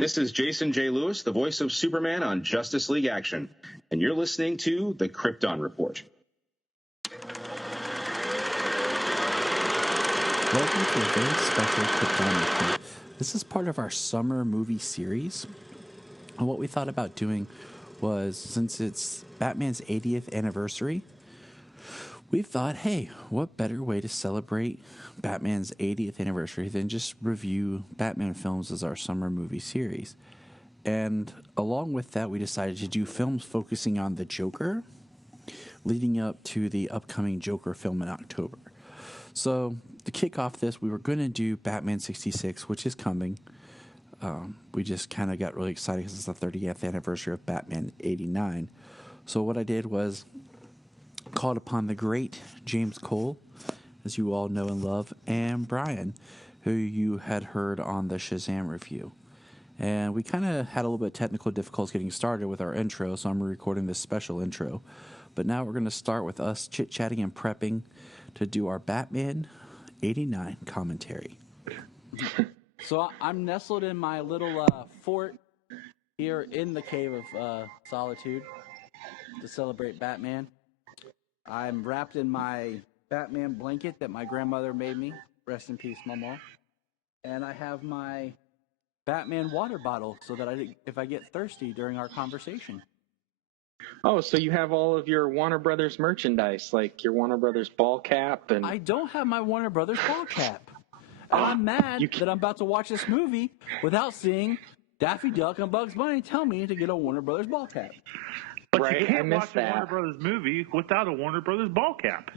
This is Jason J. Lewis, the voice of Superman on Justice League Action, and you're listening to the Krypton Report. Welcome to a very special Krypton Report. This is part of our summer movie series. And what we thought about doing was, since it's Batman's 80th anniversary, we thought, hey, what better way to celebrate Batman's 80th anniversary than just review Batman films as our summer movie series? And along with that, we decided to do films focusing on the Joker, leading up to the upcoming Joker film in October. So to kick off this, we were going to do Batman 66, which is coming. We just kind of got really excited because it's the 30th anniversary of Batman 89. So what I did was called upon the great James Cole, as you all know and love, and Bryan, who you had heard on the Shazam review. And we kind of had a little bit of technical difficulties getting started with our intro, so I'm recording this special intro. But now we're going to start with us chit-chatting and prepping to do our Batman 89 commentary. So I'm nestled in my little fort here in the Cave of Solitude to celebrate Batman. I'm wrapped in my Batman blanket that my grandmother made me. Rest in peace, Mama. And I have my Batman water bottle so that if I get thirsty during our conversation. Oh, so you have all of your Warner Brothers merchandise, like your Warner Brothers ball cap and... I don't have my Warner Brothers ball cap. And I'm mad that I'm about to watch this movie without seeing Daffy Duck and Bugs Bunny tell me to get a Warner Brothers ball cap. But right, you can't watch a that. Warner Brothers movie without a Warner Brothers ball cap.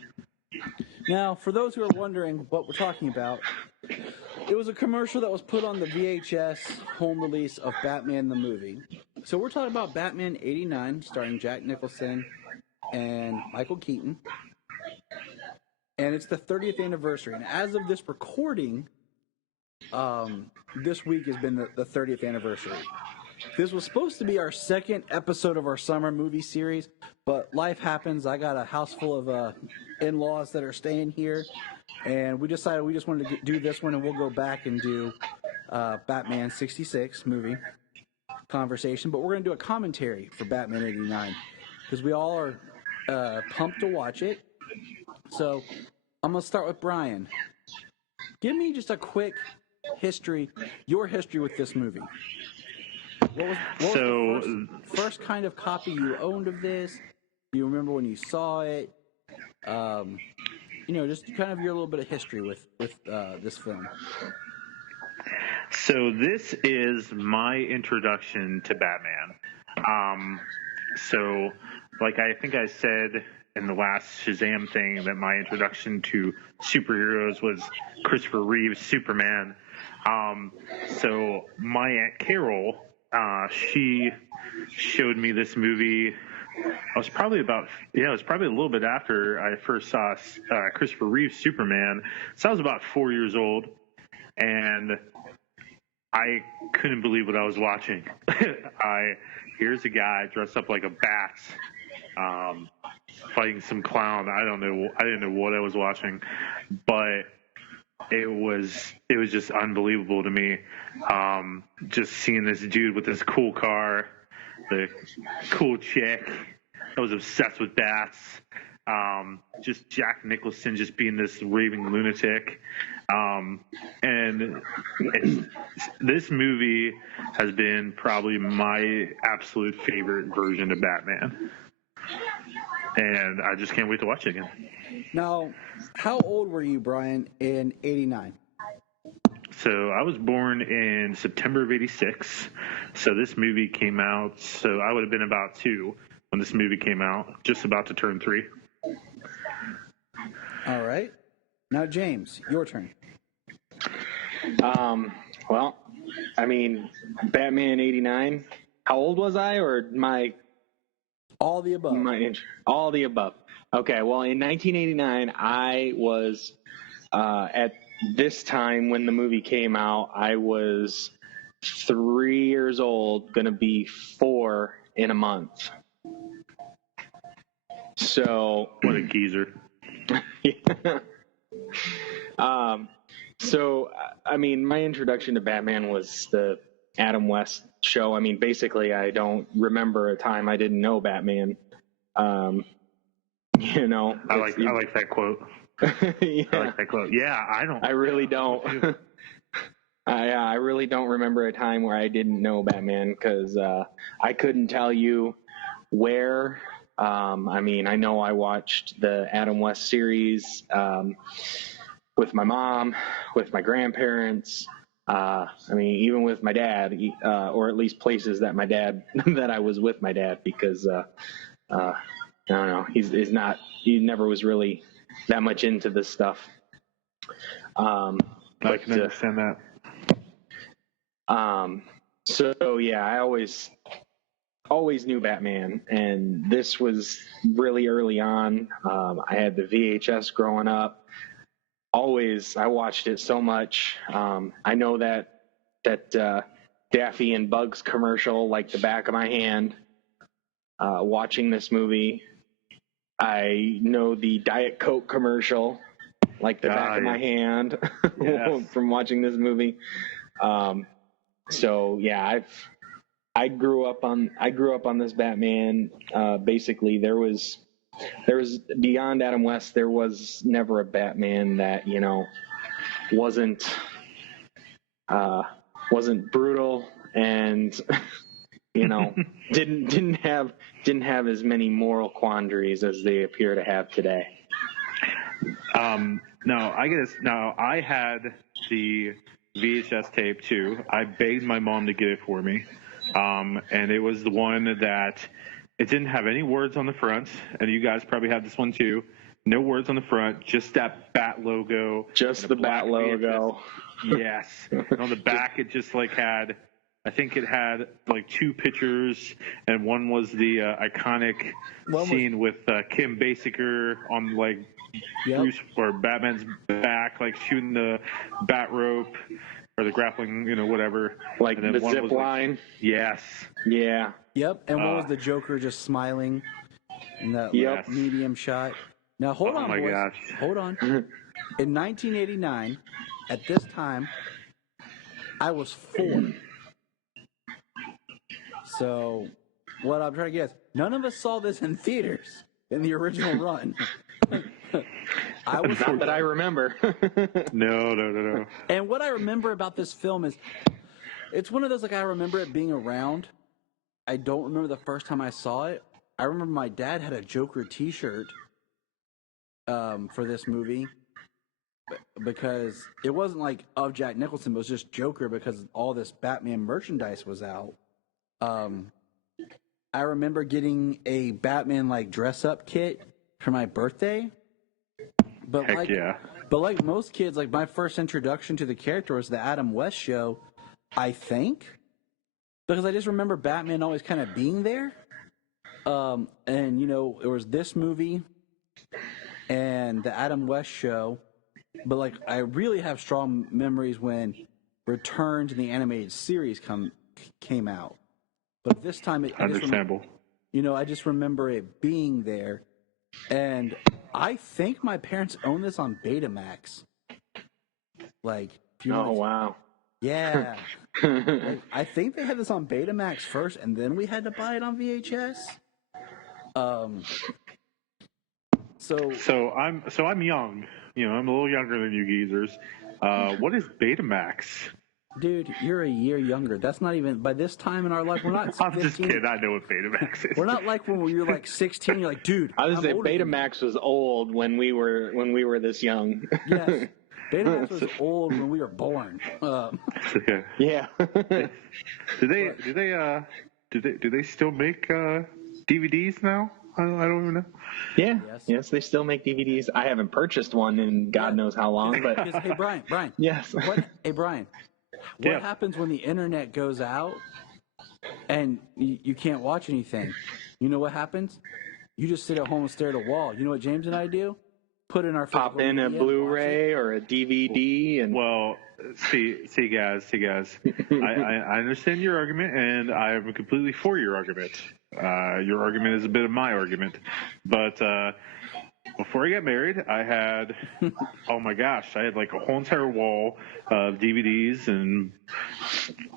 Now, for those who are wondering what we're talking about, it was a commercial that was put on the VHS home release of Batman the movie. So we're talking about Batman 89, starring Jack Nicholson and Michael Keaton. And it's the 30th anniversary. And as of this recording, this week has been the 30th anniversary. This was supposed to be our second episode of our summer movie series, but life happens. I got a house full of in-laws that are staying here, and we decided we just wanted to do this one, and we'll go back and do Batman 66 movie conversation. But we're going to do a commentary for Batman 89 because we all are pumped to watch it. So I'm going to start with Bryan. Give me just a quick history, your history with this movie. What was the first kind of copy you owned of this? Do you remember when you saw it? Just kind of your little bit of history with this film. So this is my introduction to Batman. Like I think I said in the last Shazam thing that my introduction to superheroes was Christopher Reeve's Superman. So my Aunt Carol, she showed me this movie. It was probably a little bit after I first saw Christopher Reeve's Superman. So I was about 4 years old, and I couldn't believe what I was watching. Here's a guy dressed up like a bat, fighting some clown. I didn't know what I was watching, but it was just unbelievable to me. Just seeing this dude with this cool car, the cool chick that was obsessed with bats, just Jack Nicholson just being this raving lunatic. And this movie has been probably my absolute favorite version of Batman. And I just can't wait to watch it again. Now, how old were you, Bryan, in 89? So I was born in September of 86. So this movie came out, so I would have been about 2 when this movie came out, just about to turn 3. All right. Now, James, your turn. Well, I mean, Batman 89, how old was I, or my... All the above. All the above. Okay, well, in 1989, I was, at this time when the movie came out, I was 3 years old, going to be 4 in a month. So... What a geezer. So, I mean, my introduction to Batman was the Adam West show. I mean, basically, I don't remember a time I didn't know Batman. You know, I like that quote. Yeah. I like that quote. Yeah, I don't. I really don't. I really don't remember a time where I didn't know Batman, because I couldn't tell you where. I mean, I know I watched the Adam West series with my mom, with my grandparents. I mean, even with my dad, or at least places that my dad that I was with my dad, because I don't know, he never was really that much into this stuff. I can understand that. So yeah, I always knew Batman, and this was really early on. I had the VHS growing up. I watched it so much. I know that Daffy and Bugs commercial like the back of my hand. Watching this movie, I know the Diet Coke commercial like the back of my hand. Yes. From watching this movie. So yeah, I grew up on this Batman. Basically, there was beyond Adam West, there was never a Batman that, you know, wasn't brutal and, you know, didn't have as many moral quandaries as they appear to have today. No, I had the VHS tape too. I begged my mom to get it for me. And it was the one that it didn't have any words on the front, and you guys probably have this one too. No words on the front, just that Bat logo. Just the Bat logo. Yes. And on the back, it just had, I think it had like two pictures, and one was the iconic scene with Kim Basinger on Bruce or Batman's back, shooting the bat rope or the grappling, whatever. Like the zip line. Yes. Yeah. Yep. And what was the Joker just smiling in that medium shot? Now, hold on, boys. Gosh. Hold on. In 1989, at this time, I was 4. So, what I'm trying to get is, none of us saw this in theaters in the original run. Not that I remember. No. And what I remember about this film is, it's one of those, I remember it being around. I don't remember the first time I saw it. I remember my dad had a Joker t-shirt for this movie, because it wasn't of Jack Nicholson, but it was just Joker, because all this Batman merchandise was out. I remember getting a Batman dress up kit for my birthday. But Heck yeah. But like most kids, my first introduction to the character was the Adam West show, I think. Because I just remember Batman always kind of being there. And it was this movie and the Adam West show. But I really have strong memories when Return to the Animated Series came out. But this time, understandable. I just remember it being there, and I think my parents own this on Betamax. Wow. Yeah. I think they had this on Betamax first, and then we had to buy it on VHS. So I'm young. I'm a little younger than you geezers. What is Betamax? Dude, you're a year younger. That's not even, by this time in our life, we're not 15. I'm just kidding. I know what Betamax is. We're not like when we were 16, you're like, dude. I was going to say Betamax was old when we were this young. Yes. Betamax was old when we were born. Yeah. Do they still make DVDs now? I don't even know. Yeah. Yes, they still make DVDs. I haven't purchased one in God knows how long, but hey, Brian. Yes. Hey, Brian. What happens when the internet goes out and you can't watch anything? You know what happens? You just sit at home and stare at a wall. You know what James and I do? Put in our pop in a Blu-ray or a DVD and. Well, see, guys. I understand your argument, and I am completely for your argument. Your argument is a bit of my argument, but before I got married, I had, oh my gosh, I had like a whole entire wall of DVDs and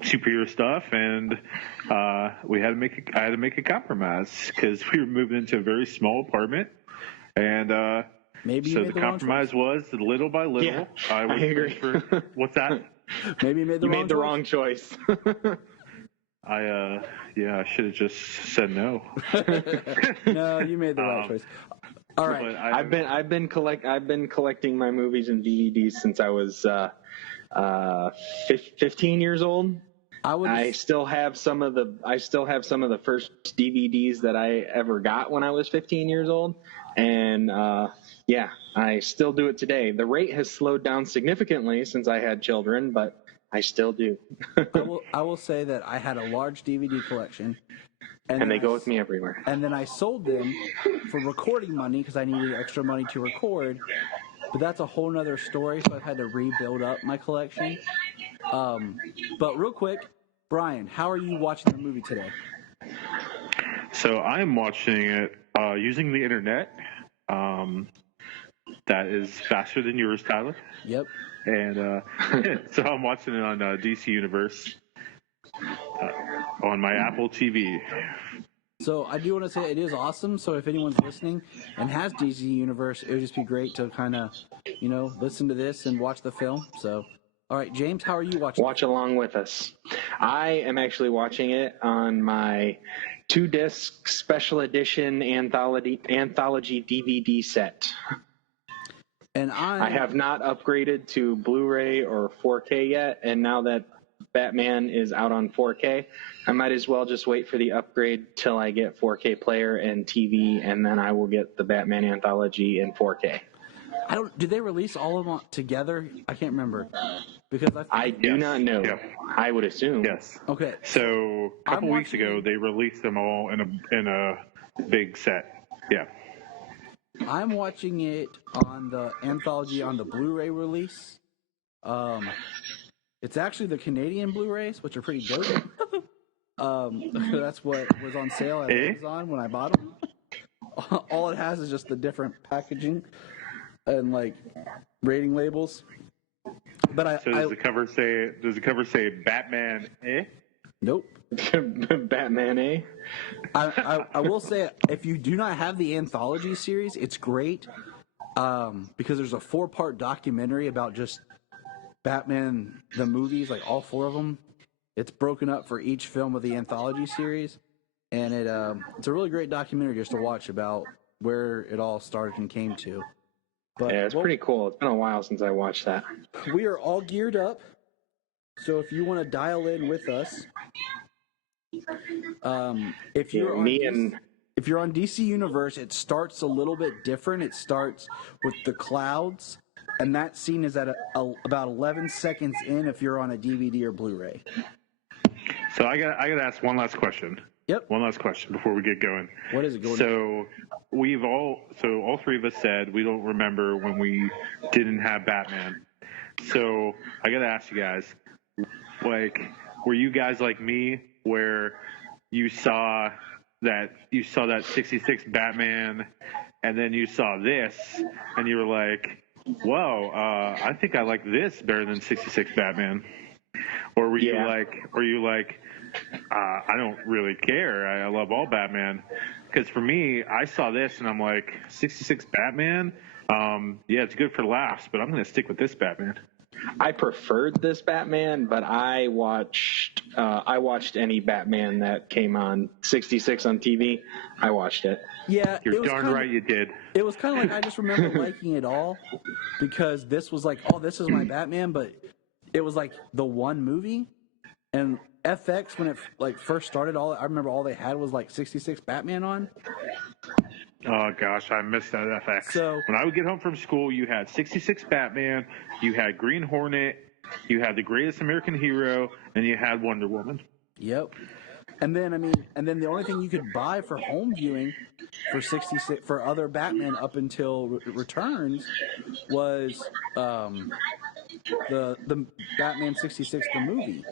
superhero stuff, and I had to make a compromise because we were moving into a very small apartment, and Maybe you so made the the wrong compromise was that little by little, Yeah, I would I agree. what's that? Maybe you made the You wrong made the choice. wrong choice. I should have just said no. No, you made the right choice. All right. But I've been collecting my movies and DVDs since I was 15 years old. I still have some of the first DVDs that I ever got when I was 15 years old, and I still do it today. The rate has slowed down significantly since I had children, but I still do. I will say that I had a large DVD collection, And they go with me everywhere. And then I sold them for recording money because I needed extra money to record. But that's a whole nother story, so I've had to rebuild up my collection. But real quick, Bryan, how are you watching the movie today? So I'm watching it using the internet. That is faster than yours, Tyler. Yep. And so I'm watching it on DC Universe on my Apple TV. So I do want to say it is awesome. So if anyone's listening and has DC Universe, it would just be great to kind of, listen to this and watch the film. So, all right, James, how are you watching? Watch along with us. I am actually watching it on my 2-disc special edition anthology DVD set. And I have not upgraded to Blu-ray or 4K yet, and now that Batman is out on 4K, I might as well just wait for the upgrade till I get 4K player and TV, and then I will get the Batman anthology in 4K. Did they release all of them together? I can't remember because I do not know. Yeah. I would assume. Yes. Okay. So a couple weeks ago, they released them all in a big set. Yeah. I'm watching it on the anthology on the Blu-ray release. It's actually the Canadian Blu-rays, which are pretty dope. That's what was on sale at Amazon when I bought them. All it has is just the different packaging and like rating labels. But does the cover say Batman? Nope. Batman, eh? I will say, if you do not have the anthology series, it's great because there's a 4-part documentary about just Batman the movies, like all 4 of them. It's broken up for each film of the anthology series, and it's a really great documentary just to watch about where it all started and came to. But, yeah, it's pretty cool. It's been a while since I watched that. We are all geared up, so if you want to dial in with us, if you're on DC Universe, it starts a little bit different. It starts with the clouds, and that scene is at about 11 seconds in if you're on a DVD or Blu-ray. So I got to ask one last question. Yep. One last question before we get going. What is it going? So all 3 of us said we don't remember when we didn't have Batman. So I got to ask you guys, like, were you guys like me where you saw that 66 Batman and then you saw this and you were like, whoa, I think I like this better than 66 Batman? Or were you like, I don't really care. I love all Batman. Because for me, I saw this and I'm like, 66 Batman? Yeah, it's good for laughs, but I'm going to stick with this Batman. I preferred this Batman, but I watched any Batman that came on 66 on TV. I watched it. Yeah, you're darn right you did. It was kind of like I just remember liking it all because this was like, oh, this is my Batman, but it was like the one movie, and FX when it like first started, I remember all they had was like 66 Batman on. Oh gosh, I missed that FX. So when I would get home from school, you had 66 Batman, you had Green Hornet, you had the Greatest American Hero, and you had Wonder Woman. Yep. And then the only thing you could buy for home viewing for 66 for other Batman up until Returns was the Batman 66 the movie.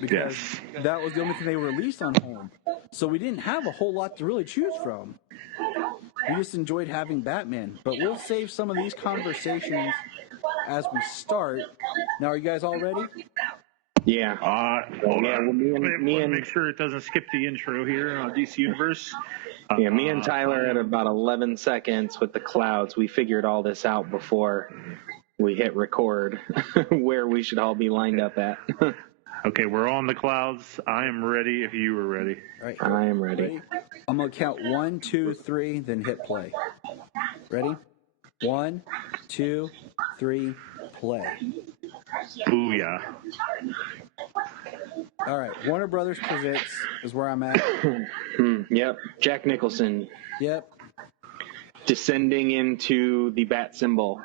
Because that was the only thing they released on home. So we didn't have a whole lot to really choose from. We just enjoyed having Batman. But we'll save some of these conversations as we start. Now, are you guys all ready? Yeah. Hold yeah, on. well, me and make sure it doesn't skip the intro here on DC Universe. me and Tyler at about 11 seconds with the clouds. We figured all this out before we hit record, where we should all be lined up at. Okay, we're on the clouds. I am ready if you are ready. All right, I am ready. I'm going to count 1, 2, 3, then hit play. Ready? 1, 2, 3, play. Booyah. All right, Warner Brothers Presents is where I'm at. Yep, Jack Nicholson Yep. descending into the bat symbol.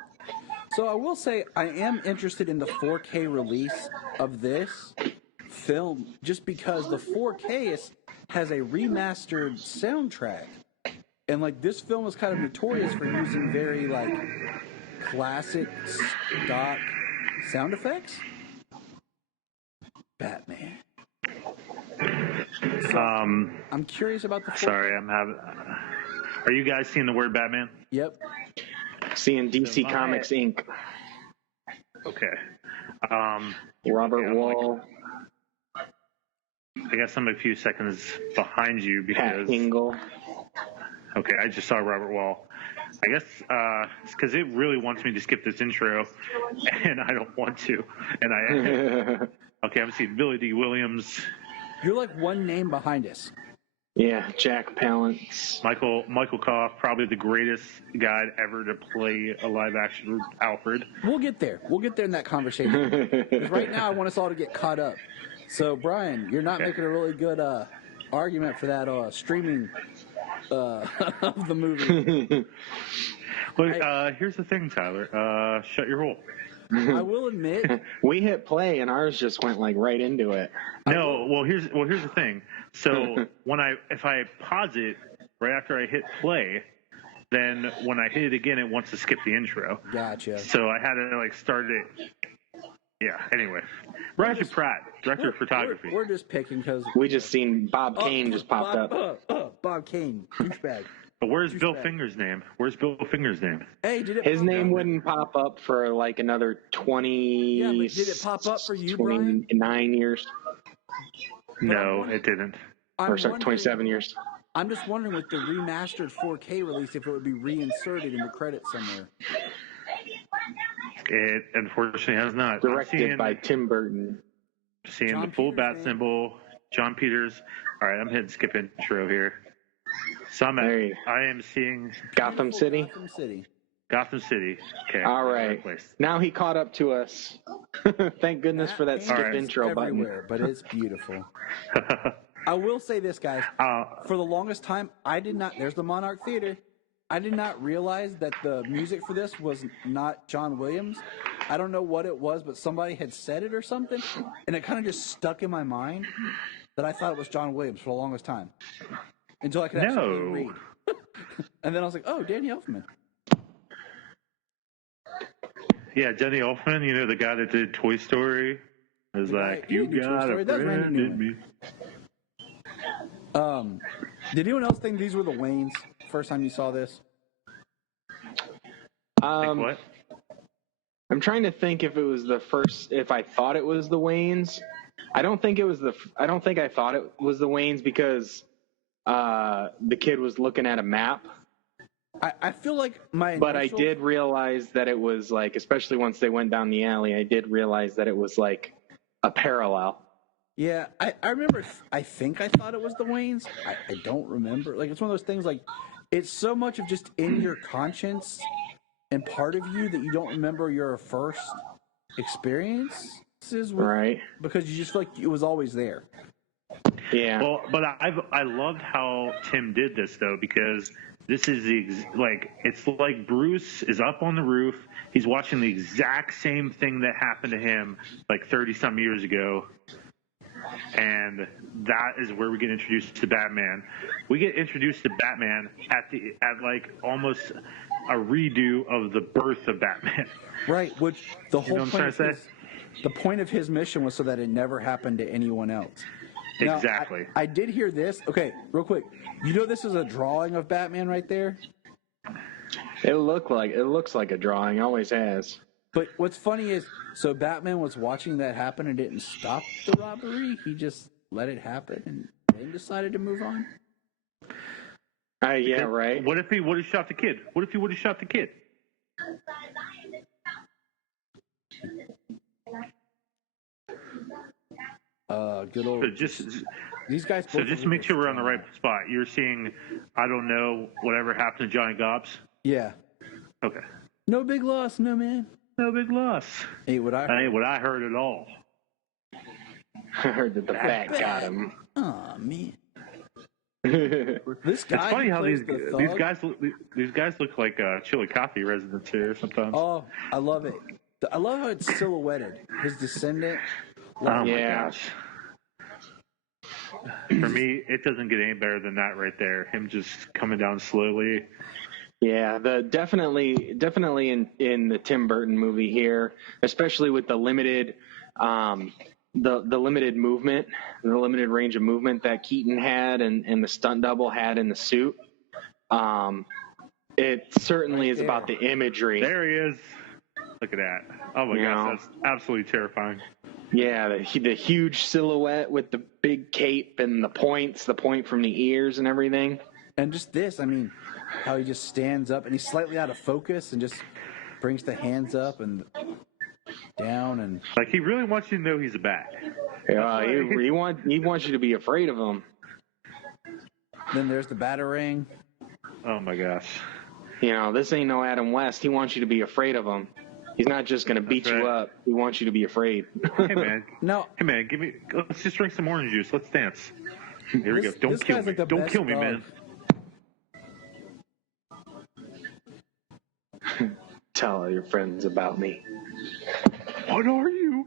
So I will say I am interested in the 4K release of this film just because the 4K has a remastered soundtrack. And like this film is kind of notorious for using very like classic stock sound effects. Batman. So, I'm curious about the 4K. Sorry, are you guys seeing the word Batman? Yep. Seeing DC Comics Inc. Okay. Robert Wall, I guess I'm a few seconds behind you Pat because. Hingle. Okay, I just saw Robert Wall. I guess it's because it really wants me to skip this intro, and I don't want to. And okay, I'm seeing Billy D. Williams. You're like one name behind us. Yeah, Jack Palance. Michael Koff, probably the greatest guy ever to play a live-action Alfred. We'll get there. We'll get there in that conversation. 'Cause right now, I want us all to get caught up. So, Brian, you're not making a really good argument for that streaming of the movie. Look, here's the thing, Tyler. Shut your hole. I will admit, we hit play and ours just went like right into it. No, well here's the thing. So if I pause it right after I hit play, then when I hit it again, it wants to skip the intro. Gotcha. So I had to like start it. Yeah. Anyway, Roger Pratt, director of photography. We're just picking because we just seen Bob Kane just popped up. Bob Kane, douchebag. But where's Bill Finger's name? Hey, did it? His name wouldn't pop up for like another 20. Yeah, but did it pop up for you, 29 Brian? years? No, it didn't. Or sorry, 27 years. I'm just wondering with the remastered 4K release if it would be reinserted in the credits somewhere. It unfortunately has not. Directed by Tim Burton. Seeing John the full Peters, bat symbol, John Peters. All right, I'm hitting skip intro here. So I am seeing Gotham City. Gotham City. Okay. All right. Now he caught up to us. Thank goodness for that skip intro button. But it's beautiful. I will say this, guys. For the longest time, I did not. There's the Monarch Theater. I did not realize that the music for this was not John Williams. I don't know what it was, but somebody had said it or something, and it kind of just stuck in my mind that I thought it was John Williams for the longest time. Until I could actually read. And then I was like, oh, Danny Elfman. Yeah, Danny Elfman, you know, the guy that did Toy Story. I was like, you got a friend in me. Did anyone else think these were the Waynes first time you saw this? What? I'm trying to think if it was the first, if I thought it was the Waynes. I don't think I thought it was the Waynes because the kid was looking at a map. I feel like But I did realize that it was like, especially once they went down the alley, I did realize that it was like a parallel. Yeah, I remember, I think I thought it was the Waynes. I don't remember. Like, it's one of those things, like, it's so much of just in your conscience and part of you that you don't remember your first experiences with, right? Because you just feel like it was always there. Yeah. Well, but I loved how Tim did this though, because this is it's like Bruce is up on the roof. He's watching the exact same thing that happened to him like 30-some years ago. And that is where we get introduced to Batman. We get introduced to Batman at like almost a redo of the birth of Batman. Right, which the whole the point of his mission was so that it never happened to anyone else. Now, exactly. I did hear this. Okay, real quick. You know this is a drawing of Batman right there? It looks like a drawing. Always has. But what's funny is, so Batman was watching that happen and didn't stop the robbery. He just let it happen and then decided to move on. Yeah, right. What if he would have shot the kid? What if he would have shot the kid? Good old. These guys. So just to make sure we're on the right spot, you're seeing, I don't know, whatever happened to Johnny Gobbs? Yeah. Okay. No big loss, no man. No big loss. Ain't what I heard. Ain't what I heard at all. I heard that the bat got him. Oh man. This guy. It's funny how these guys look like chili coffee residents here sometimes. Oh, I love it. I love how it's silhouetted. His descendant. Oh my gosh. For me, it doesn't get any better than that right there. Him just coming down slowly. Yeah, definitely in the Tim Burton movie here, especially with the limited the limited movement, the limited range of movement that Keaton had and the stunt double had in the suit. It certainly is about the imagery. There he is. Look at that. Oh my gosh, that's absolutely terrifying. Yeah, the huge silhouette with the big cape and the point from the ears and everything. And just this, I mean, how he just stands up and he's slightly out of focus and just brings the hands up and down and like he really wants you to know he's a bat. Yeah, he wants you to be afraid of him. Then there's the Batarang. Oh my gosh. You know, this ain't no Adam West. He wants you to be afraid of him. He's not just going to beat you up. He wants you to be afraid. Hey man. No. Hey man, let's just drink some orange juice. Let's dance. Here we go. Don't kill me. Don't kill me, man. Tell all your friends about me. What are you?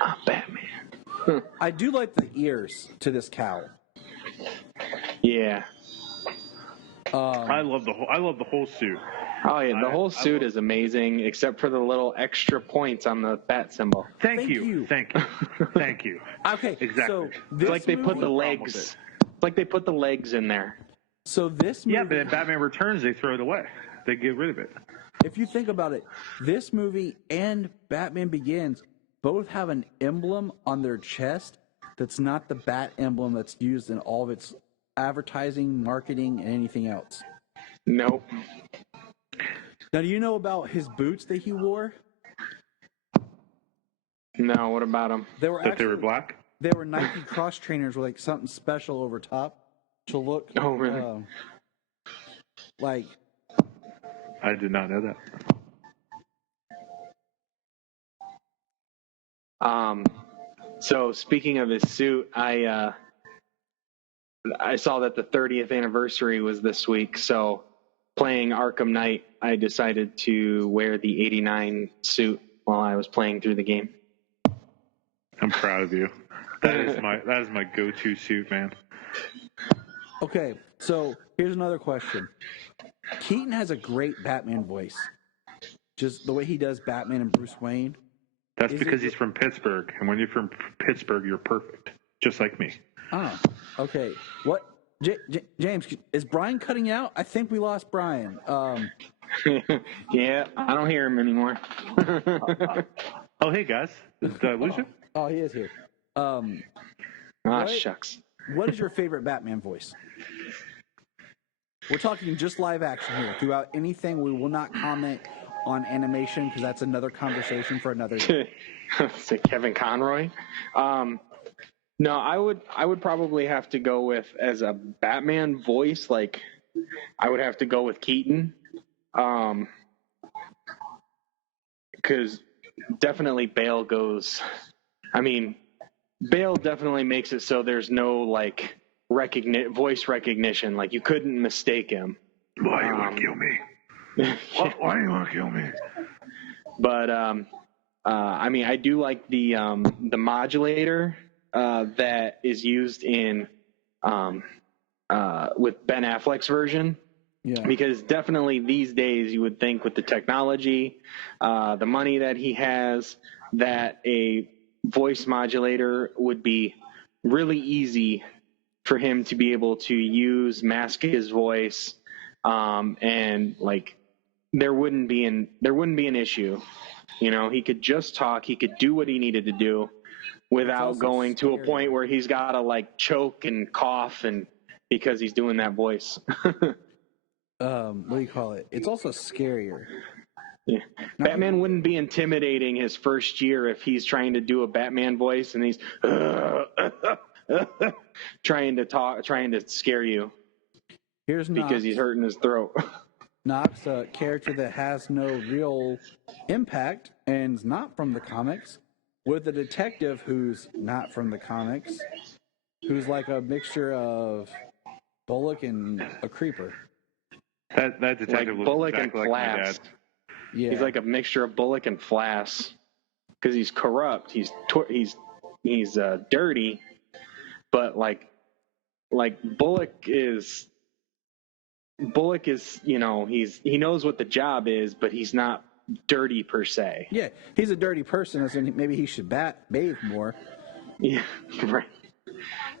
I'm Batman. I do like the ears to this cowl. Yeah. I love the whole suit. Oh yeah, the whole suit is amazing, except for the little extra points on the bat symbol. Thank you. Okay, exactly. So it's like they put the legs. It's like they put the legs in there. So this movie, yeah, but in Batman Returns, they throw it away. They get rid of it. If you think about it, this movie and Batman Begins both have an emblem on their chest that's not the bat emblem that's used in all of its advertising, marketing, and anything else. Nope. Now, do you know about his boots that he wore? No, what about them? They were black? They were Nike cross trainers with like something special over top to look. Oh, really? Like. I did not know that. So speaking of his suit, I saw that the 30th anniversary was this week. So playing Arkham Knight, I decided to wear the 89 suit while I was playing through the game. I'm proud of you. That is my go-to suit, man. Okay, so here's another question. Keaton has a great Batman voice. Just the way he does Batman and Bruce Wayne. That's because he's from Pittsburgh, and when you're from Pittsburgh, you're perfect, just like me. Oh, okay. What, James? Is Bryan cutting out? I think we lost Bryan. Yeah, I don't hear him anymore. Oh, hey guys, did I lose you? Oh, he is here. Shucks. What is your favorite Batman voice? We're talking just live action here. Throughout anything, we will not comment on animation because that's another conversation for another day. Say Kevin Conroy. No, I would probably have to go with, as a Batman voice, like I would have to go with Keaton. Because definitely Bale goes. I mean, Bale definitely makes it so there's no like voice recognition. Like you couldn't mistake him. Why you want to kill me? Why you want to kill me? But I mean, I do like the modulator that is used in with Ben Affleck's version. Yeah. Because definitely these days you would think with the technology, the money that he has, that a voice modulator would be really easy for him to be able to mask his voice and like there wouldn't be an issue. You know, he could just talk. He could do what he needed to do without going to a point where he's got to like choke and cough and because he's doing that voice. What do you call it? It's also scarier. Yeah. Batman wouldn't be intimidating his first year if he's trying to do a Batman voice and he's trying to scare you. Here's Knox. Because he's hurting his throat. Knox, a character that has no real impact and is not from the comics, with a detective who's not from the comics, who's like a mixture of Bullock and a creeper. That detective like looks Bullock exactly and like my Flass. dad. Yeah. He's like a mixture of Bullock and Flass because he's corrupt. He's dirty, but like Bullock is, you know, he knows what the job is, but he's not dirty per se. Yeah, he's a dirty person, so maybe he should bathe more. Yeah, right.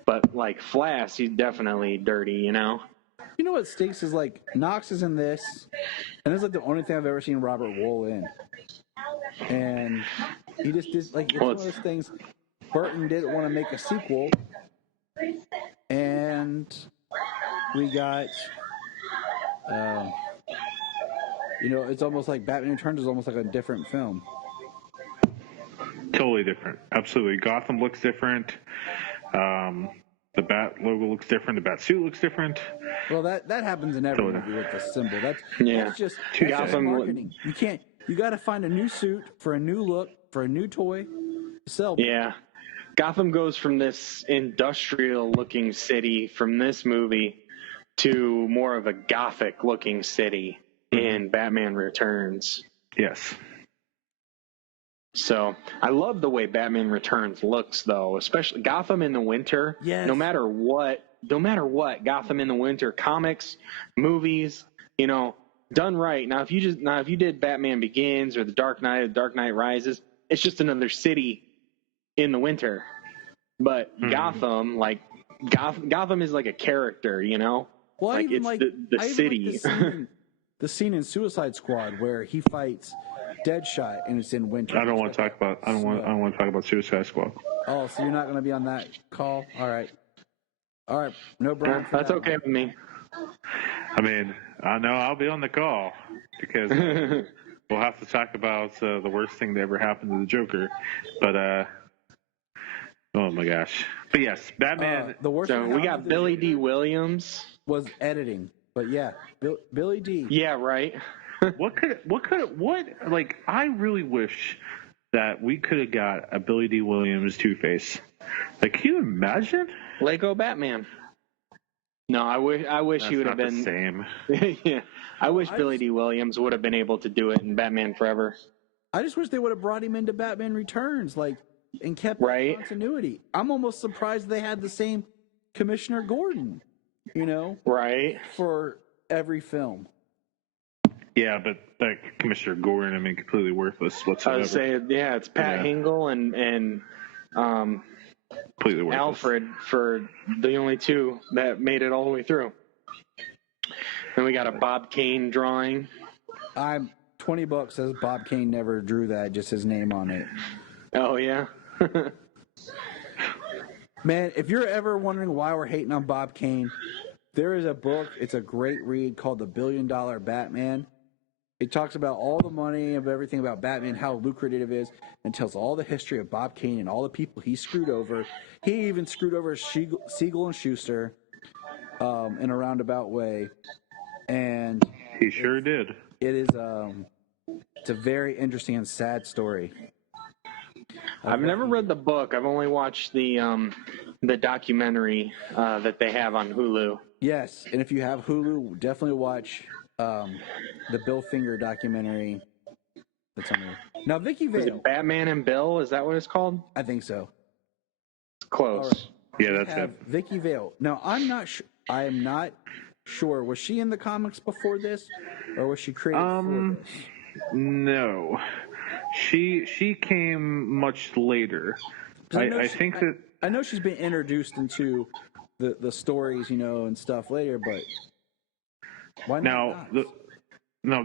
But like Flass, he's definitely dirty, you know. You know what stinks is like Knox is in this, and this is like the only thing I've ever seen Robert Wool in, and he just did like it's one of those things. Burton didn't want to make a sequel, and we got, you know, it's almost like Batman Returns is almost like a different film. Totally different. Absolutely. Gotham looks different. The Bat logo looks different. The Bat suit looks different. Well, that happens in every movie with the symbol. That's just marketing. You got to find a new suit for a new look for a new toy to sell. Yeah, Gotham goes from this industrial-looking city from this movie to more of a gothic-looking city in Batman Returns. Yes. So I love the way Batman Returns looks, though, especially Gotham in the winter. Yes. No matter what, Gotham in the winter, comics, movies, you know, done right. Now, if you did Batman Begins or The Dark Knight or Dark Knight Rises, it's just another city in the winter. But Gotham, like Gotham is like a character, you know. Well, like it's the city. Like the scene in Suicide Squad where he fights Deadshot and it's in winter. I don't want to talk about Suicide Squad. Oh, so you're not going to be on that call? All right. No, Bryan. That's okay with me. I mean, I know I'll be on the call because we'll have to talk about the worst thing that ever happened to the Joker. But oh my gosh! But yes, Batman. The worst. So we got Billy D. Williams was editing, but yeah, Billy D. Yeah, right. Like, I really wish that we could have got a Billy D. Williams Two-Face. Like, can you imagine? Lego Batman. No, I wish he would have been the same. Yeah, I wish Billy D. Williams would have been able to do it in Batman Forever. I just wish they would have brought him into Batman Returns, like, and kept that continuity. I'm almost surprised they had the same Commissioner Gordon, you know, for every film. Yeah, but that Commissioner Gordon, I mean, completely worthless whatsoever. I would say, yeah, it's Pat Hingle and completely worthless. Alfred for the only two that made it all the way through. Then we got a Bob Kane drawing. I'm $20 says Bob Kane never drew that, just his name on it. Oh yeah. Man, if you're ever wondering why we're hating on Bob Kane, there is a book. It's a great read called The $1 Billion Batman. It talks about all the money of everything about Batman, how lucrative it is, and tells all the history of Bob Kane and all the people he screwed over. He even screwed over Siegel and Schuster in a roundabout way. And he sure did. It is it's a very interesting and sad story. I've never read the book. I've only watched the documentary that they have on Hulu. Yes, and if you have Hulu, definitely watch the Bill Finger documentary. That's on there. Now, Vicky Vale. Is it Batman and Bill? Is that what it's called? I think so. It's close. Right. Yeah, that's it. Vicky Vale. Now, I am not sure. Was she in the comics before this, or was she created for this? No. She came much later. I think that I know she's been introduced into the stories, you know, and stuff later, but Why not? Now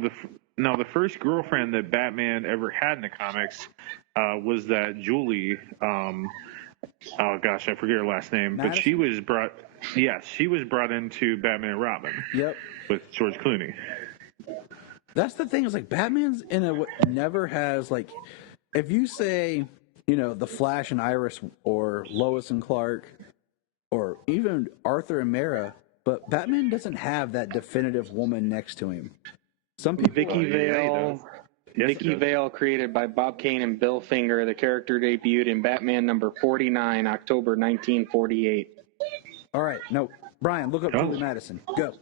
the first girlfriend that Batman ever had in the comics was that Julie. Oh gosh, I forget her last name, Madison? but she was brought into Batman and Robin. Yep. With George Clooney. That's the thing, is like Batman's never has, like, if you say, you know, the Flash and Iris or Lois and Clark or even Arthur and Mara, but Batman doesn't have that definitive woman next to him. Some people Vicky Vale. Yes, Vicky Vale, created by Bob Kane and Bill Finger. The character debuted in Batman number 49, October 1948. All right, no, Bryan, look up Julie Madison. Go.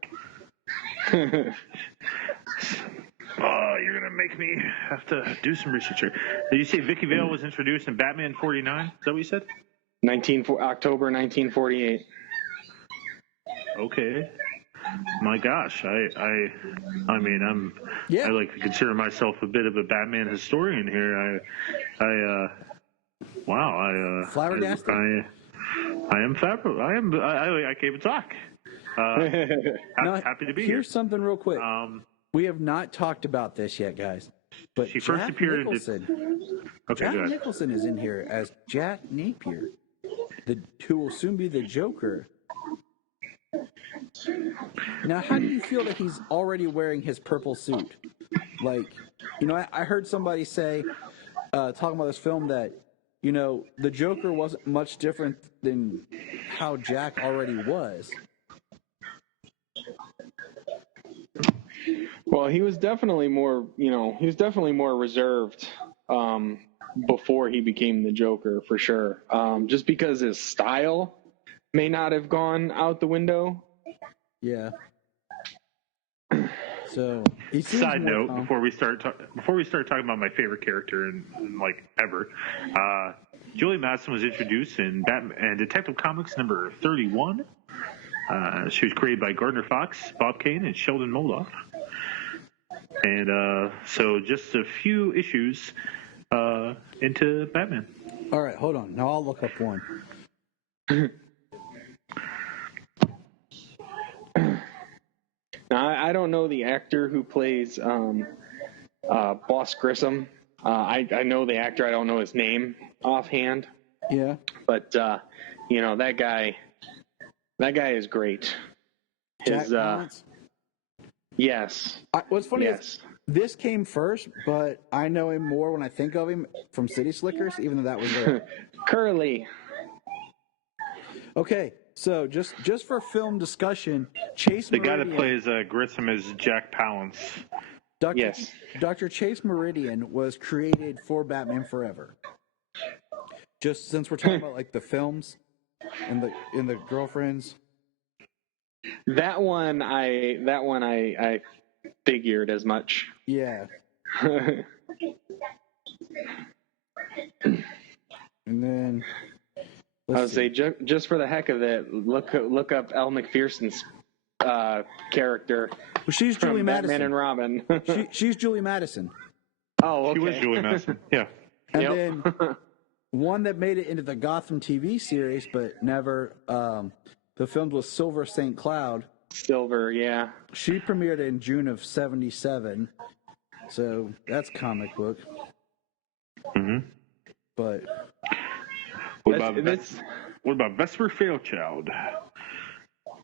Oh, you're gonna make me have to do some research here. Did you say Vicky Vale was introduced in Batman 49? Is that what you said? October 1948. Okay. My gosh, I mean, I like to consider myself a bit of a Batman historian here. Flabbergasted. I can't even talk. Happy to be here. Here's something real quick. We have not talked about this yet, guys. But she first appeared Nicholson, Jack Nicholson is in here as Jack Napier, who will soon be the Joker. Now, how do you feel that he's already wearing his purple suit? Like, you know, I heard somebody say, talking about this film, that, you know, the Joker wasn't much different than how Jack already was. Well, he was definitely more reserved before he became the Joker, for sure. Just because his style may not have gone out the window. Yeah. So, side note, before we start talking about my favorite character in like ever, Julie Madison was introduced in Batman and Detective Comics number 31. She was created by Gardner Fox, Bob Kane, and Sheldon Moldoff. And so just a few issues into Batman. All right, hold on. Now I'll look up one. Now, I don't know the actor who plays Boss Grissom. I know the actor. I don't know his name offhand. Yeah. But, you know, that guy is great. Jack Palance? Yes. What's funny is this came first, but I know him more when I think of him from City Slickers, even though that was there. Curly. Okay, so just for film discussion, Chase the Meridian, guy that plays Grissom is Jack Palance. Dr. Chase Meridian was created for Batman Forever. Just since we're talking about like the films and the girlfriends. That one I figured as much. Yeah. And then I would say just for the heck of it, look up Elle Macpherson's character. Well, she's Julie Madison. Batman and Robin. She's Julie Madison. Oh, okay. She was Julie Madison. Yeah. And then one that made it into the Gotham TV series, but never. The film was Silver St. Cloud. Silver, yeah. She premiered in June of '77, so that's comic book. Mm-hmm. But what about Vesper Fairchild?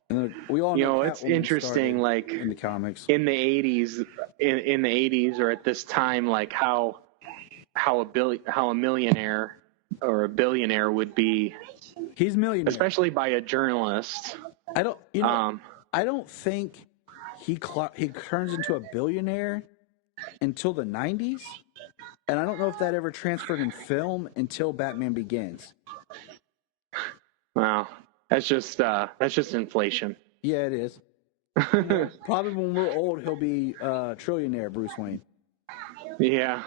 And we all know it's interesting, like in the comics, in the '80s, in the '80s, or at this time, like how a millionaire or a billionaire would be. He's a millionaire, especially by a journalist. I don't think he turns into a billionaire until the '90s, and I don't know if that ever transferred in film until Batman Begins. Wow, that's just inflation. Yeah, it is. Probably when we're old, he'll be trillionaire Bruce Wayne. Yeah.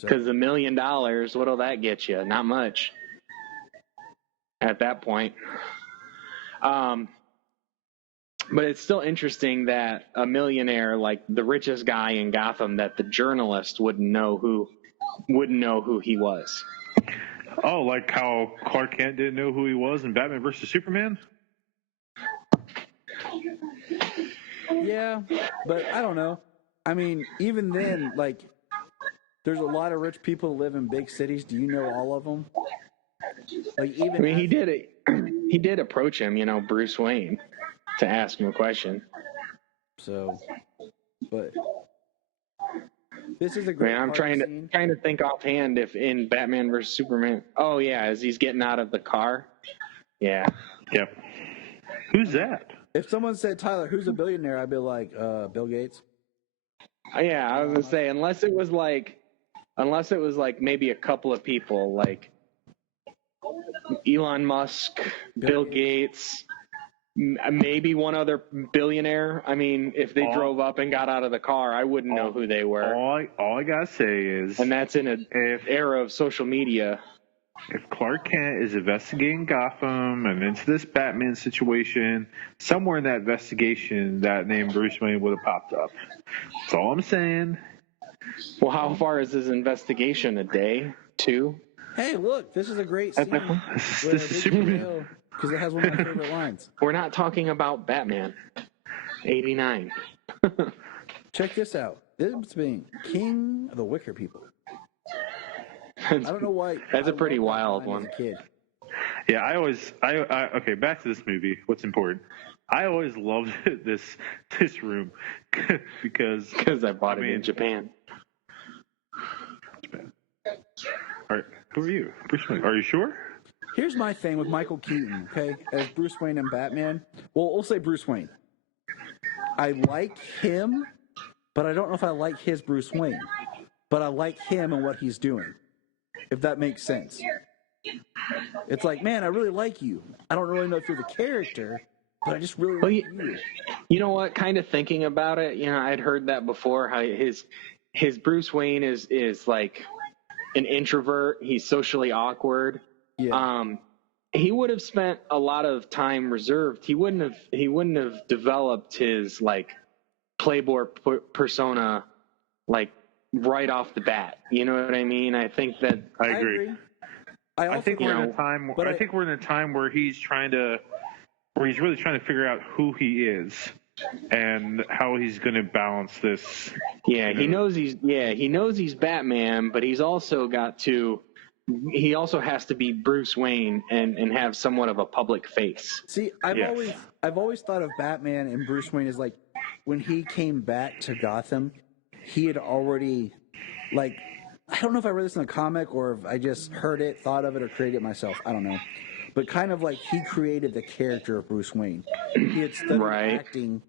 Because $1 million, what'll that get you? Not much. At that point. But it's still interesting that a millionaire, like the richest guy in Gotham, that the journalist wouldn't know who he was. Oh, like how Clark Kent didn't know who he was in Batman vs. Superman? Yeah, but I don't know. I mean, even then, like, there's a lot of rich people who live in big cities. Do you know all of them? Like, even I mean, he did approach him, Bruce Wayne, to ask him a question. So, but this is a I great. mean, I'm trying to think offhand if in Batman versus Superman. Oh yeah, as he's getting out of the car. Yeah. Yep. Who's that? If someone said, Tyler, who's a billionaire? I'd be like, Bill Gates. Yeah, I was gonna say unless it was like maybe a couple of people like Elon Musk, Bill Gates, maybe one other billionaire. I mean, if they drove up and got out of the car, I wouldn't know who they were. All I gotta say is, and that's in an era of social media. If Clark Kent is investigating Gotham and into this Batman situation, somewhere in that investigation, that name Bruce Wayne would have popped up. That's all I'm saying. Well, how far is his investigation? A day? 2? Hey, look, this is a great scene. This is Superman. Because it has one of my favorite lines. We're not talking about Batman. 89. Check this out. This being King of the Wicker People. I don't know why. That's a pretty wild one. As a kid. Yeah, okay, back to this movie. What's important? I always loved this room because I bought it in Japan. Japan. All right, who are you? Bruce Wayne. Are you sure? Here's my thing with Michael Keaton, okay, as Bruce Wayne and Batman. Well, we'll say Bruce Wayne. I like him, but I don't know if I like his Bruce Wayne. But I like him and what he's doing, if that makes sense. It's like, man, I really like you. I don't really know if you're the character, but I just really like you. You know what? Kind of thinking about it, I'd heard that before. How his Bruce Wayne is like an introvert. He's socially awkward. Yeah. He would have spent a lot of time reserved. He wouldn't have developed his like playboy persona like right off the bat. You know what I mean? I think that I agree. I think we're in a time. I think we're in a time where he's really trying to figure out who he is and how he's going to balance this. Yeah, he knows he's Batman, but he also has to be Bruce Wayne and have somewhat of a public face. See, I've always thought of Batman and Bruce Wayne as like when he came back to Gotham, he had already like, I don't know if I read this in a comic or if I just heard it, thought of it, or created it myself. I don't know. But kind of like he created the character of Bruce Wayne. He had studied acting,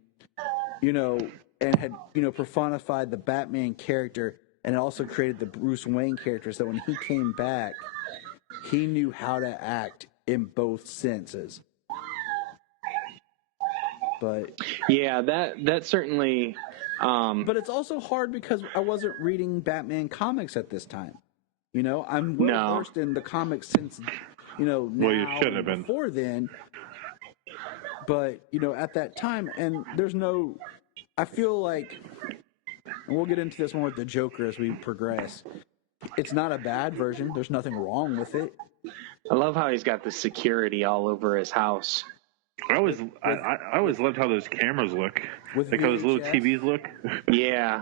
and had, personified the Batman character and also created the Bruce Wayne character. So when he came back, he knew how to act in both senses. But yeah, that certainly. But it's also hard because I wasn't reading Batman comics at this time. I'm well versed in the comics since, now you should have been before then. But, at that time, and I feel like, and we'll get into this one with the Joker as we progress. It's not a bad version. There's nothing wrong with it. I love how he's got the security all over his house. I always loved how those cameras look. Like how those little TVs look. Yeah.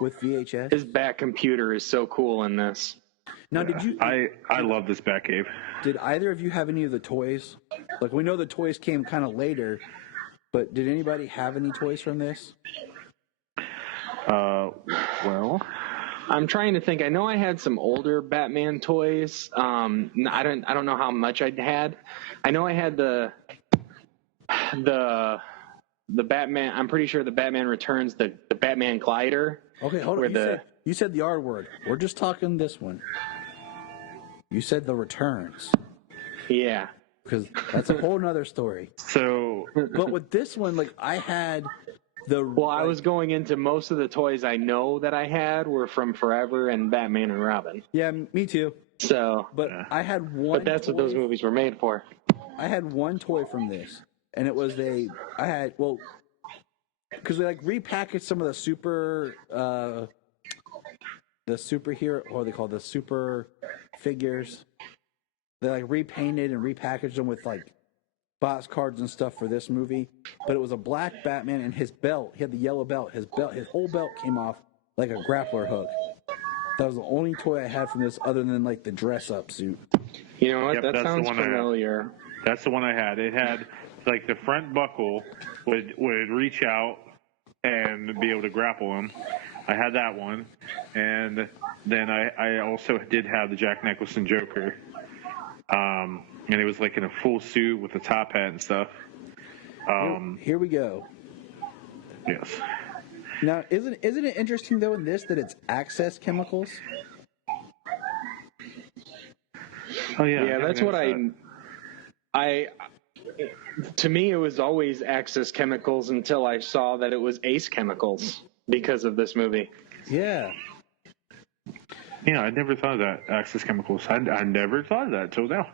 With VHS. His Bat computer is so cool in this. Now, did you? I love this Batcave. Did either of you have any of the toys? Like, we know the toys came kind of later, but did anybody have any toys from this? Well, I'm trying to think. I know I had some older Batman toys. I don't know how much I had. I know I had the Batman. I'm pretty sure the Batman Returns, the Batman glider. Okay, hold on. You said the R word. We're just talking this one. You said the Returns. Yeah. Because that's a whole nother story. So, but with this one, like, I had the. Well, I was going into most of the toys I know that I had were from Forever and Batman and Robin. Yeah, me too. So, but I had one. But that's what those movies were made for. I had one toy from this, and it was because they like repackaged some of the superhero, what are they called, the super figures. They like repainted and repackaged them with like box cards and stuff for this movie, but it was a black Batman, and his belt, he had the yellow belt. His whole belt came off like a grappler hook. That was the only toy I had from this, other than like the dress-up suit. You know what? Yep, that sounds familiar. That's the one I had. It had like the front buckle would reach out and be able to grapple him. I had that one, and then I also did have the Jack Nicholson Joker, and it was like in a full suit with a top hat and stuff. Here we go. Yes. Now, isn't it interesting though in this that it's Access Chemicals? Oh yeah. Yeah, that's what I. To me, it was always Access Chemicals until I saw that it was Ace Chemicals because of this movie. Yeah. Yeah, I never thought of that, Access Chemicals. I never thought of that until now.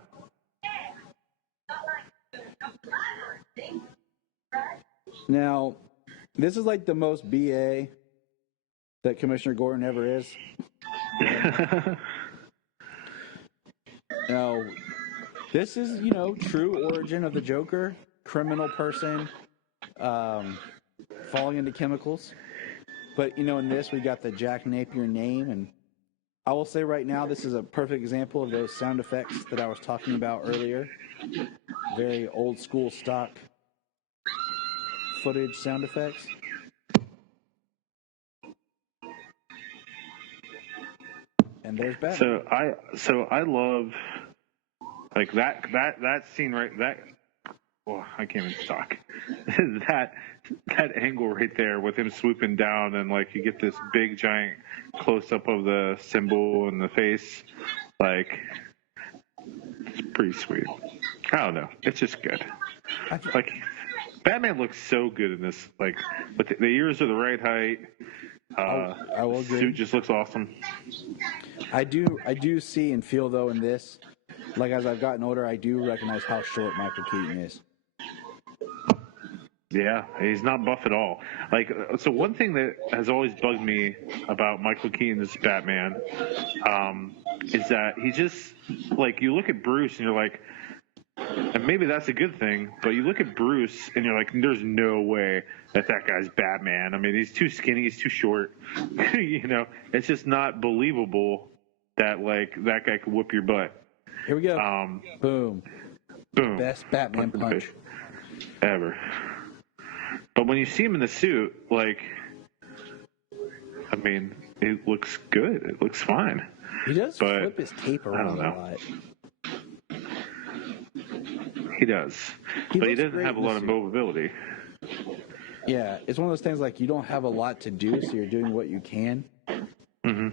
Now, this is like the most BA that Commissioner Gordon ever is. Now, this is, true origin of the Joker, criminal person, falling into chemicals. But, in this, we got the Jack Napier name, and I will say right now, this is a perfect example of those sound effects that I was talking about earlier. Very old school stock footage sound effects. And there's Batman. So I love like that scene right I can't even talk. that angle right there with him swooping down, and like you get this big giant close up of the symbol and the face, like it's pretty sweet. I don't know, it's just good. Like Batman looks so good in this, like but the ears are the right height. I will agree. Suit just looks awesome. I do see and feel though in this, like as I've gotten older, I do recognize how short Michael Keaton is. Yeah, he's not buff at all. Like, so one thing that has always bugged me about Michael Keaton's Batman is that he just, like, you look at Bruce and you're like, and maybe that's a good thing, but you look at Bruce and you're like, there's no way that guy's Batman. I mean, he's too skinny, he's too short. It's just not believable that, like, that guy could whoop your butt. Here we go. Boom. Best Batman punch ever. But when you see him in the suit, like, I mean, it looks good. It looks fine. He does flip his cape around a lot. He does. But he doesn't have a lot of mobility. Yeah, it's one of those things like you don't have a lot to do, so you're doing what you can. Mm-hmm.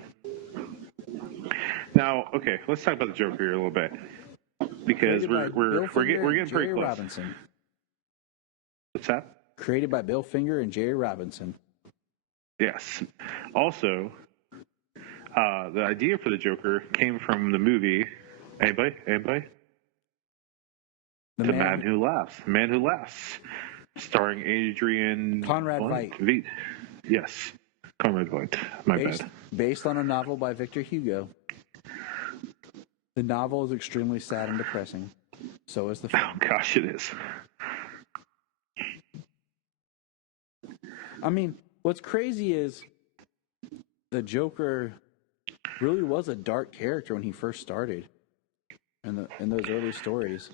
Now, okay, let's talk about the Joker here a little bit. Because we're getting pretty close. Robinson. What's that? Created by Bill Finger and Jerry Robinson. Yes. Also, the idea for the Joker came from the movie. Anybody? The Man Who Laughs. Starring Adrian... Conrad Veidt. Yes. Conrad Veidt. My bad. Based on a novel by Victor Hugo. The novel is extremely sad and depressing. So is the film. Oh, gosh, it is. I mean, what's crazy is the Joker really was a dark character when he first started in those early stories.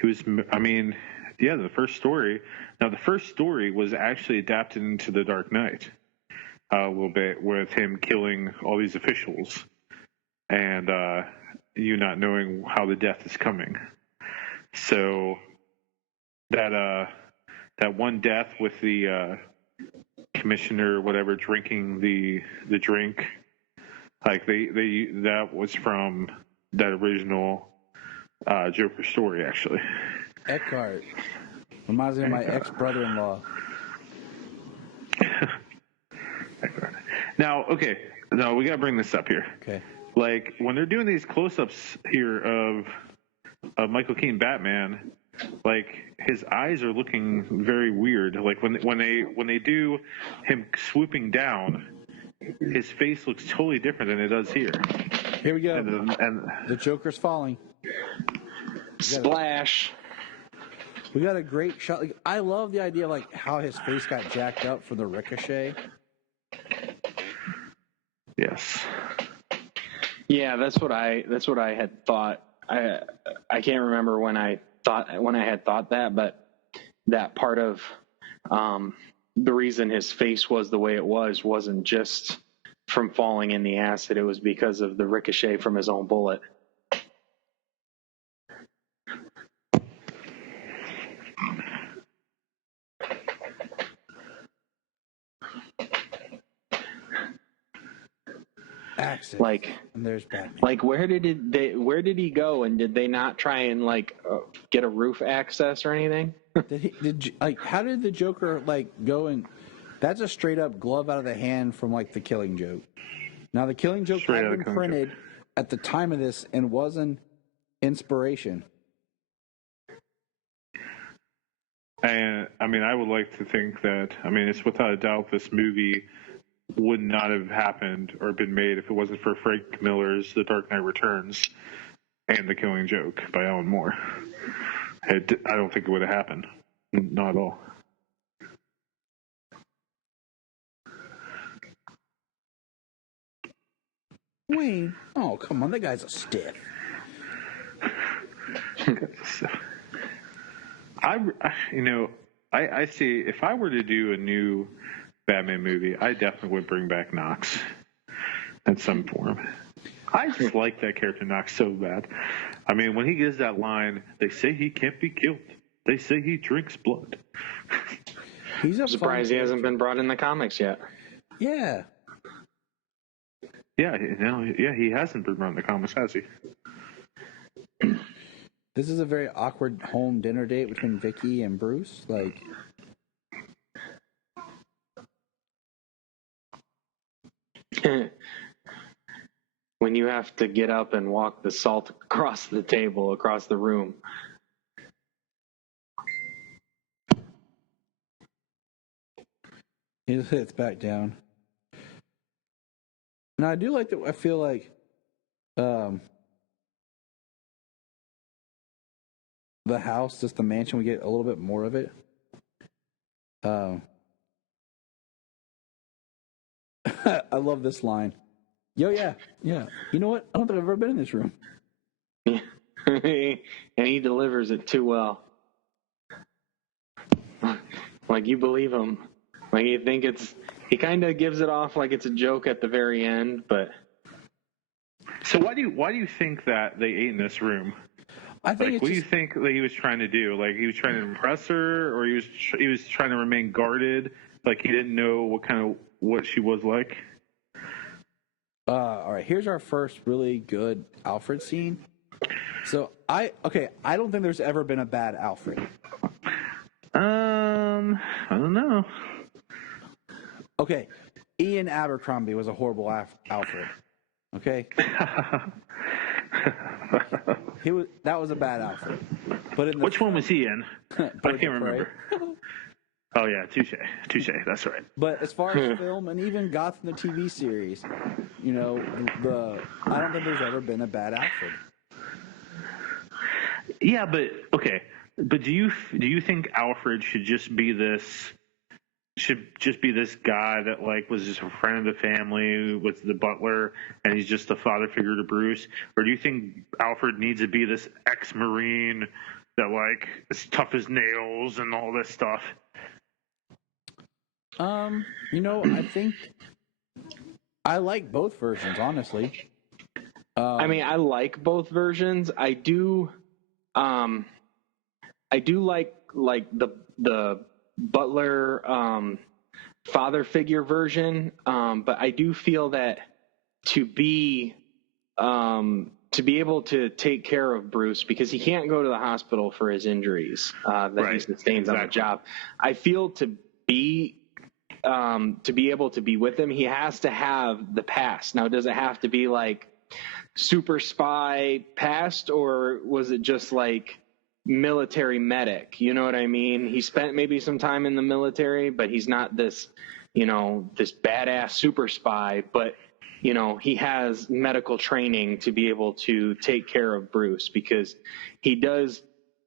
He was, I mean, yeah, the first story. Now, the first story was actually adapted into The Dark Knight a little bit with him killing all these officials and you not knowing how the death is coming. So that one death with the commissioner, whatever, drinking the drink, like that was from that original Joker story, actually. Eckhart reminds me of my ex-brother-in-law. Now, okay, no, we gotta bring this up here. Okay. Like when they're doing these close-ups here of Michael Keaton Batman, like his eyes are looking very weird. Like when they do him swooping down, his face looks totally different than it does here. Here we go. And the Joker's falling. Splash. We got a great shot. Like, I love the idea of like how his face got jacked up for the ricochet. Yes. Yeah, that's what I had thought. I can't remember when I had thought that, but that part of the reason his face was the way it wasn't just from falling in the acid. It was because of the ricochet from his own bullet. Access. And there's Batman. Like, where did he go? And did they not try and get a roof access or anything? How did the Joker go and? That's a straight up glove out of the hand from the Killing Joke. Now the Killing Joke had been printed at the time of this and was an inspiration. And I would like to think that it's without a doubt this movie would not have happened or been made if it wasn't for Frank Miller's The Dark Knight Returns and The Killing Joke by Alan Moore. I don't think it would have happened. Not at all. Wayne, oh come on, that guy's a stiff. I see. If I were to do a new Batman movie, I definitely would bring back Knox in some form. I just like that character Knox so bad. When he gives that line, they say he can't be killed. They say he drinks blood. I'm surprised he hasn't been brought in the comics yet. Yeah. Yeah, he hasn't been brought in the comics, has he? This is a very awkward home dinner date between Vicky and Bruce. When you have to get up and walk the salt across the table, across the room. He just hits back down. Now, I do like that. I feel like the house, just the mansion, we get a little bit more of it. I love this line. Yo, yeah. You know what? I don't think I've ever been in this room. Yeah. And he delivers it too well. You believe him. You think he kind of gives it off like it's a joke at the very end, but. So why do you think that they ate in this room? I think what do you think that he was trying to do? He was trying to impress her, or he was trying to remain guarded, he didn't know what she was like? All right, here's our first really good Alfred scene. So I don't think there's ever been a bad Alfred. I don't know. Okay, Ian Abercrombie was a horrible Alfred. Okay. That was a bad Alfred. But which one was he in? I can't remember. Oh yeah, touche. That's right. But as far as film and even Gotham the TV series, I don't think there's ever been a bad Alfred. Yeah, but okay. But do you think Alfred should just be this guy that was just a friend of the family, was the butler, and he's just the father figure to Bruce? Or do you think Alfred needs to be this ex-Marine that is tough as nails and all this stuff? I think I like both versions, honestly. I like both versions. I do like the butler father figure version, but I do feel that to be able to take care of Bruce, because he can't go to the hospital for his injuries that he sustains on the job. I feel to be able to be with him, he has to have the past. Now, does it have to be super spy past, or was it just military medic? You know what I mean? He spent maybe some time in the military, but he's not this badass super spy, but he has medical training to be able to take care of Bruce, because he does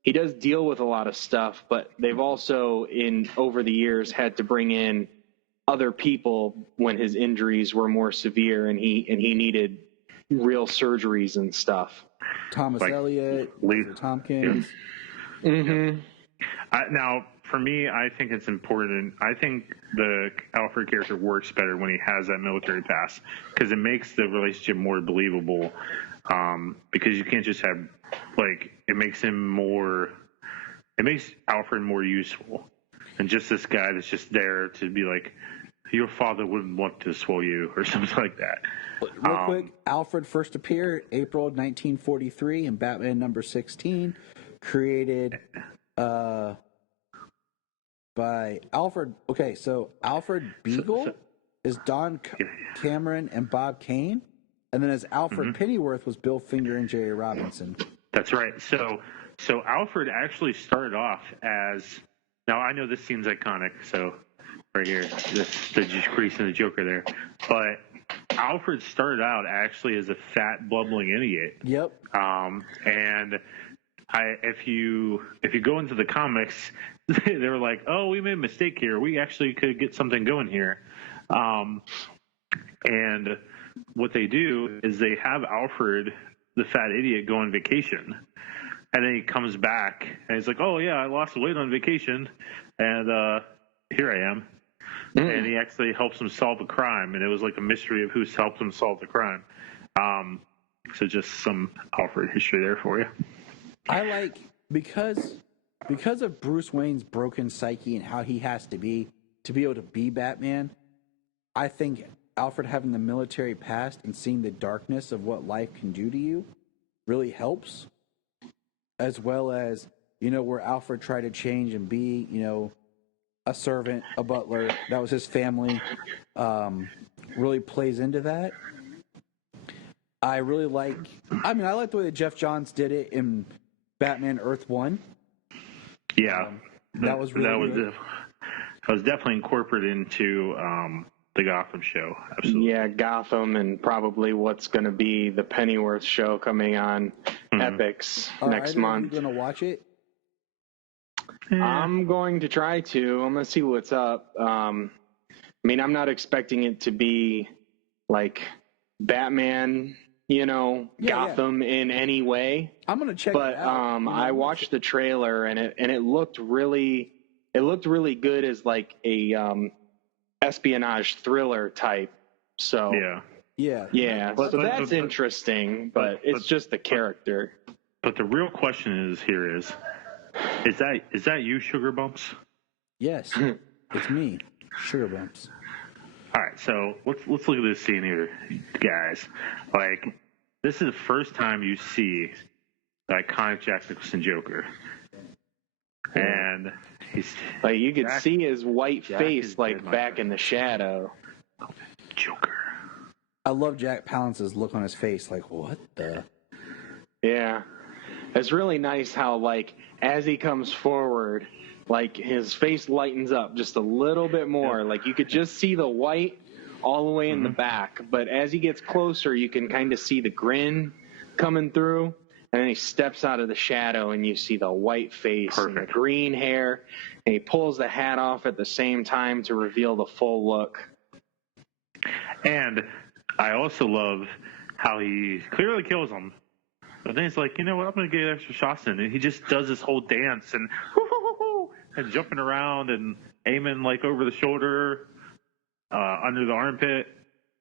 he does deal with a lot of stuff, but they've also over the years had to bring in other people when his injuries were more severe and he needed real surgeries and stuff. Thomas Elliott, Lisa Tompkins. Mm-hmm. Now, for me, I think it's important. I think the Alfred character works better when he has that military pass because it makes the relationship more believable. Because you can't just have, like, it makes Alfred more useful than just this guy that's just there to be like, your father wouldn't want to swallow you or something like that. Real quick, Alfred first appeared April 1943 in Batman number 16, created by Alfred. Okay, so Alfred Beagle is Don Cameron and Bob Kane, and then as Alfred Pennyworth was Bill Finger and Jerry Robinson. That's right. So Alfred actually started off as, now I know this scene's iconic, so right here, the crease and the Joker there, but Alfred started out actually as a fat, bubbling idiot. Yep. And if you go into the comics, they were like, oh, we made a mistake here. We actually could get something going here. And what they do is they have Alfred, the fat idiot, go on vacation. And then he comes back and he's like, oh, yeah, I lost weight on vacation. And here I am. And he actually helps him solve a crime. And it was like a mystery of who's helped him solve the crime. So just some Alfred history there for you. I like, because of Bruce Wayne's broken psyche and how he has to be able to be Batman, I think Alfred having the military past and seeing the darkness of what life can do to you really helps, as well as, where Alfred tried to change and be, a servant, a butler, that was his family, really plays into that. I like the way that Jeff Johns did it in Batman Earth 1. Yeah. That was really good. That was definitely incorporated into the Gotham show. Absolutely. Yeah, Gotham, and probably what's going to be the Pennyworth show coming on Epix next month. Are you going to watch it? I'm going to try to. I'm going to see what's up. I'm not expecting it to be like Batman, Gotham in any way. I'm going to check it out. But I watched the trailer and it looked really good as like a espionage thriller type. So yeah. So that's interesting, but it's just the character. But the real question is that you, Sugar Bumps? Yes, it's me, Sugar Bumps. All right, so let's look at this scene here, guys. Like, this is the first time you see the iconic Jack Nicholson Joker, and he's like, you could see his white face like back in the shadow. Joker. I love Jack Palance's look on his face, like, what the? Yeah, it's really nice how, like, as he comes forward, like, his face lightens up just a little bit more. Like, you could just see the white all the way in the back. But as he gets closer, you can kind of see the grin coming through. And then he steps out of the shadow, and you see the white face and the green hair. And he pulls the hat off at the same time to reveal the full look. And I also love how he clearly kills him. But then he's like, you know what, I'm going to get extra shots in. And he just does this whole dance and jumping around and aiming like over the shoulder, under the armpit.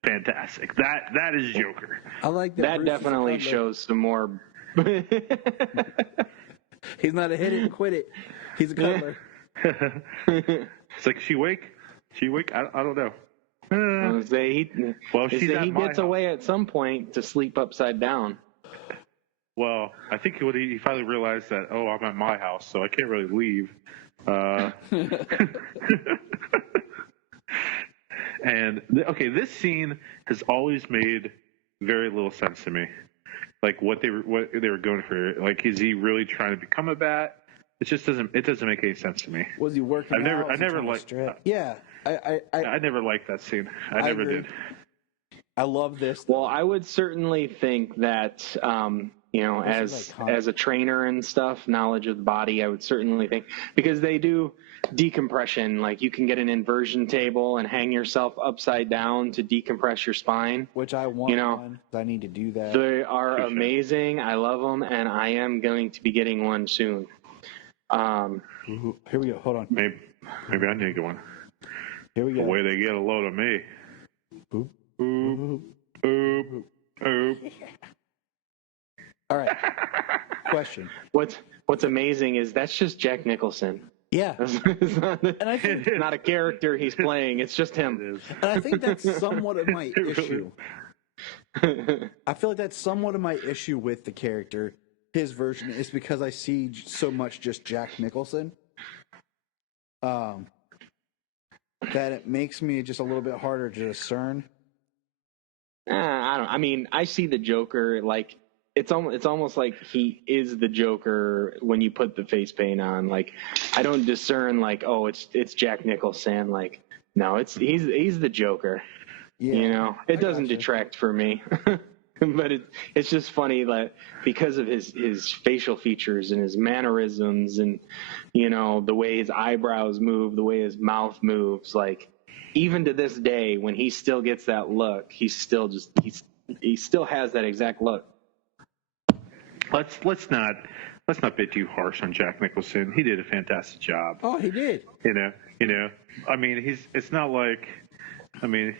Fantastic. That is Joker. I like that. That definitely shows some more. He's not a hit it and quit it. He's a cuddler. It's like, she wake? I don't know. He gets away at some point to sleep upside down. Well, I think he finally realized that, I'm at my house, so I can't really leave. And this scene has always made very little sense to me. Like what they were going for. Like, is he really trying to become a bat? It just doesn't make any sense to me. Was he working? I never liked. Yeah, I never liked that scene. I never did. I love this. Well, I would certainly think that as a trainer and stuff, knowledge of the body, I would certainly think, because they do decompression. Like, you can get an inversion table and hang yourself upside down to decompress your spine. Which I want one. I need to do that. They are amazing. I love them, and I am going to be getting one soon. Here we go. Hold on. Maybe I need to get one. Here we go. The way they get a load of me. Boop. Boop. Boop. Boop. All right. Question. What's amazing is that's just Jack Nicholson. Yeah. And I think it's not a character he's playing. It's just him. And I think that's somewhat of my issue. I feel like that's somewhat of my issue with the character. His version is because I see so much just Jack Nicholson. That it makes me just a little bit harder to discern. I see the Joker like it's almost like he is the Joker when you put the face paint on. Like, I don't discern like, oh, it's Jack Nicholson. Like, no, he's the Joker. Yeah, it doesn't detract for me. But it's just funny that because of his facial features and his mannerisms and the way his eyebrows move, the way his mouth moves, like, even to this day when he still gets that look, he still has that exact look. Let's not be too harsh on Jack Nicholson. He did a fantastic job. Oh, he did. I mean, it's not like, he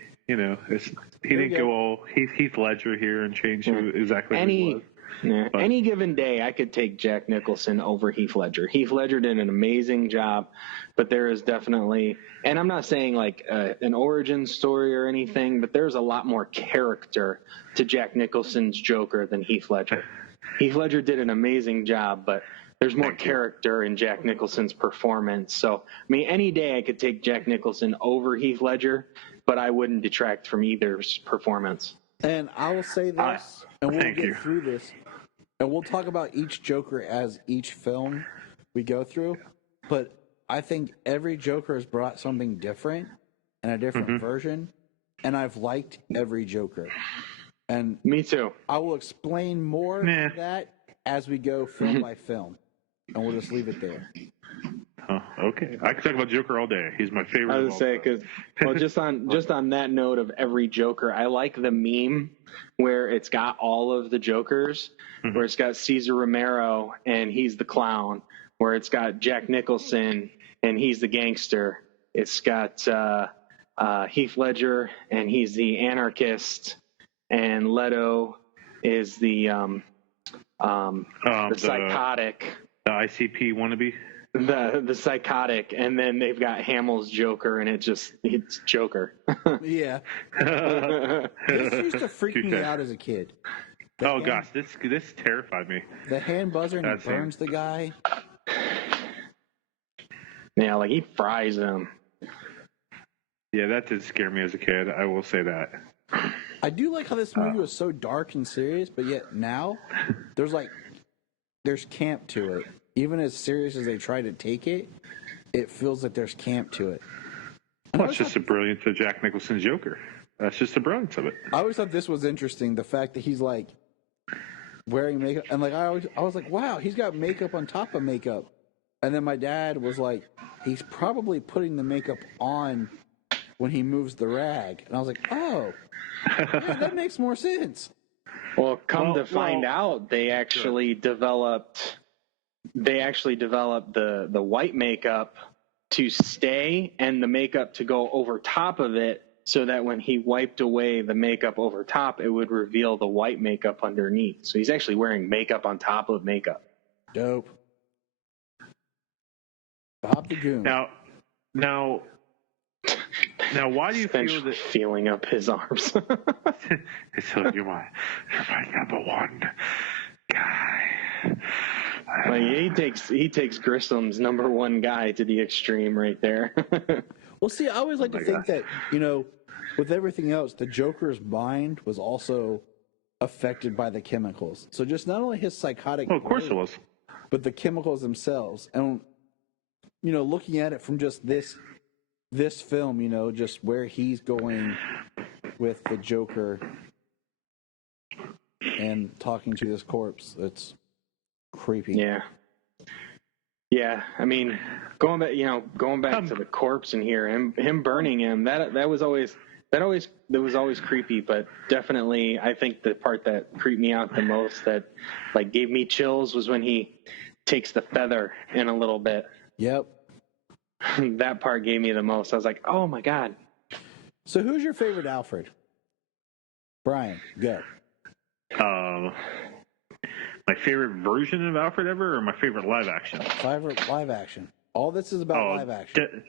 didn't go all Heath Ledger here and change who exactly who he was. Yeah, any given day, I could take Jack Nicholson over Heath Ledger. Heath Ledger did an amazing job, but there is definitely, and I'm not saying like an origin story or anything, but there's a lot more character to Jack Nicholson's Joker than Heath Ledger. Heath Ledger did an amazing job, but there's more character in Jack Nicholson's performance. So, any day I could take Jack Nicholson over Heath Ledger, but I wouldn't detract from either's performance. And I will say this, and we'll get through this, and we'll talk about each Joker as each film we go through, but I think every Joker has brought something different and a different version, and I've liked every Joker. And me too. I will explain more of that as we go film by film, and we'll just leave it there. Oh, okay. I could talk about Joker all day. He's my favorite. I was say because, just on that note of every Joker, I like the meme where it's got all of the Jokers, where it's got Cesar Romero and he's the clown, where it's got Jack Nicholson and he's the gangster. It's got Heath Ledger and he's the anarchist, and Leto is the psychotic, the ICP wannabe. The psychotic, and then they've got Hamill's Joker, and it's Joker. Yeah. This used to freak me out as a kid. Gosh, this terrified me. The hand buzzer and he burns the guy. Yeah, like he fries him. Yeah, that did scare me as a kid. I will say that. I do like how this movie was so dark and serious, but yet now there's camp to it. Even as serious as they try to take it, it feels like there's camp to it. Well, it's just the brilliance of Jack Nicholson's Joker. That's just the brilliance of it. I always thought this was interesting, the fact that he's like wearing makeup, and like I was like, wow, he's got makeup on top of makeup. And then my dad was like, he's probably putting the makeup on when he moves the rag. And I was like, oh, yeah, that makes more sense. Well, to find out, they actually developed the white makeup to stay and the makeup to go over top of it, so that when he wiped away the makeup over top, it would reveal the white makeup underneath. So he's actually wearing makeup on top of makeup. Dope. Bob the Goon. Now, why do you feel that feeling up his arms? So you're my number one guy. Like, he takes Grissom's number one guy to the extreme right there. Well, see, I always like to think that, with everything else, the Joker's mind was also affected by the chemicals. So just not only his psychotic, of course it was, but the chemicals themselves. And looking at it from just this film, just where he's going with the Joker. and talking to this corpse. It's creepy. Yeah. Yeah, I mean, going back to the corpse in here, him burning him, that was always creepy, but definitely I think the part that creeped me out the most, that like gave me chills, was when he takes the feather in a little bit. Yep. That part gave me the most. I was like, oh my God. So who's your favorite Alfred? Bryan, go. My favorite version of Alfred ever, or my favorite live action? Favorite live action. All this is about live action.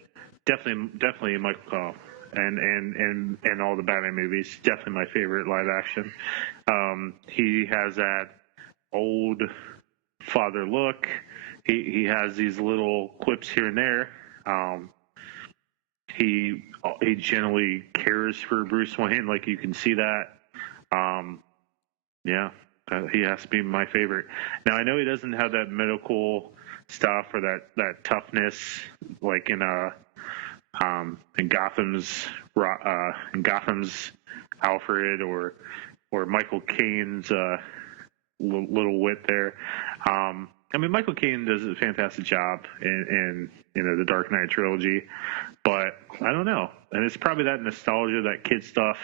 Definitely Michael Goff and all the Batman movies. Definitely my favorite live action. He has that old father look. He has these little quips here and there. He generally cares for Bruce Wayne, like you can see that. Yeah. He has to be my favorite. Now I know he doesn't have that medical stuff or that toughness like in Gotham's Alfred or Michael Caine's little wit there. I mean, Michael Caine does a fantastic job in the Dark Knight trilogy, but I don't know, and it's probably that nostalgia, that kid stuff.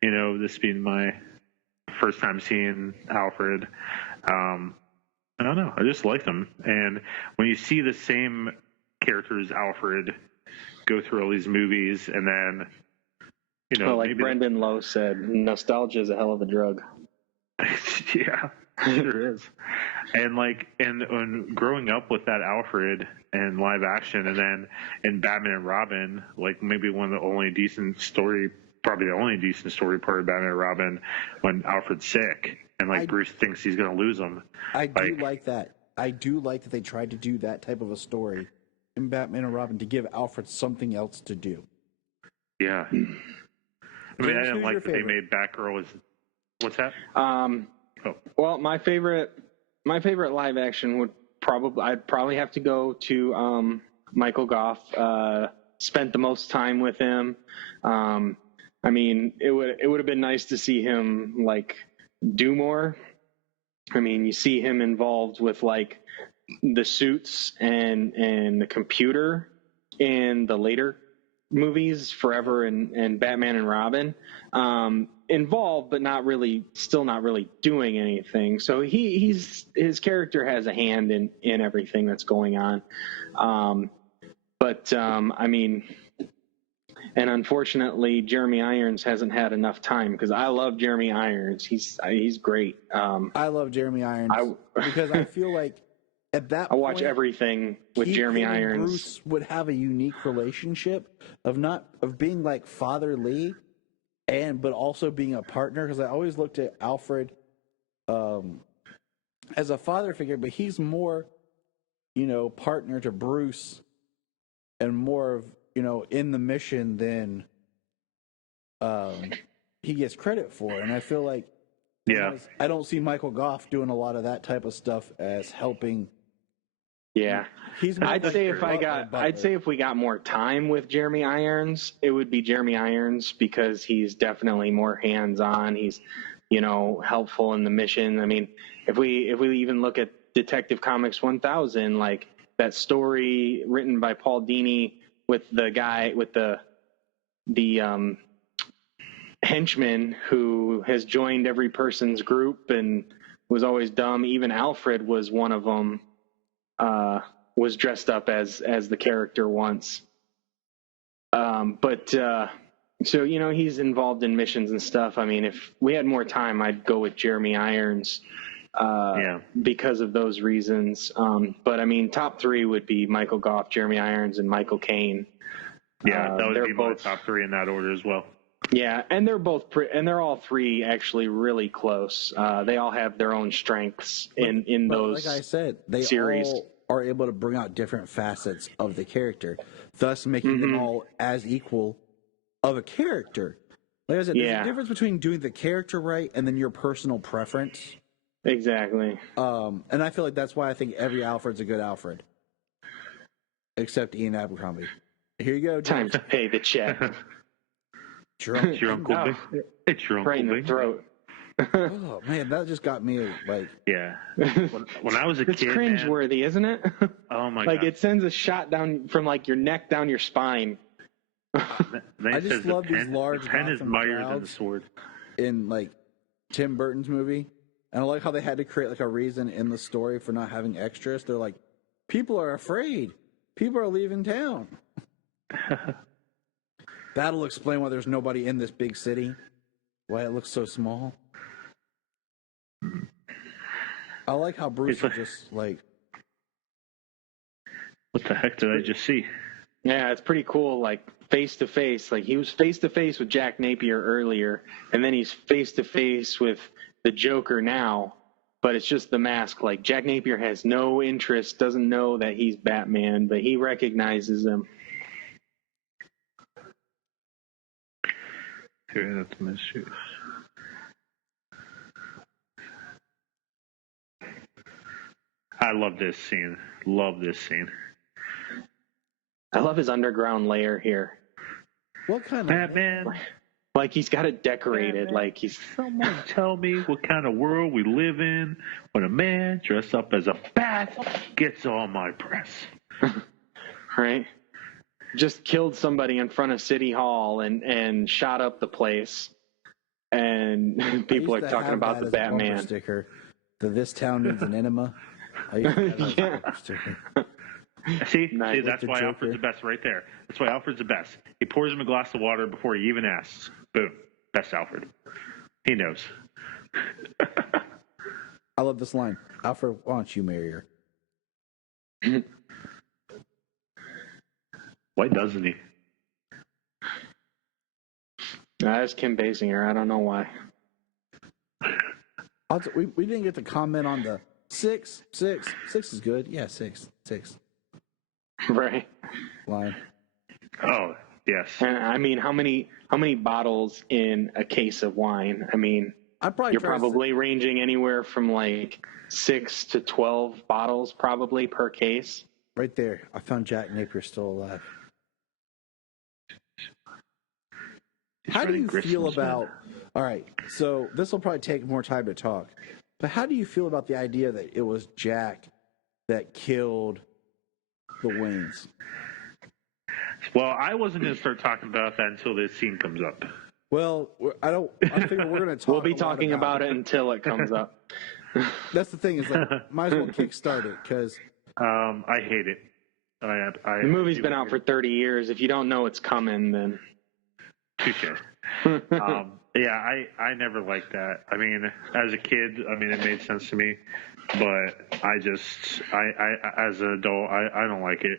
This being my first time seeing Alfred. I don't know. I just like them. And when you see the same characters, Alfred, go through all these movies, and then, like Brendan Lowe said, nostalgia is a hell of a drug. Yeah, sure is. And and growing up with that Alfred and live action, and then in Batman and Robin, like maybe one of the only decent story, probably the only decent story part of Batman and Robin, when Alfred's sick and Bruce thinks he's going to lose him. I do like that. I do like that they tried to do that type of a story in Batman and Robin to give Alfred something else to do. Yeah. I mean, I didn't like that they made Batgirl as... What's that? Well, my favorite live action I'd probably have to go to Michael Goff. Spent the most time with him. I mean, it would have been nice to see him do more. I mean, you see him involved with the suits and the computer in the later movies, Forever and Batman and Robin. Involved, but still not really doing anything. So his character has a hand in everything that's going on. I mean, and unfortunately, Jeremy Irons hasn't had enough time, because I love Jeremy Irons. He's great. I love Jeremy Irons because I feel like at that I watch everything with Jeremy Irons. And Bruce would have a unique relationship of being like Father Lee, but also being a partner, because I always looked at Alfred as a father figure, but he's more, partner to Bruce and more of, in the mission than he gets credit for. And I feel like I don't see Michael Goff doing a lot of that type of stuff as helping. Yeah. I'd say if we got more time with Jeremy Irons, it would be Jeremy Irons, because he's definitely more hands-on. He's, helpful in the mission. I mean, if we even look at Detective Comics 1000, that story written by Paul Dini with the guy with the henchman who has joined every person's group and was always dumb. Even Alfred was one of them. Was dressed up as the character once. So, he's involved in missions and stuff. I mean, if we had more time, I'd go with Jeremy Irons because of those reasons. But I mean, top three would be Michael Goff, Jeremy Irons, and Michael Caine. Yeah, that would be my top three in that order as well. Yeah, and they're both they're all three actually really close. They all have their own strengths in those. Like I said, they all are able to bring out different facets of the character, thus making them all as equal of a character. Like I said, there's a difference between doing the character right and then your personal preference. Exactly. And I feel like that's why I think every Alfred's a good Alfred, except Ian Abercrombie. Here you go, James. Time to pay the check. It's your uncle. It's your uncle. Right in the throat. Oh man, that just got me like. Yeah. When I was a It's kid, cringeworthy, isn't it? oh my like god! it sends a shot down from like your neck down your spine. I just love these large the pen is Gotham mightier than the crowds sword. in like Tim Burton's movie, and I like how they had to create like a reason in the story for not having extras. They're like, people are afraid. People are leaving town. That'll explain why there's nobody in this big city. Why it looks so small. I like how Bruce is just like, what the heck did I just see? Yeah, it's pretty cool. Like face to face, like he was face to face with Jack Napier earlier, and then he's face to face with the Joker now. But it's just the mask. Like Jack Napier has no interest, doesn't know that he's Batman, but he recognizes him. Here, that's my shoes. I love this scene. Love this scene. I love his underground lair here. what kind of Batman. Like he's got it decorated. Batman. Like he's Someone tell me what kind of world we live in when a man dressed up as a bat gets all my press. right. Just killed somebody in front of City Hall and shot up the place. And people are talking about the Batman sticker. This town needs an enema. I used to have that as a bumper sticker. See, Nice. that's why Joker. Alfred's the best right there. That's why Alfred's the best. He pours him a glass of water before he even asks. Boom. Best Alfred. He knows. I love this line. Alfred, why don't you marry her? Why doesn't he? That's Kim Basinger. I don't know why. We didn't get to comment on the 6 is good. Yeah, 6 Right. line. Oh, yes. And I mean, how many bottles in a case of wine? I mean, you're probably ranging anywhere from like 6 to 12 bottles probably per case. Right there. I found Jack Napier still alive. How do you feel about... All right, so this will probably take more time to talk. But how do you feel about the idea that it was Jack that killed the Waynes? Well, I wasn't going to start talking about that until this scene comes up. Well, I think we're going to talk. We'll be talking about it until it comes up. That's the thing is like, might as well kickstart it because I hate it. The movie's been out for 30 years. If you don't know it's coming, then touche. Yeah, I never liked that. I mean, as a kid, I mean, it made sense to me, but I as an adult, I don't like it.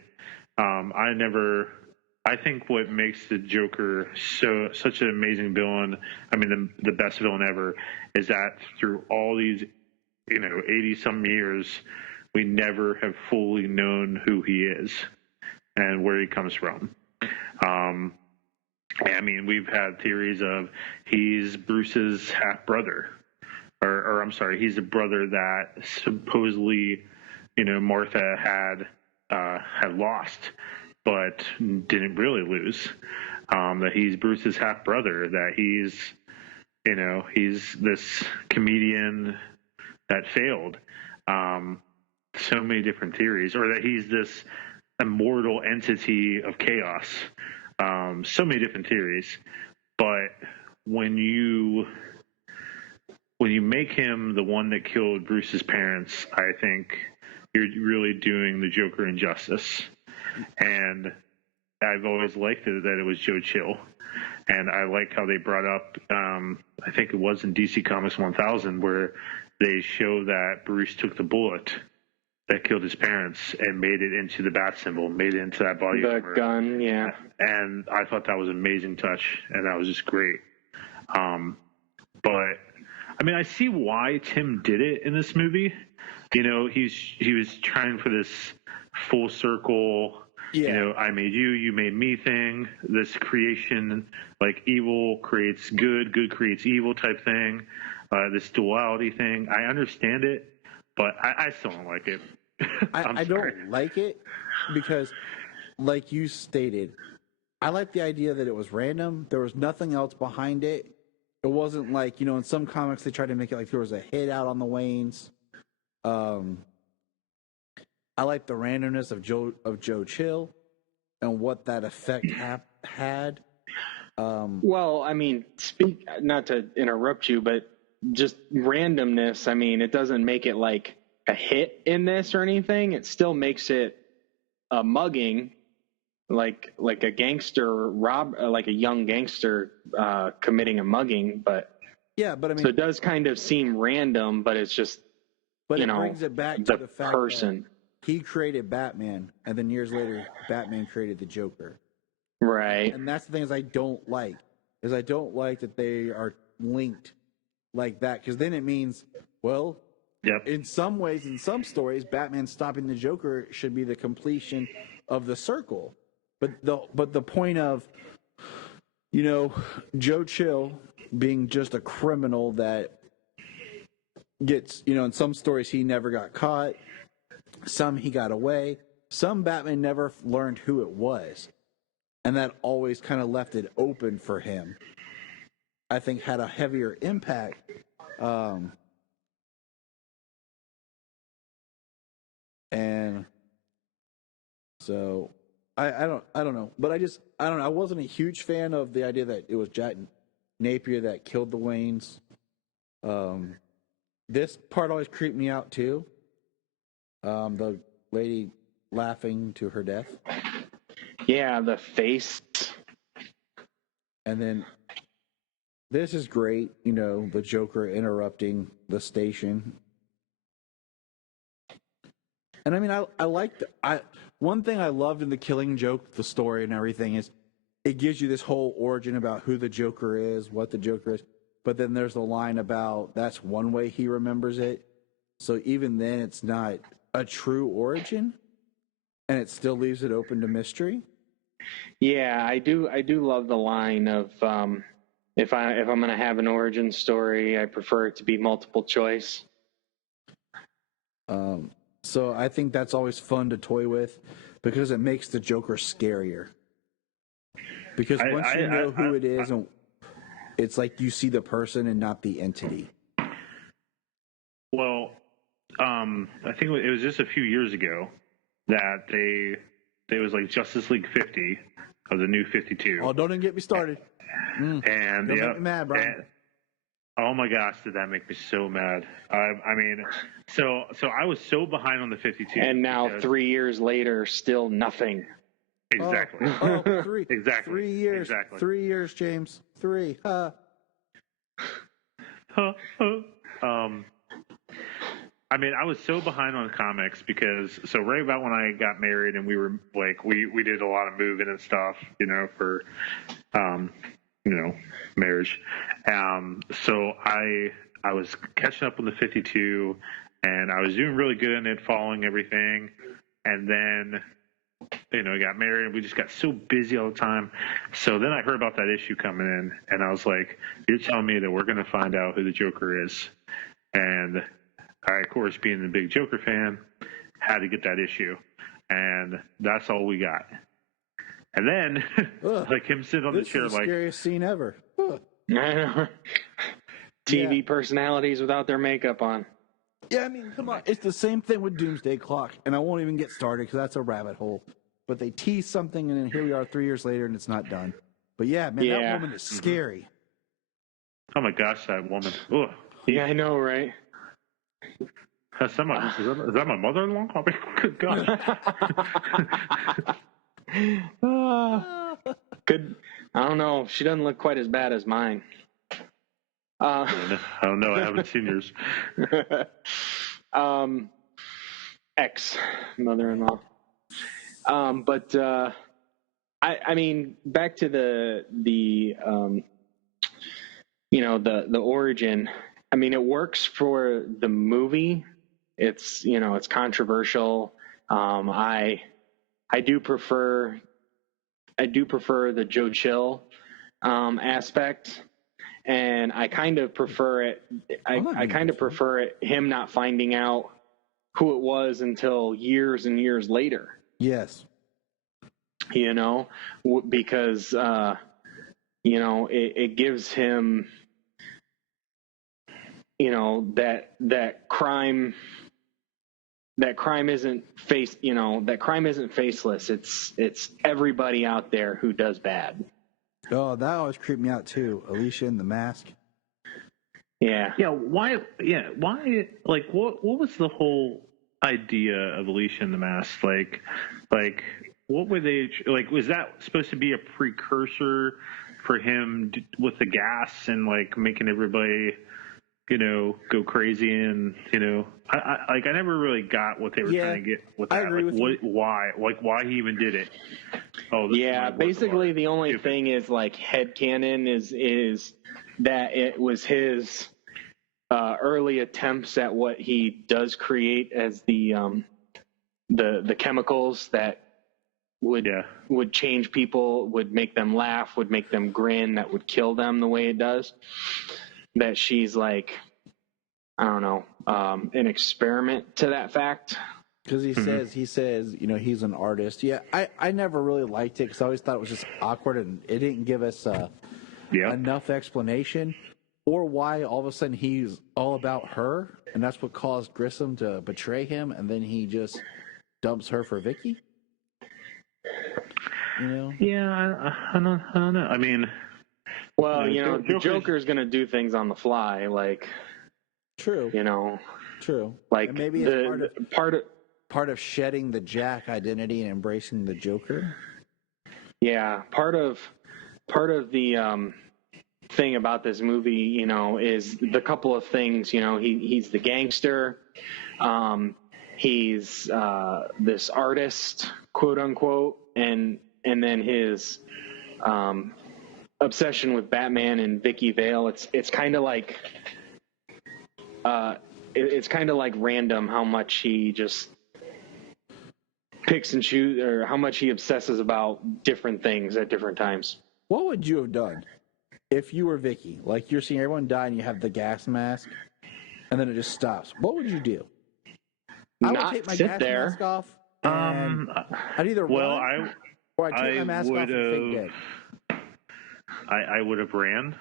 I think what makes the Joker such an amazing villain, I mean, the best villain ever, is that through all these, 80-some years, we never have fully known who he is and where he comes from. I mean, we've had theories of he's Bruce's half brother, or I'm sorry, he's a brother that supposedly, Martha had lost, but didn't really lose. That he's Bruce's half brother. That he's this comedian that failed. So many different theories, or that he's this immortal entity of chaos. So many different theories, but when you make him the one that killed Bruce's parents, I think you're really doing the Joker injustice. And I've always liked it that it was Joe Chill, and I like how they brought up. I think it was in DC Comics 1000 where they show that Bruce took the bullet that killed his parents and made it into the bat symbol, made it into that body armor. Gun, yeah. And I thought that was an amazing touch, and that was just great. But I mean, I see why Tim did it in this movie. He was trying for this full circle. Yeah. I made you, you made me thing. This creation, like evil creates good, good creates evil type thing. This duality thing. I understand it. But I still don't like it. I don't like it because, like you stated, I like the idea that it was random. There was nothing else behind it. It wasn't like, in some comics they tried to make it like there was a hit out on the Waynes. I like the randomness of Joe Chill and what that effect had. Well, I mean, not to interrupt you, but just randomness. I mean, it doesn't make it like a hit in this or anything. It still makes it a mugging, like a gangster like a young gangster committing a mugging. But yeah, but I mean, so it does kind of seem random, but it's just brings it back to the fact person. That he created Batman, and then years later, Batman created the Joker. Right. And that's the thing I don't like that they are linked like that, because then it means, well, in some ways, in some stories, Batman stopping the Joker should be the completion of the circle. But the point of, Joe Chill being just a criminal that gets, in some stories he never got caught, some he got away, some Batman never learned who it was. And that always kind of left it open for him. I think had a heavier impact. And so I don't know, but I don't know. I wasn't a huge fan of the idea that it was Jack Napier that killed the Waynes. This part always creeped me out too. The lady laughing to her death. Yeah, the face. And then this is great, the Joker interrupting the station. And I mean, I liked one thing I loved in the Killing Joke, the story and everything, is it gives you this whole origin about who the Joker is, what the Joker is. But then there's the line about that's one way he remembers it. So even then, it's not a true origin, and it still leaves it open to mystery. Yeah, I do love the line of if I'm going to have an origin story, I prefer it to be multiple choice. So I think that's always fun to toy with because it makes the Joker scarier. Because once you know who it is, it's like you see the person and not the entity. Well, I think it was just a few years ago that it was like Justice League 50 of the new 52. Oh, don't even get me started. And don't make me mad, Bryan. Oh my gosh, did that make me so mad? I mean, so I was so behind on the 52. And now 3 years later, still nothing. Exactly. Three. Exactly. 3 years. Exactly. 3 years, James. 3. I mean, I was so behind on comics because right about when I got married and we were like we did a lot of moving and stuff, for marriage. So I was catching up on the 52 and I was doing really good in it, following everything. And then I got married and we just got so busy all the time. So then I heard about that issue coming in and I was like, you're telling me that we're going to find out who the Joker is. And I, of course, being the big Joker fan, had to get that issue. And that's all we got. And then, like him sitting on the chair, this is the scariest scene ever. I know. TV personalities without their makeup on. Yeah, I mean, come on. It's the same thing with Doomsday Clock. And I won't even get started because that's a rabbit hole. But they tease something, and then here we are 3 years later, and it's not done. But yeah, man, that woman is scary. Oh, my gosh, that woman. Ugh. Yeah, I know, right? Is that my mother-in-law? Oh, good God. Good. I don't know. She doesn't look quite as bad as mine. I don't know. I haven't seen yours. Ex-mother-in-law. But I mean, back to the origin. I mean, it works for the movie. It's it's controversial. I do prefer the Joe Chill aspect, and I kind of prefer it. I kind of prefer it him not finding out who it was until years and years later. Yes, because it gives him that crime isn't faceless. It's everybody out there who does bad. Oh, that always creeped me out too. Alicia in the mask. Yeah. Yeah. Why? Yeah. Why? Like, what was the whole idea of Alicia in the mask? Like, what were they like? Was that supposed to be a precursor for him with the gas and like making everybody, go crazy? And I never really got what they were trying to get with that. I agree with you. Why he even did it? Oh, yeah. Basically, the only thing is like headcanon is that it was his early attempts at what he does create as the chemicals that would change people, would make them laugh, would make them grin, that would kill them the way it does. That she's like, I don't know, an experiment to that fact. Because he says, he's an artist. Yeah, I never really liked it because I always thought it was just awkward and it didn't give us enough explanation or why all of a sudden he's all about her and that's what caused Grissom to betray him and then he just dumps her for Vicky. Yeah, I don't know. I mean, well, the Joker's going to do things on the fly, like. True. True. Like and maybe it's part of shedding the Jack identity and embracing the Joker. Yeah, part of the thing about this movie, is the couple of things. He's the gangster. He's this artist, quote unquote, and then his obsession with Batman and Vicky Vale. It's kind of like. It's kind of like random how much he just picks and chooses, or how much he obsesses about different things at different times. What would you have done if you were Vicky? Like you're seeing everyone die and you have the gas mask, and then it just stops. What would you do? I would take my gas mask off. And I'd either run or I'd take my mask off and fake dead. I would have ran.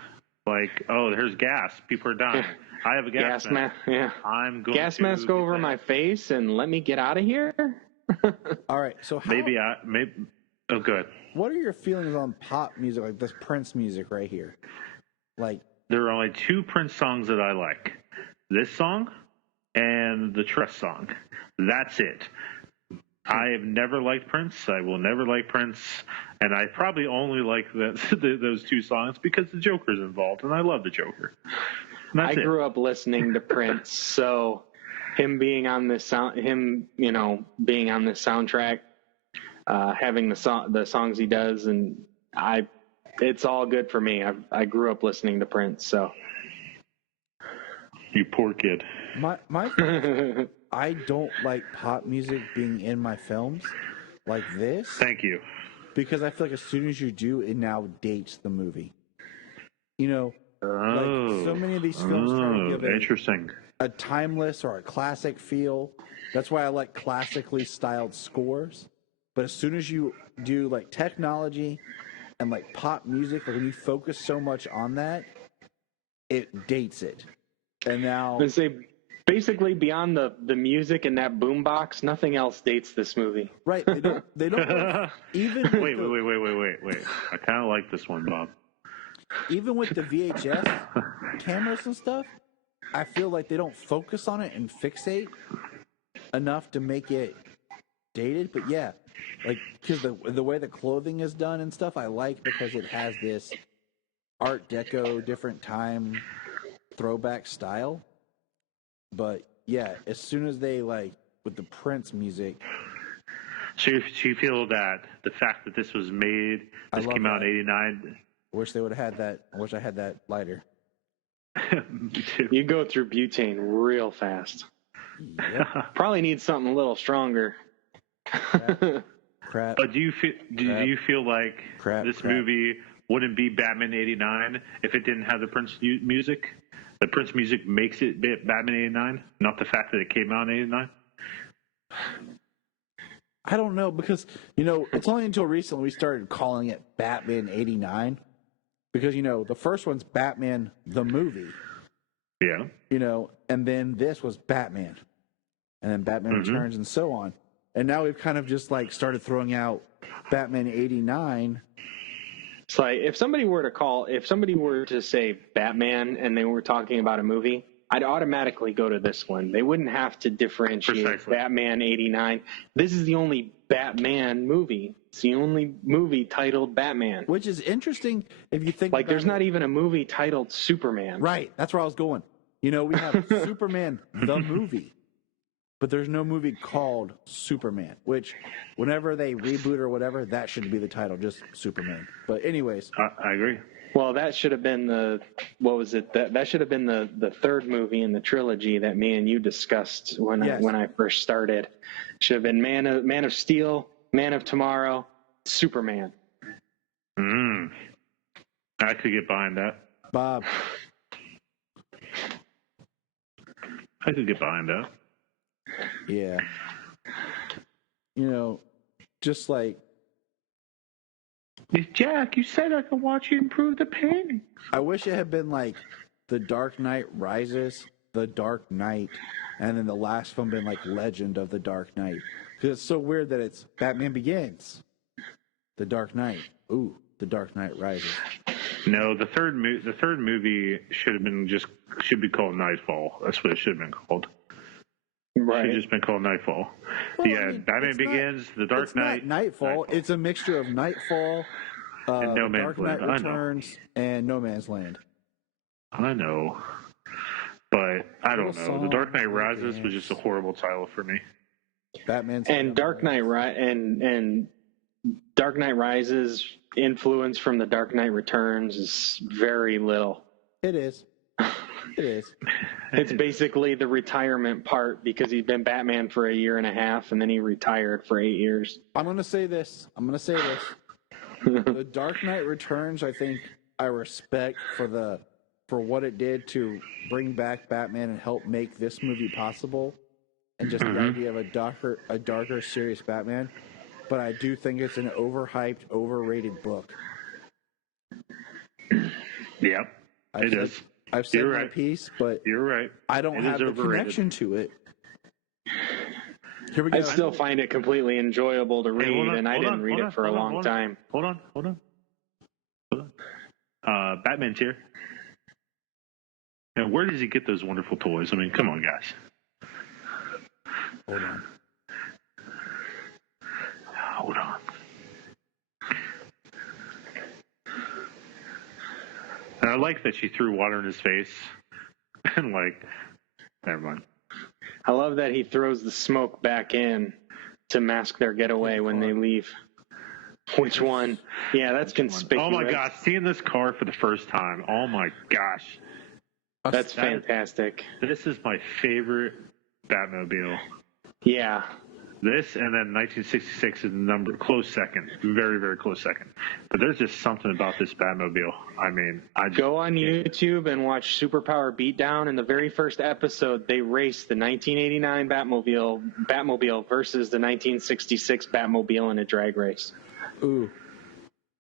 Like, oh, there's gas. People are dying. I have a gas mask. Yeah. I'm going gas mask over my face and let me get out of here. All right. So maybe. Oh, good. What are your feelings on pop music, like this Prince music right here? Like, there are only two Prince songs that I like: this song and the Trust song. That's it. I have never liked Prince. I will never like Prince. And I probably only like those two songs because the Joker's involved, and I love the Joker. I grew up listening to Prince, so him being on this being on this soundtrack, having the songs he does, and it's all good for me. I grew up listening to Prince, so. You poor kid. My I don't like pop music being in my films like this. Thank you. Because I feel like as soon as you do, it now dates the movie. Like so many of these films try to give a timeless or a classic feel. That's why I like classically styled scores. But as soon as you do like technology and like pop music, like when you focus so much on that, it dates it. And now I say basically beyond the music and that boombox, nothing else dates this movie. Right. They don't even Wait. I kind of like this one, Bob. Even with the VHS cameras and stuff, I feel like they don't focus on it and fixate enough to make it dated. But yeah, like because the way the clothing is done and stuff, I like because it has this Art Deco, different time throwback style. But yeah, as soon as they like with the Prince music. So you feel that the fact that this came out in '89. Wish they would have had that. I wish I had that lighter. Me too. You go through butane real fast. Yep. Probably need something a little stronger. Crap. But do you feel like this movie wouldn't be Batman '89 if it didn't have the Prince music? The Prince music makes it Batman '89, not the fact that it came out in '89. I don't know because it's only until recently we started calling it Batman '89 because the first one's Batman the movie. Yeah. You know, and then this was Batman. And then Batman Returns and so on. And now we've kind of just like started throwing out Batman 89. It's like if somebody were to say Batman and they were talking about a movie, I'd automatically go to this one. They wouldn't have to differentiate Precisely. Batman 89. This is the only Batman movie. It's the only movie titled Batman. Which is interesting if you think Like, about there's not even a movie titled Superman. Right. That's where I was going. You know, we have Superman, the movie. But there's no movie called Superman, which whenever they reboot or whatever, that should be the title, just Superman. But anyways. I agree. Well, that should have been that should have been the third movie in the trilogy that me and you discussed when I first started. Should have been Man of Steel, Man of Tomorrow, Superman. I could get behind that. Bob. I could get behind that. Yeah. You know, just like Jack, you said I could watch you improve the painting. I wish it had been like The Dark Knight Rises, The Dark Knight, and then the last film been like Legend of the Dark Knight. Because it's so weird that it's Batman Begins, The Dark Knight. Ooh, The Dark Knight Rises. No, the third movie should be called Nightfall. That's what it should have been called. Right. It should have just been called Nightfall. Well, yeah, I mean, Batman Begins, The Dark Knight. It's not Nightfall. Nightfall. It's a mixture of Nightfall, And No Man's Dark Knight Land. Returns, and No Man's Land. I know. But I don't know. The Dark Knight Rises Begins. was just a horrible title for me. Batman's And Dark Knight and Dark Knight Rises influence from the Dark Knight Returns is very little. It is. It is. It's basically the retirement part because he's been Batman for a year and a half and then he retired for 8 years. I'm going to say this. The Dark Knight Returns, I think I respect for what it did to bring back Batman and help make this movie possible. And just the idea of a darker, serious Batman. But I do think it's an overhyped, overrated book. Yep, it is. I've said You're my right. piece, but You're right. I don't It have is the overrated. connection to it. Here we go. I still find it completely enjoyable to read, hold on, and I hold didn't on, read hold it on, for a hold on, long hold on. time. Hold on. Batman's here. And where does he get those wonderful toys? I mean, come on, guys. Hold on. Hold on. And I like that she threw water in his face. And never mind. I love that he throws the smoke back in to mask their getaway when they leave. Which one? Yeah, that's conspicuous. Oh my gosh, seeing this car for the first time. Oh my gosh. That's fantastic. This is my favorite Batmobile. Yeah. This and then 1966 is close second. Very, very close second. But there's just something about this Batmobile. I mean, Go on YouTube and watch Superpower Beatdown. In the very first episode, they race the 1989 Batmobile versus the 1966 Batmobile in a drag race. Ooh.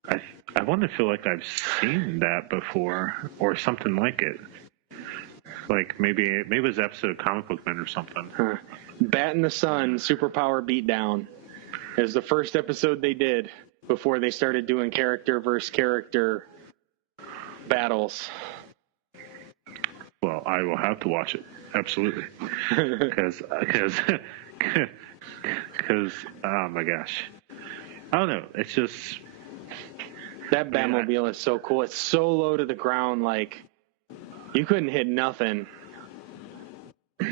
I want to feel like I've seen that before or something like it. Like maybe it was an episode of Comic Book Men or something. Bat in the Sun, Superpower Beatdown is the first episode they did before they started doing character versus character battles. Well, I will have to watch it. Absolutely. Because oh my gosh. I don't know. It's just That Batmobile is so cool. It's so low to the ground, like you couldn't hit nothing.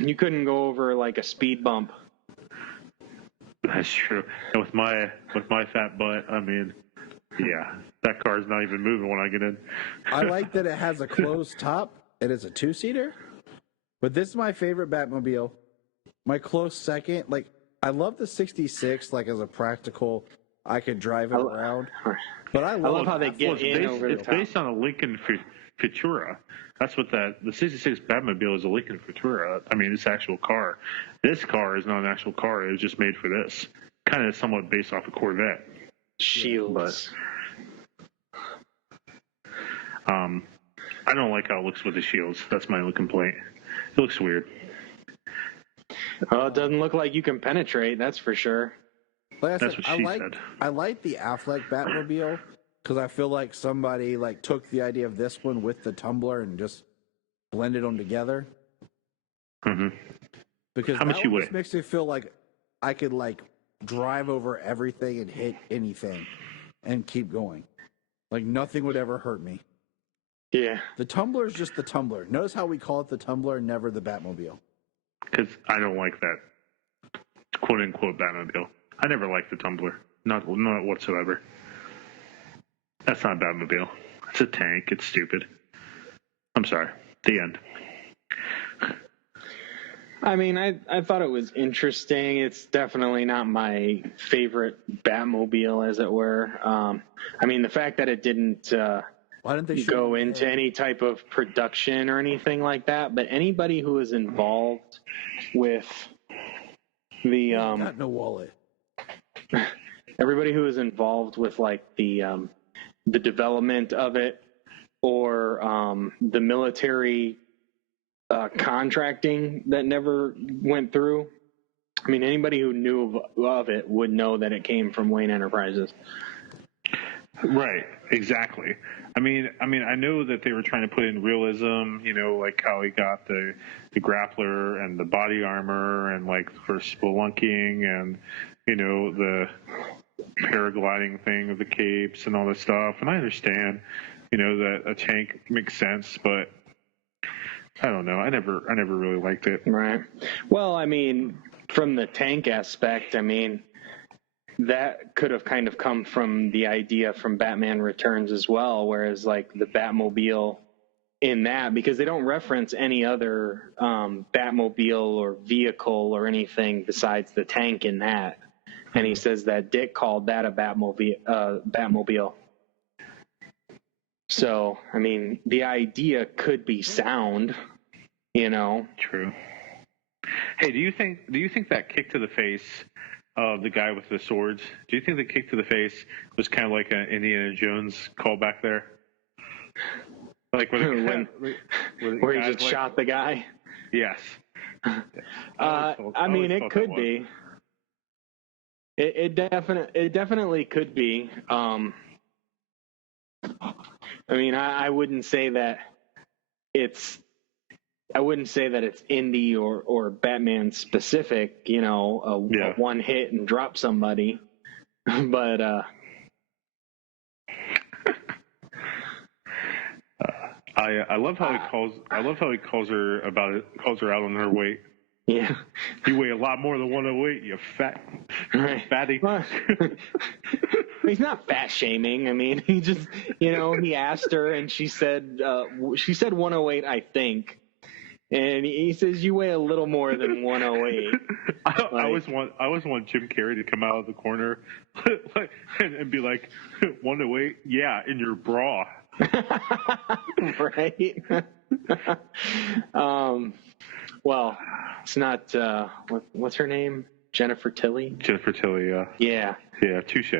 You couldn't go over like a speed bump. That's true. And with my fat butt, I mean, yeah, that car's not even moving when I get in. I like that it has a closed top. It is a two-seater. But this is my favorite Batmobile. My close second, I love the 66, as a practical, I could drive it around. But I love how they get in over the It's top. based on a Lincoln Futura. That's what the 66 Batmobile is, a Lincoln Futura. I mean, it's an actual car. This car is not an actual car. It was just made for this. Kind of somewhat based off a Corvette. I don't like how it looks with the shields. That's my only complaint. It looks weird. Well, it doesn't look like you can penetrate, that's for sure. Like I That's said, what she said. I like the Affleck Batmobile because I feel like somebody like took the idea of this one with the Tumbler and just blended them together. Mm-hmm. Because How much that you one weigh? just makes me feel like I could like drive over everything and hit anything and keep going. Like nothing would ever hurt me. Yeah. The Tumbler is just the Tumbler. Notice how we call it the Tumbler and never the Batmobile. Because I don't like that quote-unquote Batmobile. I never liked the Tumbler. Not whatsoever. That's not a Batmobile. It's a tank. It's stupid. I'm sorry. The end. I mean, I thought it was interesting. It's definitely not my favorite Batmobile, as it were. I mean, the fact that it didn't Why didn't they shoot go him in the into head? any type of production or anything like that, but anybody who was involved with the Got no wallet. everybody who was involved with like the development of it or the military contracting that never went through. I mean, anybody who knew of it would know that it came from Wayne Enterprises. Right, exactly. I mean, I know that they were trying to put in realism, like how he got the grappler and the body armor and like for spelunking and, the paragliding thing of the capes and all this stuff. And I understand, that a tank makes sense, but I don't know. I never really liked it. Right. Well, I mean, from the tank aspect, I mean, that could have kind of come from the idea from Batman Returns as well, whereas like the Batmobile in that, because they don't reference any other Batmobile or vehicle or anything besides the tank in that. And he says that Dick called that a Batmobile. So, I mean, the idea could be sound, True. Hey, do you think that kick to the face of the guy with the swords? Do you think the kick to the face was kind of like an Indiana Jones callback there? Like where where he just shot the guy? Yes. I mean, it could be. It definitely could be. I mean, I wouldn't say that it's indie or Batman specific, a one hit and drop somebody, but I love how he calls her out on her weight. Yeah. You weigh a lot more than 108, you fat fatty. Well, he's not fat shaming. I mean, he just, he asked her and she said 108, I think. And he says, you weigh a little more than 108. I always want Jim Carrey to come out of the corner and be like, 108? Yeah, in your bra. Right? Well, it's not, what's her name? Jennifer Tilly? Jennifer Tilly, yeah. Yeah. Yeah, touche.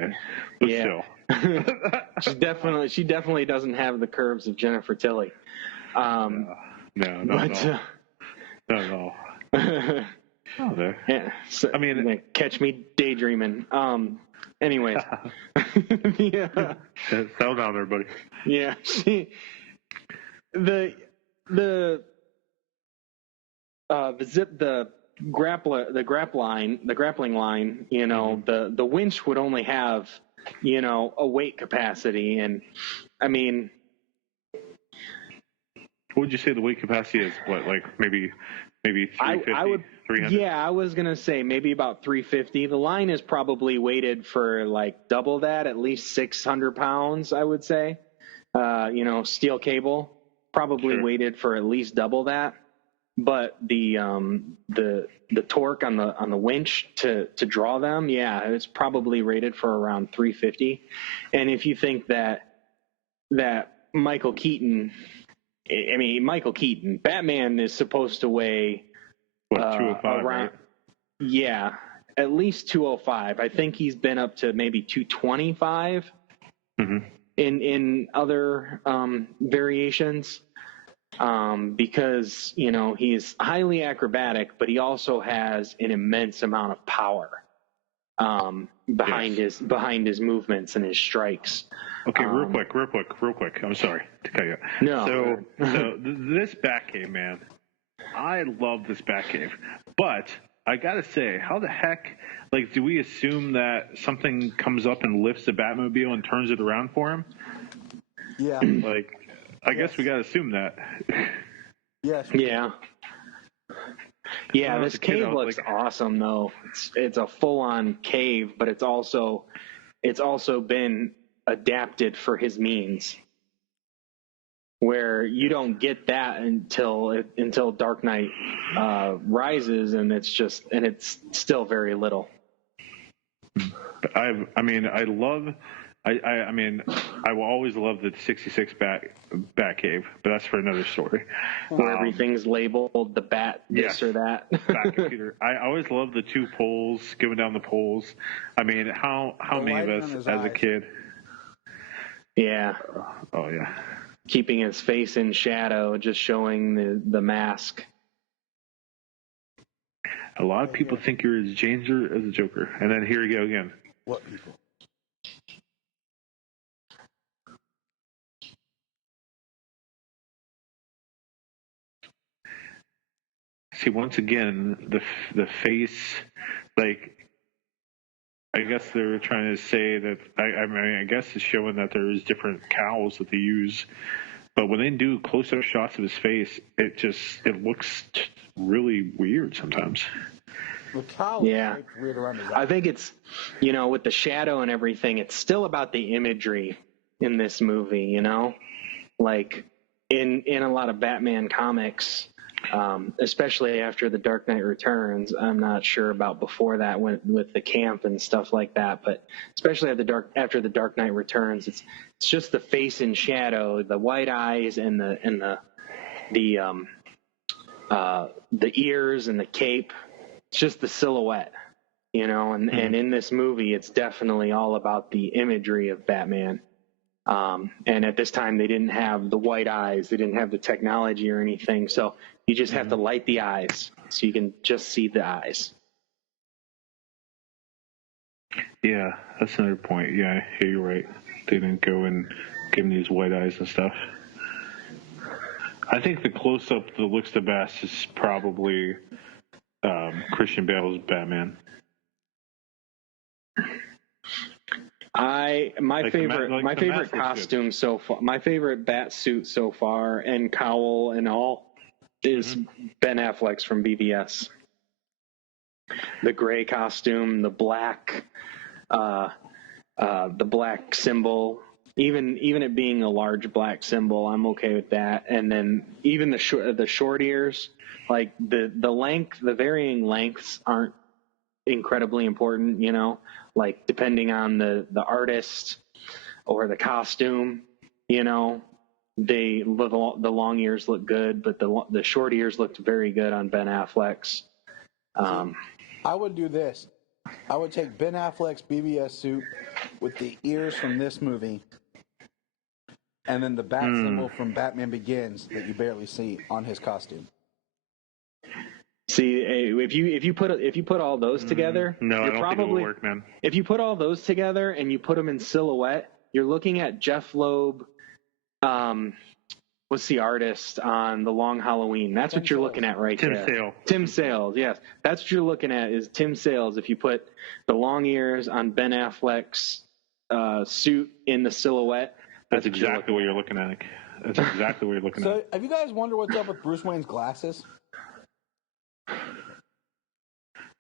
But yeah. still. She definitely doesn't have the curves of Jennifer Tilly. No. No. Oh, there. Yeah. So, I mean, catch me daydreaming. Anyways. Yeah. Settle down there, buddy. Yeah. The grappling line, the winch would only have, a weight capacity. And I mean, what would you say the weight capacity is? What, like maybe 350, 300? Yeah, I was going to say maybe about 350. The line is probably weighted for like double that, at least 600 pounds, I would say. Steel cable, probably Sure. weighted for at least double that. But the torque on the winch to draw them, yeah, it's probably rated for around 350. And if you think that Michael Keaton, Batman is supposed to weigh 205, around, right? Yeah, at least 205. I think he's been up to maybe 225 Mm-hmm. in other variations. because, you know, he's highly acrobatic, but he also has an immense amount of power behind his movements and his strikes. Okay, real quick. I'm sorry to cut you. No. So this Batcave, man, I love this Batcave, but I gotta say, how the heck, like, do we assume that something comes up and lifts the Batmobile and turns it around for him? Yeah. Like, I guess we gotta assume that. Yes. Yeah. Yeah, this cave looks awesome though. It's a full-on cave, but it's also been adapted for his means. Where you don't get that until Dark Knight Rises, and it's still very little. I will always love the 66 Batcave, but that's for another story. Where everything's labeled the bat, this or that. Bat computer. I always love the two poles, going down the poles. I mean, how many of us as a kid? Yeah. Oh, yeah. Keeping his face in shadow, just showing the mask. A lot of people think you're as danger as a Joker. And then here you go again. What people? See, once again, the face, like, I guess they're trying to say that, I guess it's showing that there's different cowls that they use. But when they do close-up shots of his face, it looks really weird sometimes. The cowl is weird around his eyes. I think it's, you know, with the shadow and everything, it's still about the imagery in this movie, you know? Like, in a lot of Batman comics, especially after The Dark Knight Returns, I'm not sure about before that with the camp and stuff like that, but especially after The Dark Knight Returns, it's just the face in shadow, the white eyes and the ears and the cape. It's just the silhouette, you know, and in this movie, it's definitely all about the imagery of Batman. And at this time, they didn't have the white eyes. They didn't have the technology or anything. So you just have to light the eyes so you can just see the eyes. Yeah, that's another point. Yeah, you're right. They didn't go and give him these white eyes and stuff. I think the close-up that looks the best is probably Christian Bale's Batman. My favorite costume so far, my favorite bat suit so far, and cowl and all, is Ben Affleck's from BVS. The gray costume, the black symbol, even it being a large black symbol, I'm okay with that. And then even the short ears, like the varying lengths aren't incredibly important, you know, like depending on the artist or the costume, you know, the long ears look good, but the short ears looked very good on Ben Affleck's. I would do this. I would take Ben Affleck's BBS suit with the ears from this movie, and then the bat symbol from Batman Begins that you barely see on his costume. See, if you put all those together, no, I don't think it will work, man. If you put all those together and you put them in silhouette, you're looking at Jeff Loeb. What's the artist on The Long Halloween? That's what you're looking at right there. Tim Sale, yes. That's what you're looking at is Tim Sales. If you put the long ears on Ben Affleck's suit in the silhouette, that's exactly what you're looking at. That's exactly what you're looking at. So, have you guys wondered what's up with Bruce Wayne's glasses?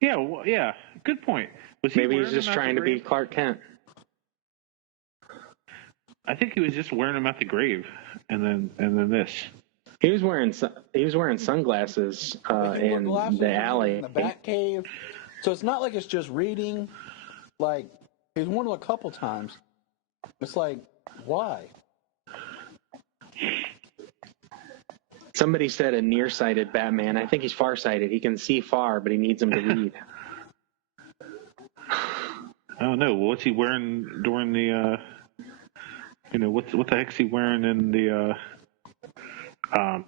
Yeah, good point. Maybe he's just trying to be Clark Kent. I think he was just wearing them at the grave, and then this. He was wearing sunglasses in the alley, in the Batcave. So it's not like it's just reading. Like he's worn them a couple times. It's like, why? Somebody said a nearsighted Batman. I think he's farsighted. He can see far, but he needs him to read. I don't know. What's he wearing during the? What the heck's he wearing in the I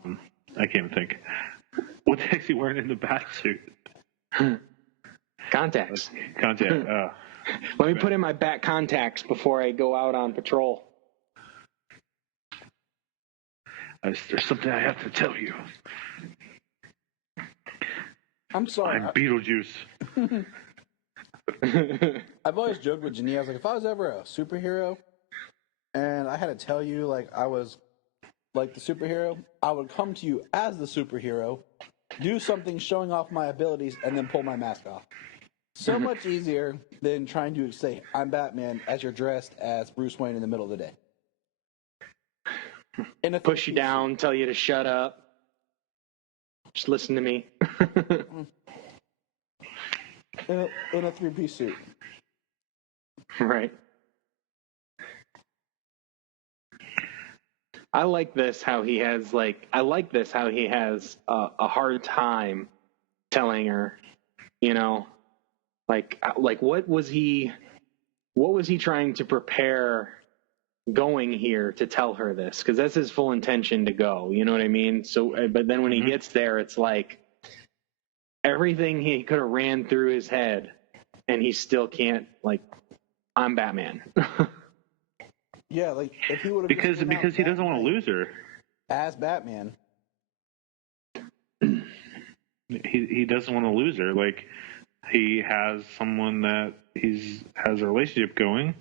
can't even think. What the heck's he wearing in the bat suit? Contacts. Contact. Let me put in my bat contacts before I go out on patrol. There's something I have to tell you. I'm sorry. I'm Beetlejuice. I've always joked with Janine. I was like, if I was ever a superhero and I had to tell you, like, I was like the superhero, I would come to you as the superhero, do something showing off my abilities, and then pull my mask off. So much easier than trying to say, I'm Batman, as you're dressed as Bruce Wayne in the middle of the day. Push you down, tell you to shut up. Just listen to me. in a three-piece suit. Right. I like this how he has a hard time telling her, you know, like what was he trying to prepare going here to tell her this? Because that's his full intention to go, you know what I mean? So, but then when he gets there, it's like everything he could have ran through his head, and he still can't, like, I'm Batman. Yeah, like if he would have because he doesn't want to lose her as Batman. He doesn't want to lose her. Like, he has someone that has a relationship going,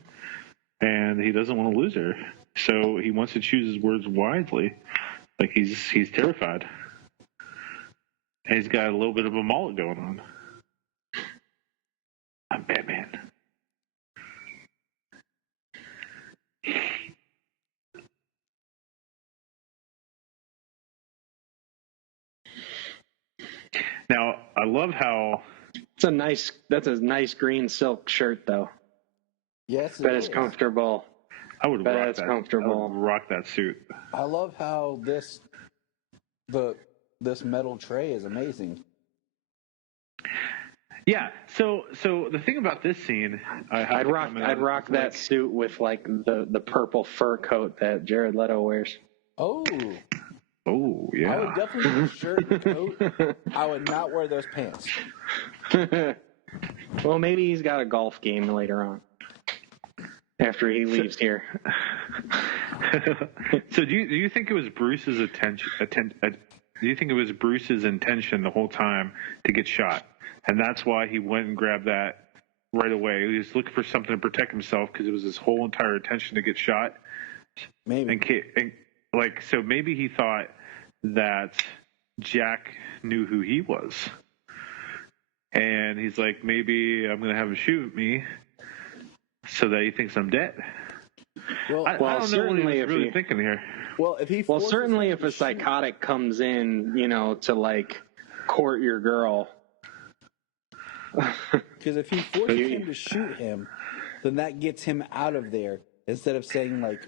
and he doesn't want to lose her. So he wants to choose his words wisely. Like, he's terrified, and he's got a little bit of a mullet going on. I'm Batman. Now, I love how that's a nice green silk shirt, though. Yes, bet it's comfortable. I would bet rock it's that. comfortable. I would rock that suit. I love how this metal tray is amazing. Yeah. So the thing about this scene, I'd rock that suit with, like, the purple fur coat that Jared Leto wears. Oh yeah. I would definitely wear a shirt and coat. I would not wear those pants. Well, maybe he's got a golf game later on after he leaves here. So do you think it was Bruce's do you think it was Bruce's intention the whole time to get shot, and that's why he went and grabbed that right away? He was looking for something to protect himself because it was his whole entire intention to get shot. Maybe. And like, so maybe he thought that Jack knew who he was, and he's like, maybe I'm going to have him shoot me so that he thinks I'm dead. Well, I don't know what he was really thinking here. Well, certainly if a psychotic comes in, you know, to, like, court your girl. Because if he forces him to shoot him, then that gets him out of there. Instead of saying, like,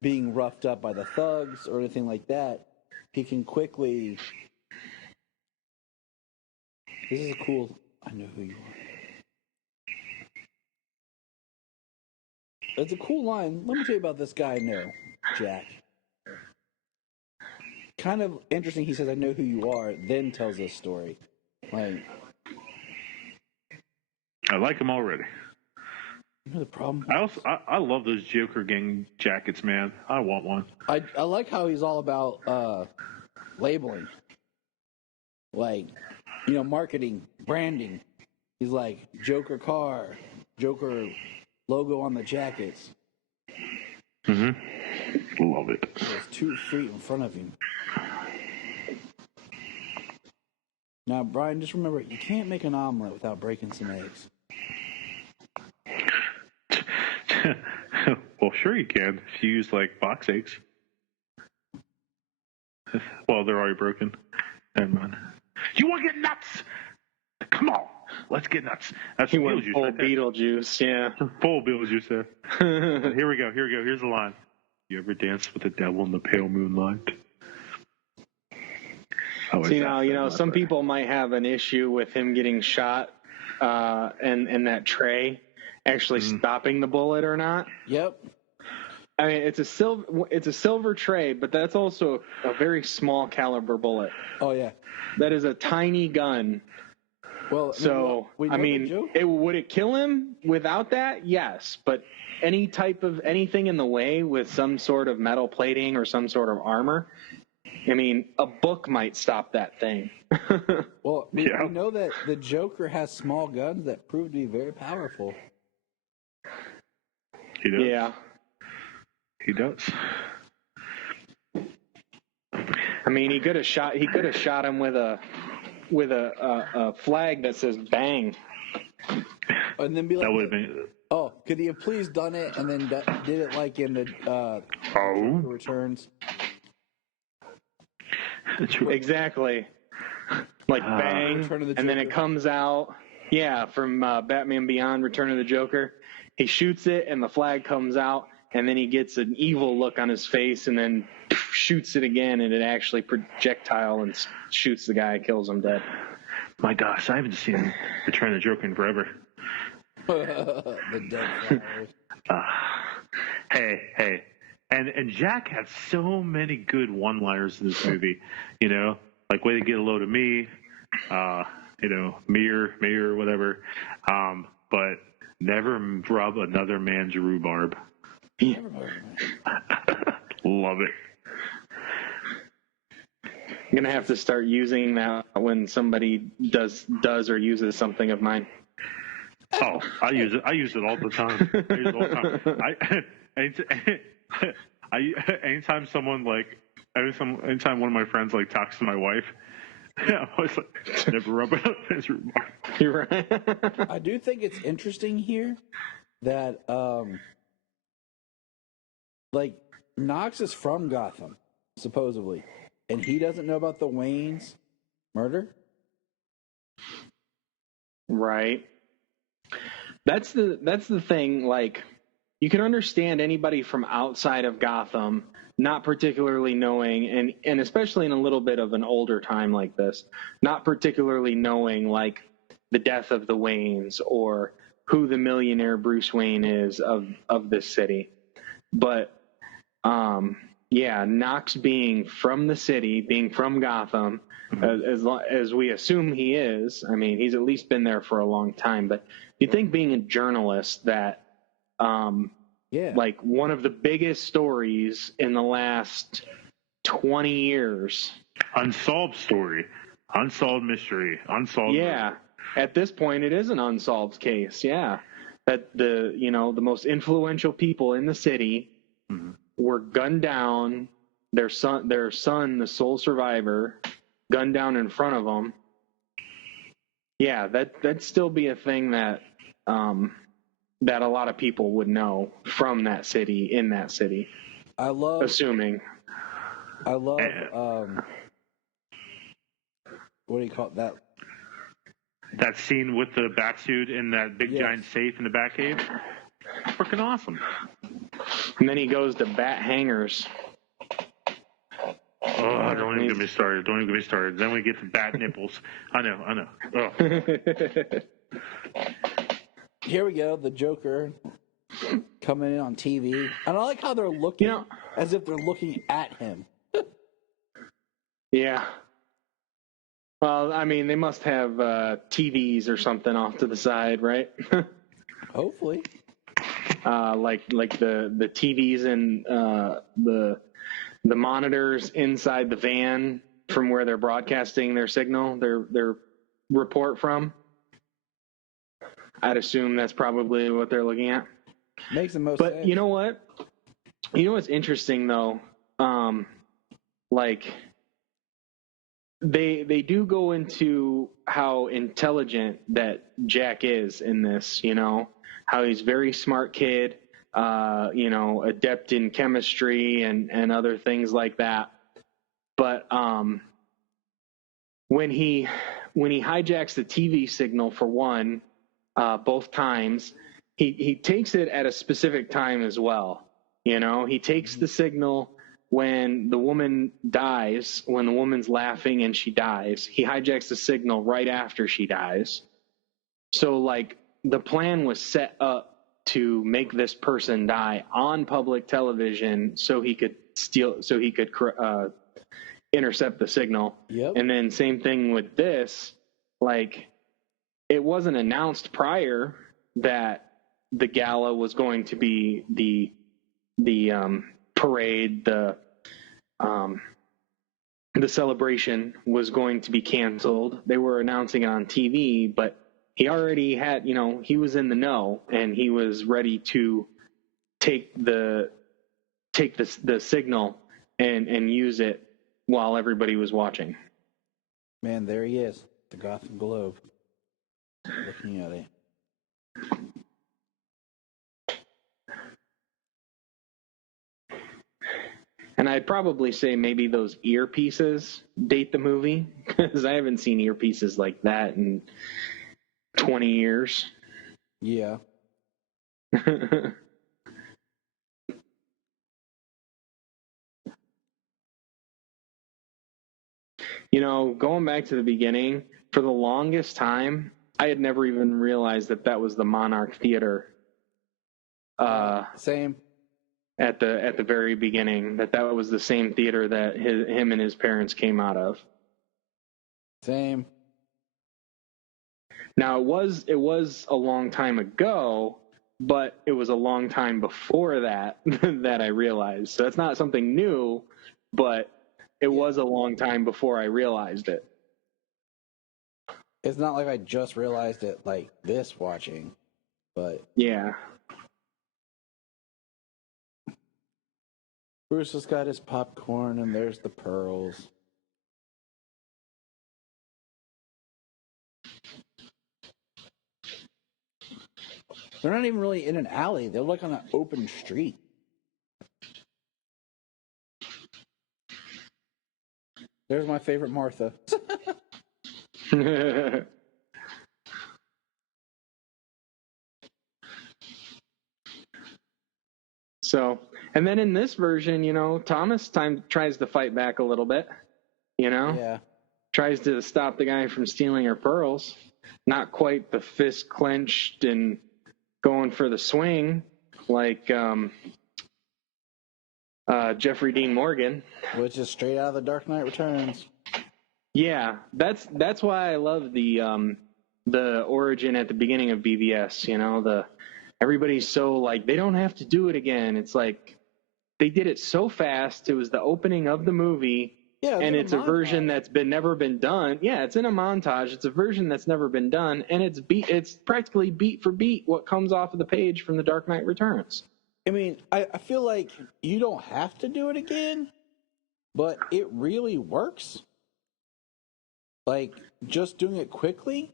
being roughed up by the thugs or anything like that, he can quickly... This is cool. I know who you are. It's a cool line. Let me tell you about this guy I know, Jack. Kind of interesting. He says, I know who you are, then tells this story. Like, I like him already. you know the problem? I love those Joker gang jackets, man. I want one. I like how he's all about labeling. Like, you know, marketing, branding. He's like, Joker car, Joker logo on the jackets. Mm-hmm. Love it. There's 2 feet in front of him. Now, Bryan, just remember, you can't make an omelet without breaking some eggs. Well, sure you can if you use, like, box eggs. Well, they're already broken. Never mind. You want to get nuts? Come on, let's get nuts. That's He went Beetlejuice. full Right there. Beetlejuice, yeah. Full Beetlejuice there. Here we go. Here's the line. You ever dance with the devil in the pale moonlight? See, now, you know, some people might have an issue with him getting shot and that tray actually stopping the bullet or not. Yep. I mean, it's a silver tray, but that's also a very small caliber bullet. Oh yeah. That is a tiny gun. Well, So would it kill him without that? Yes, but anything in the way with some sort of metal plating or some sort of armor, I mean, a book might stop that thing. Well, we know that the Joker has small guns that prove to be very powerful. He does. Yeah, he does. I mean, he could have shot him with a flag that says "bang." And then be like, that would have been. Oh, could he have please done it and then did it like in the Joker Returns? Exactly. Like bang, and then it comes out. Yeah, from Batman Beyond: Return of the Joker. He shoots it, and the flag comes out, and then he gets an evil look on his face, and then shoots it again, and it actually projectile and shoots the guy, kills him dead. My gosh, I haven't seen Return of the Joker in forever. The dead flowers. Hey. And Jack had so many good one-liners in this movie, you know, like way to get a load of me, you know, mirror, whatever. But never rub another man's rhubarb. Love it. I'm gonna have to start using that when somebody does or uses something of mine. Oh, I use it all the time. Anytime one of my friends like talks to my wife, I always like never rub it up his rhubarb. You're right. I do think it's interesting here that like Knox is from Gotham, supposedly, and he doesn't know about the Wayne's murder. Right. That's the thing. Like, you can understand anybody from outside of Gotham not particularly knowing, and especially in a little bit of an older time like this, not particularly knowing like the death of the Waynes or who the millionaire Bruce Wayne is of this city. But Knox being from the city, being from Gotham, as we assume he is. I mean, he's at least been there for a long time. But you think being a journalist that, like one of the biggest stories in the last 20 years, unsolved story, unsolved mystery, unsolved. Yeah, murder. At this point, it is an unsolved case. Yeah, that the most influential people in the city were gunned down. Their son, the sole survivor, gunned down in front of them. Yeah, that'd still be a thing that that a lot of people would know from that city, in that city. I love what do you call it, that scene with the Batsuit in that big giant safe in the Batcave. Freaking awesome. And then he goes to bat hangers. Oh, don't even get me started. Then we get to bat nipples. I know. Oh. Here we go, the Joker coming in on TV. And I like how they're looking as if they're looking at him. Yeah. Well, I mean, they must have TVs or something off to the side, right? Hopefully. Like the TVs and the monitors inside the van from where they're broadcasting their signal, their report from. I'd assume that's probably what they're looking at. Makes the most sense. But you know what? You know what's interesting though? Like they do go into how intelligent that Jack is in this, how he's a very smart kid, adept in chemistry and other things like that. But when he hijacks the TV signal for one, both times, he takes it at a specific time as well. He takes the signal when the woman dies, when the woman's laughing and she dies. He hijacks the signal right after she dies. So like the plan was set up to make this person die on public television so he could intercept the signal. Yep. And then same thing with this, like, it wasn't announced prior that the gala was going to be the parade, the celebration was going to be canceled. They were announcing it on TV, but he already had, he was in the know, and he was ready to take the signal and use it while everybody was watching. Man, there he is, the Gotham Globe. Looking at it. And I'd probably say maybe those earpieces date the movie, because I haven't seen earpieces like that in 20 years. Yeah. Going back to the beginning, for the longest time, I had never even realized that was the Monarch Theater. Same. At the very beginning, that was the same theater that him and his parents came out of. Same. Now it was a long time ago, but it was a long time before that that I realized. So it's not something new, but it was a long time before I realized it. It's not like I just realized it like this watching, but yeah. Bruce has got his popcorn, and there's the pearls. They're not even really in an alley. They're like on an open street. There's my favorite Martha. So, and then in this version, Thomas tries to fight back a little bit, Yeah. Tries to stop the guy from stealing her pearls. Not quite the fist clenched and going for the swing like Jeffrey Dean Morgan. Which is straight out of The Dark Knight Returns. Yeah, that's why I love the origin at the beginning of BVS, everybody's so like, they don't have to do it again. It's like they did it so fast. It was the opening of the movie, and it's a version that's never been done. Yeah, it's in a montage. It's a version that's never been done, and it's practically beat for beat what comes off of the page from The Dark Knight Returns. I mean, I feel like you don't have to do it again, but it really works. Like, just doing it quickly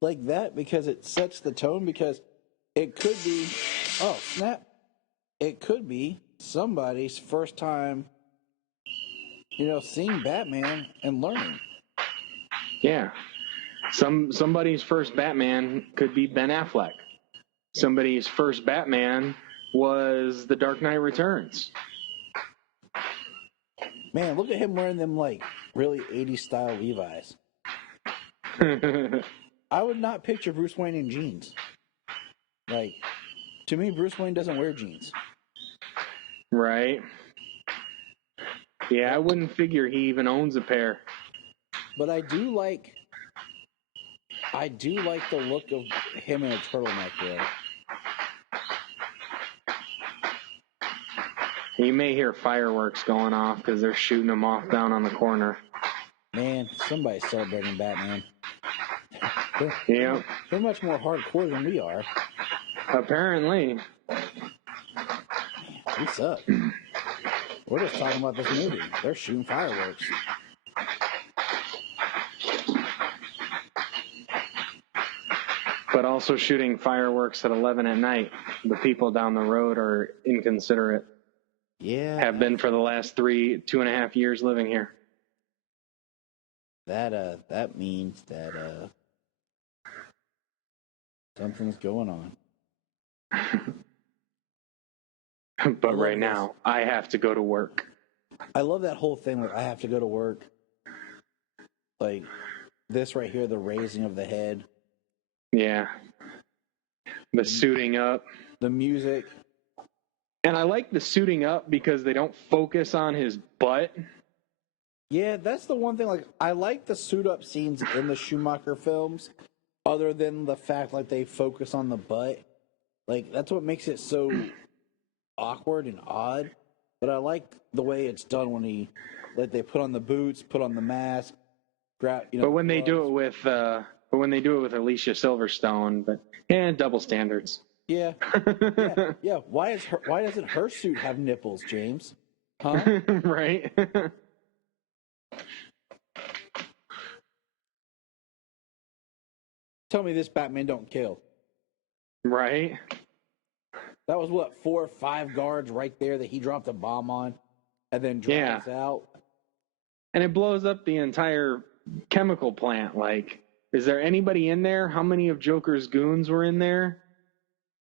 like that, because it sets the tone, because it could be, oh, snap. It could be somebody's first time, seeing Batman and learning. Yeah. Somebody's first Batman could be Ben Affleck. Somebody's first Batman was The Dark Knight Returns. Man, look at him wearing them, like, really 80s style Levi's. I would not picture Bruce Wayne in jeans. Like, to me, Bruce Wayne doesn't wear jeans. Right. Yeah, I wouldn't figure he even owns a pair. But I do like the look of him in a turtleneck, though. You may hear fireworks going off because they're shooting them off down on the corner. Man, somebody's celebrating Batman. Yeah. They're much more hardcore than we are. Apparently. We suck. We're just talking about this movie. They're shooting fireworks. But also shooting fireworks at 11 at night. The people down the road are inconsiderate. Yeah. Have been for the last 2.5 years living here. That means that something's going on. But right now, I have to go to work. I love that whole thing. Like, I have to go to work. Like, this right here, the raising of the head. Yeah. The suiting up. the music. And I like the suiting up because they don't focus on his butt. Yeah, that's the one thing. Like, I like the suit up scenes in the Schumacher films, other than the fact like they focus on the butt. Like, that's what makes it so awkward and odd. But I like the way it's done when they put on the boots, put on the mask, grab. But when they do it with Alicia Silverstone, double standards. Yeah. Yeah. Why doesn't her suit have nipples, James? Huh? Right. Tell me this Batman don't kill. Right. That was 4 or 5 guards right there that he dropped a bomb on and then drives out. And it blows up the entire chemical plant. Like, is there anybody in there? How many of Joker's goons were in there?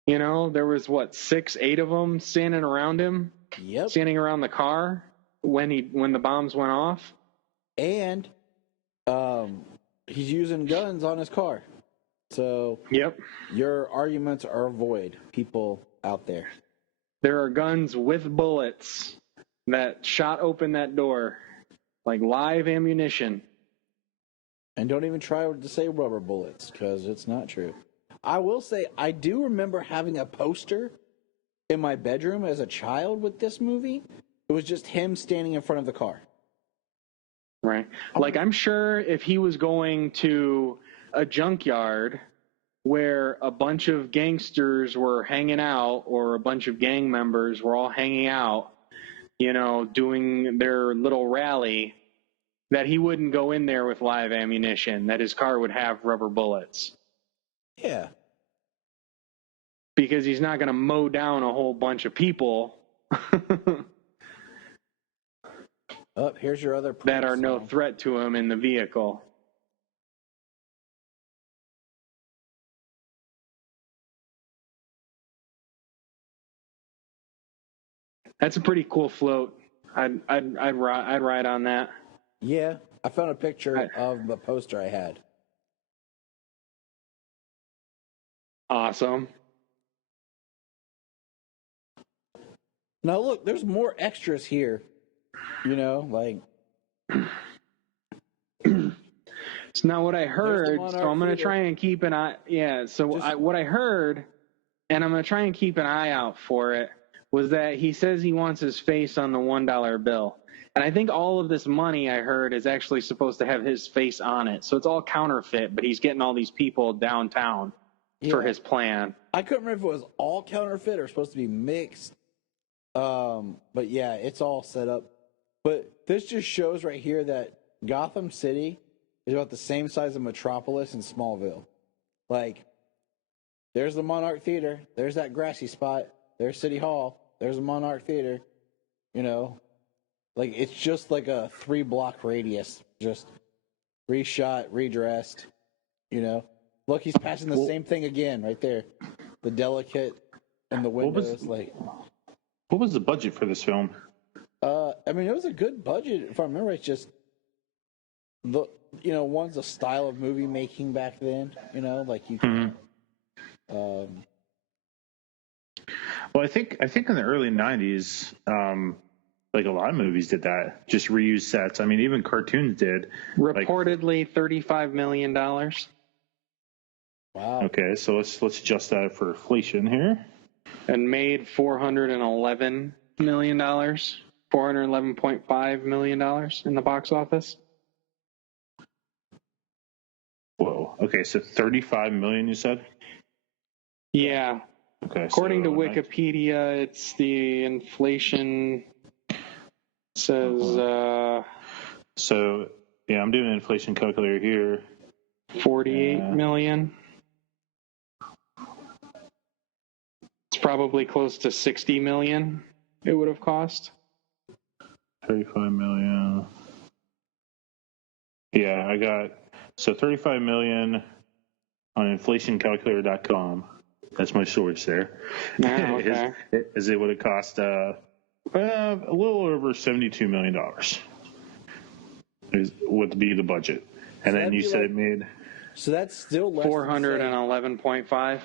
You know, there was 6, 8 of them standing around him. Yep. Standing around the car when the bombs went off. And he's using guns on his car. So yep. Your arguments are void, people out there. There are guns with bullets that shot open that door like live ammunition. And don't even try to say rubber bullets, because it's not true. I will say, I do remember having a poster in my bedroom as a child with this movie. It was just him standing in front of the car. Right. Like, I'm sure if he was going to a junkyard where a bunch of gangsters were hanging out, or a bunch of gang members were all hanging out, you know, doing their little rally, that he wouldn't go in there with live ammunition, that his car would have rubber bullets. Yeah. Because he's not going to mow down a whole bunch of people. Oh, here's your other that are no threat to him in the vehicle. That's a pretty cool float. I'd ride on that. Yeah, I found a picture of the poster I had. Awesome. Now look, there's more extras here. You know, like it's not what I heard, so I'm going to try and keep an eye. Yeah, so what I heard, and I'm going to try and keep an eye out for it, was that he says he wants his face on the $1 bill. And I think all of this money, I heard, is actually supposed to have his face on it. So it's all counterfeit, but he's getting all these people downtown for his plan. I couldn't remember if it was all counterfeit or supposed to be mixed. But yeah, it's all set up. But this just shows right here that Gotham City is about the same size of Metropolis and Smallville. Like, there's the Monarch Theater. There's that grassy spot. There's City Hall. There's the Monarch Theater. You know, like, it's just like a 3-block radius. Just reshot, redressed. You know, look, he's passing the same thing again right there. The delicate and the windows. What was the budget for this film? I mean, it was a good budget. If I remember, it's just one's the style of movie making back then. You know, like you can. Well, I think in the early '90s, like a lot of movies did that, just reuse sets. I mean, even cartoons did. Reportedly, $35 million. Wow. Okay, so let's adjust that for inflation here. And made $411 million, $411.5 million in the box office. Whoa. Okay, so 35 million, you said? Yeah. Okay. According to Wikipedia, it's the inflation says. So yeah, I'm doing an inflation calculator here. 48 million. It's probably close to 60 million. It would have cost. 35 million. Yeah, I got 35 million on inflationcalculator.com. That's my source there. Oh, okay. Is it would have cost a little over $72 million would be the budget. And then you said it made. So that's still less 411.5.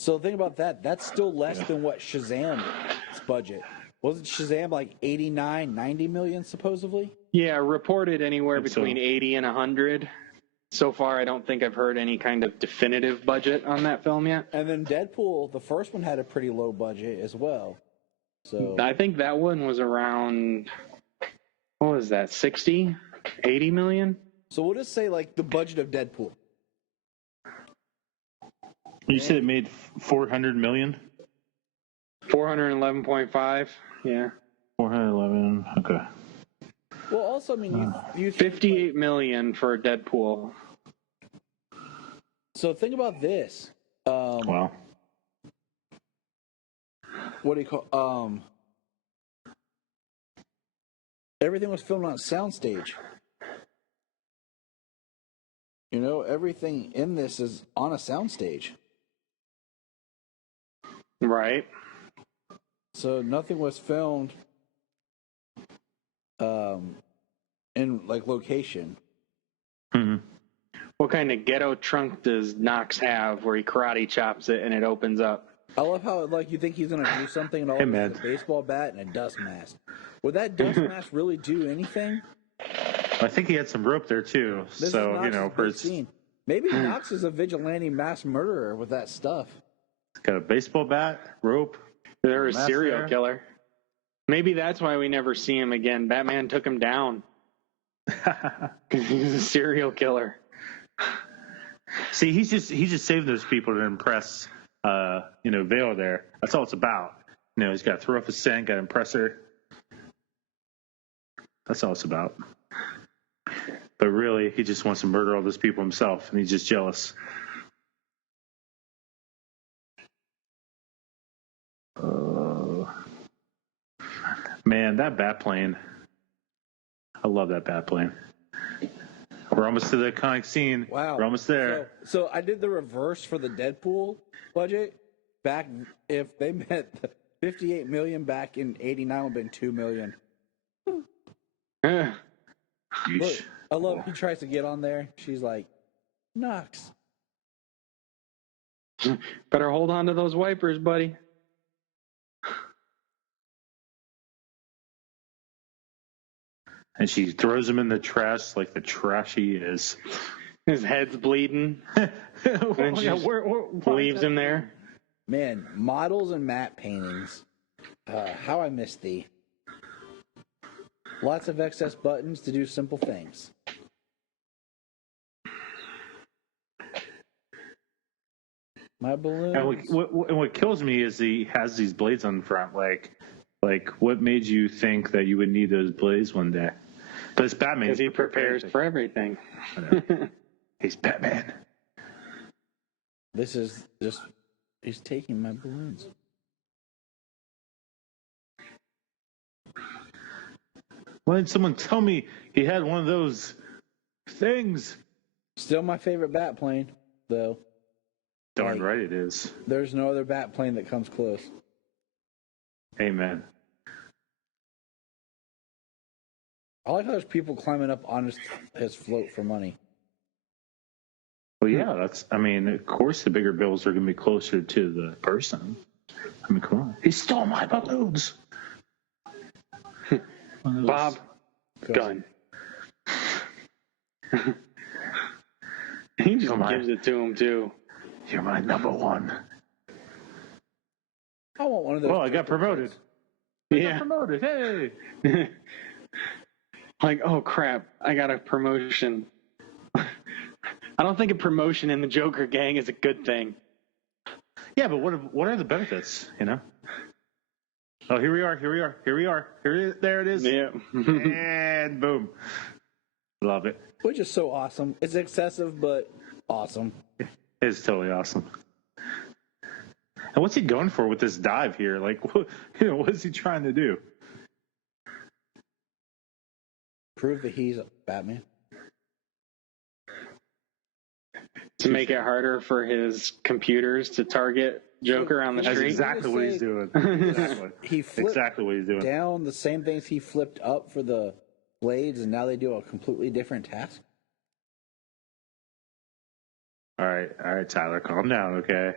So think about that. That's still less than what Shazam's budget. Wasn't Shazam like 89, 90 million supposedly? Yeah, reported anywhere between so. 80 and 100. So far, I don't think I've heard any kind of definitive budget on that film yet. And then Deadpool, the first one had a pretty low budget as well. So I think that one was around, what was that, 60, 80 million? So we'll just say like the budget of Deadpool. You said it made 400 million? 411.5, yeah. 411, okay. Well, also, I mean, you 58 million for Deadpool. So think about this. Wow. What do you call? Everything was filmed on a soundstage. You know, everything in this is on a soundstage. Right. So nothing was filmed in like location. Mm-hmm. What kind of ghetto trunk does Knox have where he karate chops it and it opens up? I love how like you think he's gonna do something and all of a baseball bat and a dust mask. Would that dust mask really do anything? I think he had some rope there too. This so is you know, for his, scene. Maybe Knox is a vigilante mass murderer with that stuff. he's got a baseball bat, rope. They're a serial killer. Maybe that's why we never see him again. Batman took him down. He's a serial killer. See, he's just saving those people to impress, Vale there. That's all it's about. You know, he's got to throw off his scent, got to impress her. That's all it's about. But really, he just wants to murder all those people himself, and he's just jealous. Man, that bat plane. I love that bat plane. We're almost to the iconic scene. Wow. We're almost there. So I did the reverse for the Deadpool budget. Back if they met the 58 million back in 89 would have been 2 million. Look, I love he tries to get on there. She's like, Knox. Better hold on to those wipers, buddy. And she throws him in the trash like the trash he is. His head's bleeding. And she leaves him there. Man, models and matte paintings. How I miss thee. Lots of excess buttons to do simple things. My balloons. And what kills me is he has these blades on the front. Like, what made you think that you would need those blades one day? But it's Batman. Because he prepares for everything. He's Batman. This is just... He's taking my balloons. Why didn't someone tell me he had one of those things? Still my favorite bat plane, though. Darn right it is. There's no other bat plane that comes close. Amen. I like how there's people climbing up on his float for money. Well, yeah, of course the bigger bills are going to be closer to the person. I mean, come on. He stole my balloons. Bob Gunn. He just gives it to him, too. You're my number one. I want one of those. Well, I got promoted. I got promoted. Hey. Like, oh, crap. I got a promotion. I don't think a promotion in the Joker gang is a good thing. Yeah, but what are the benefits, you know? Oh, here we are. There it is. Yeah. And boom. Love it. Which is so awesome. It's excessive, but awesome. It's totally awesome. And what's he going for with this dive here? Like, what is he trying to do? Prove that he's Batman. To make it harder for his computers to target Joker on the That's street. exactly what he's doing. Exactly. He flipped exactly what he's doing. down the same things he flipped up for the blades, and now they do a completely different task. All right, Tyler, calm down, okay?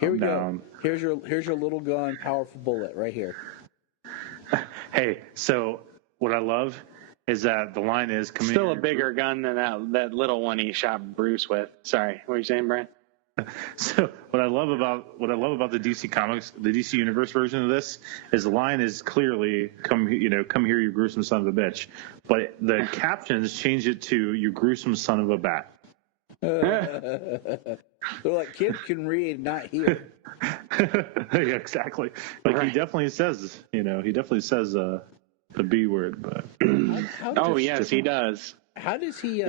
Here we down. go. Here's your little gun, powerful bullet right here. Hey, so what I love is that the line is still a bigger gun than that little one he shot Bruce with. Sorry, what are you saying, Bryan? So what I love about the DC Comics, the DC Universe version of this, is the line is clearly come here, you gruesome son of a bitch, but the captions change it to you gruesome son of a bat. They're like, kids can read, not hear. Yeah, exactly. Like right. He definitely says the B word, but yes, he does. How does he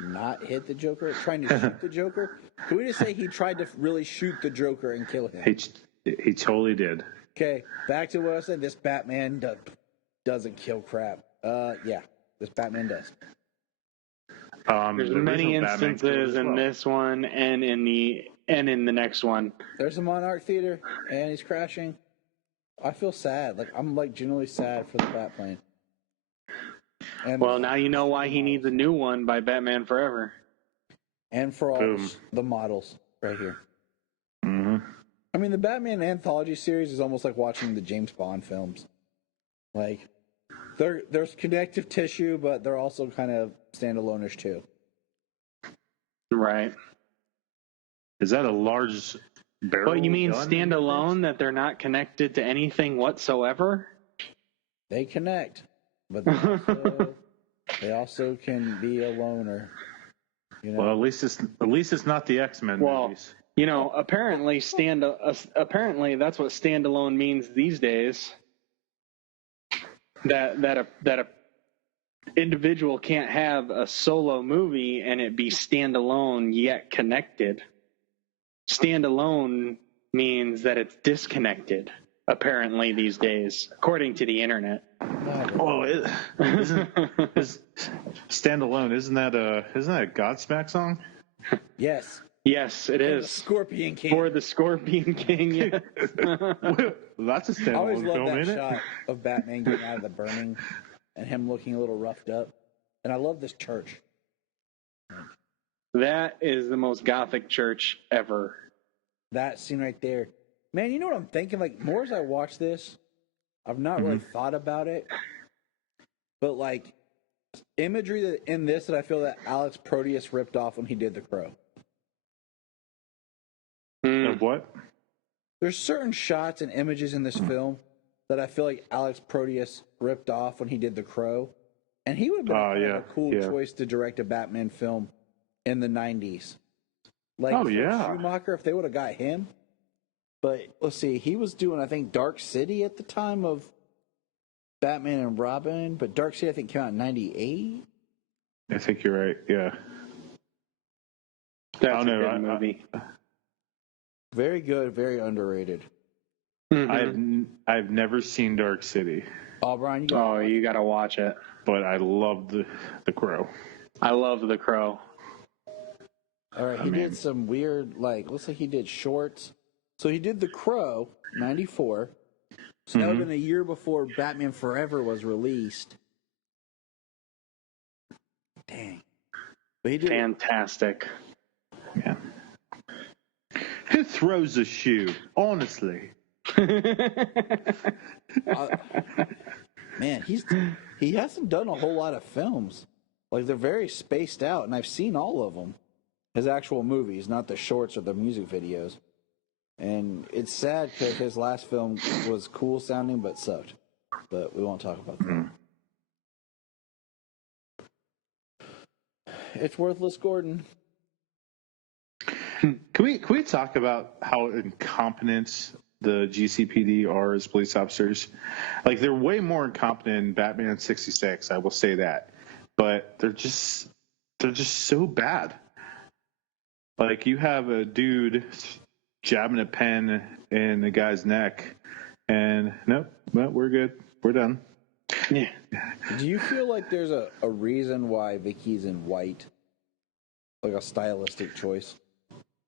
not hit the Joker, trying to shoot the Joker? Can we just say he tried to really shoot the Joker and kill him? He totally did. Okay, back to what I said. This Batman doesn't kill crap. Yeah, this Batman does. There's many instances in this one and in the next one. There's a Monarch Theater, and he's crashing. I feel sad. Like I'm genuinely sad for the Batplane. And well, now you know why he needs a new one by Batman Forever. And for all the models right here. Mm-hmm. I mean, the Batman anthology series is almost like watching the James Bond films. Like, there's connective tissue, but they're also kind of standalone-ish too. Right. Is that a large barrel? But you mean standalone, that they're not connected to anything whatsoever? They connect. But they also can be a loner. You know? Well, at least it's not the X-Men movies. Apparently that's what standalone means these days. That a individual can't have a solo movie and it be standalone yet connected. Standalone means that it's disconnected. Apparently these days, according to the internet. Oh, standalone? Isn't that a Godsmack song? Yes. Yes, it is. Scorpion King. For the Scorpion King. Yes. That's a standalone. I always love film, that shot of Batman getting out of the burning and him looking a little roughed up. And I love this church. That is the most gothic church ever. That scene right there. Man, you know what I'm thinking? Like, more as I watch this, I've not really thought about it. But, like, imagery that I feel that Alex Proteus ripped off when he did The Crow. Of what? There's certain shots and images in this film that I feel like Alex Proteus ripped off when he did The Crow. And he would have been a cool choice to direct a Batman film in the 90s. Like, Schumacher, if they would have got him. But let's see, he was doing, I think, Dark City at the time of Batman and Robin. But Dark City, I think, came out in 98. I think you're right, yeah. That's a good movie. Very good, very underrated. Mm-hmm. I've never seen Dark City. Oh, Bryan, you gotta watch it. But I love the Crow. I love The Crow. All right, he did some weird, looks like he did shorts. So he did The Crow, 94. So that would have been a year before Batman Forever was released. Dang. But he did fantastic. Yeah. Who throws a shoe? Honestly. Man, he hasn't done a whole lot of films. Like, they're very spaced out, and I've seen all of them. His actual movies, not the shorts or the music videos. And it's sad because his last film was cool sounding but sucked. But we won't talk about that. It's Worthless Gordon. Can we talk about how incompetent the GCPD are as police officers? Like, they're way more incompetent in Batman 66, I will say that. But they're just so bad. Like, you have a dude jabbing a pen in the guy's neck, and nope, well, we're good. We're done. Yeah. Do you feel like there's a reason why Vicky's in white? Like a stylistic choice?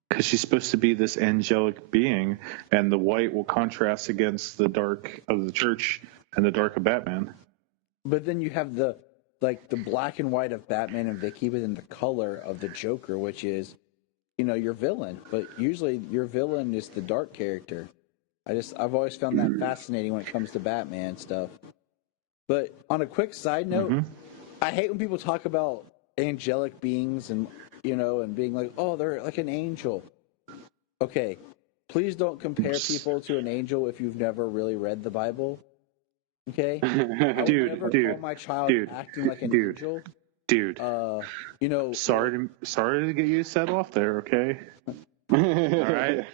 Because she's supposed to be this angelic being, and the white will contrast against the dark of the church and the dark of Batman. But then you have the black and white of Batman and Vicky, but then the color of the Joker, which is, your villain, but usually your villain is the dark character. I've always found that fascinating when it comes to Batman stuff. But on a quick side note, I hate when people talk about angelic beings and and being like, oh, they're like an angel. Okay, please don't compare people to an angel if you've never really read the Bible. Okay, I would never call my child acting like an angel. Dude, sorry to get you set off there. Okay, all right.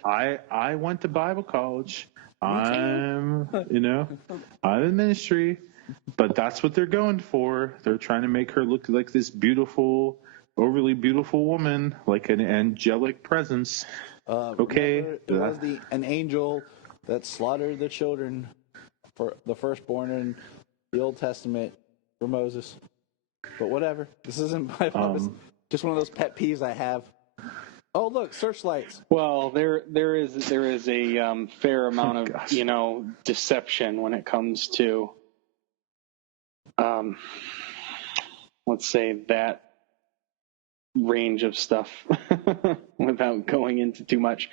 I went to Bible college. I'm in ministry, but that's what they're going for. They're trying to make her look like this beautiful, overly beautiful woman, like an angelic presence. Okay, it was an angel that slaughtered the children for the firstborn in the Old Testament for Moses. But whatever. This isn't my fault. Just one of those pet peeves I have. Oh, look, searchlights. Well, there is a fair amount of deception when it comes to let's say that range of stuff without going into too much.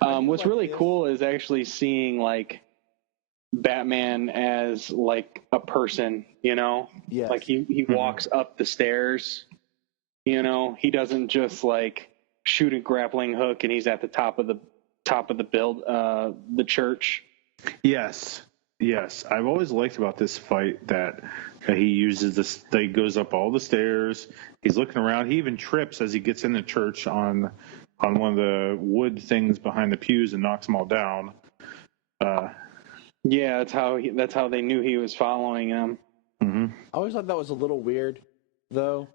What's really cool is actually seeing like Batman as like a person, Yes. Like he walks up the stairs, he doesn't just like shoot a grappling hook and he's at the top of the church. Yes. I've always liked about this fight that he uses this. That he goes up all the stairs. He's looking around. He even trips as he gets in the church on one of the wood things behind the pews and knocks them all down. Yeah, that's how they knew he was following him. I always thought that was a little weird, though.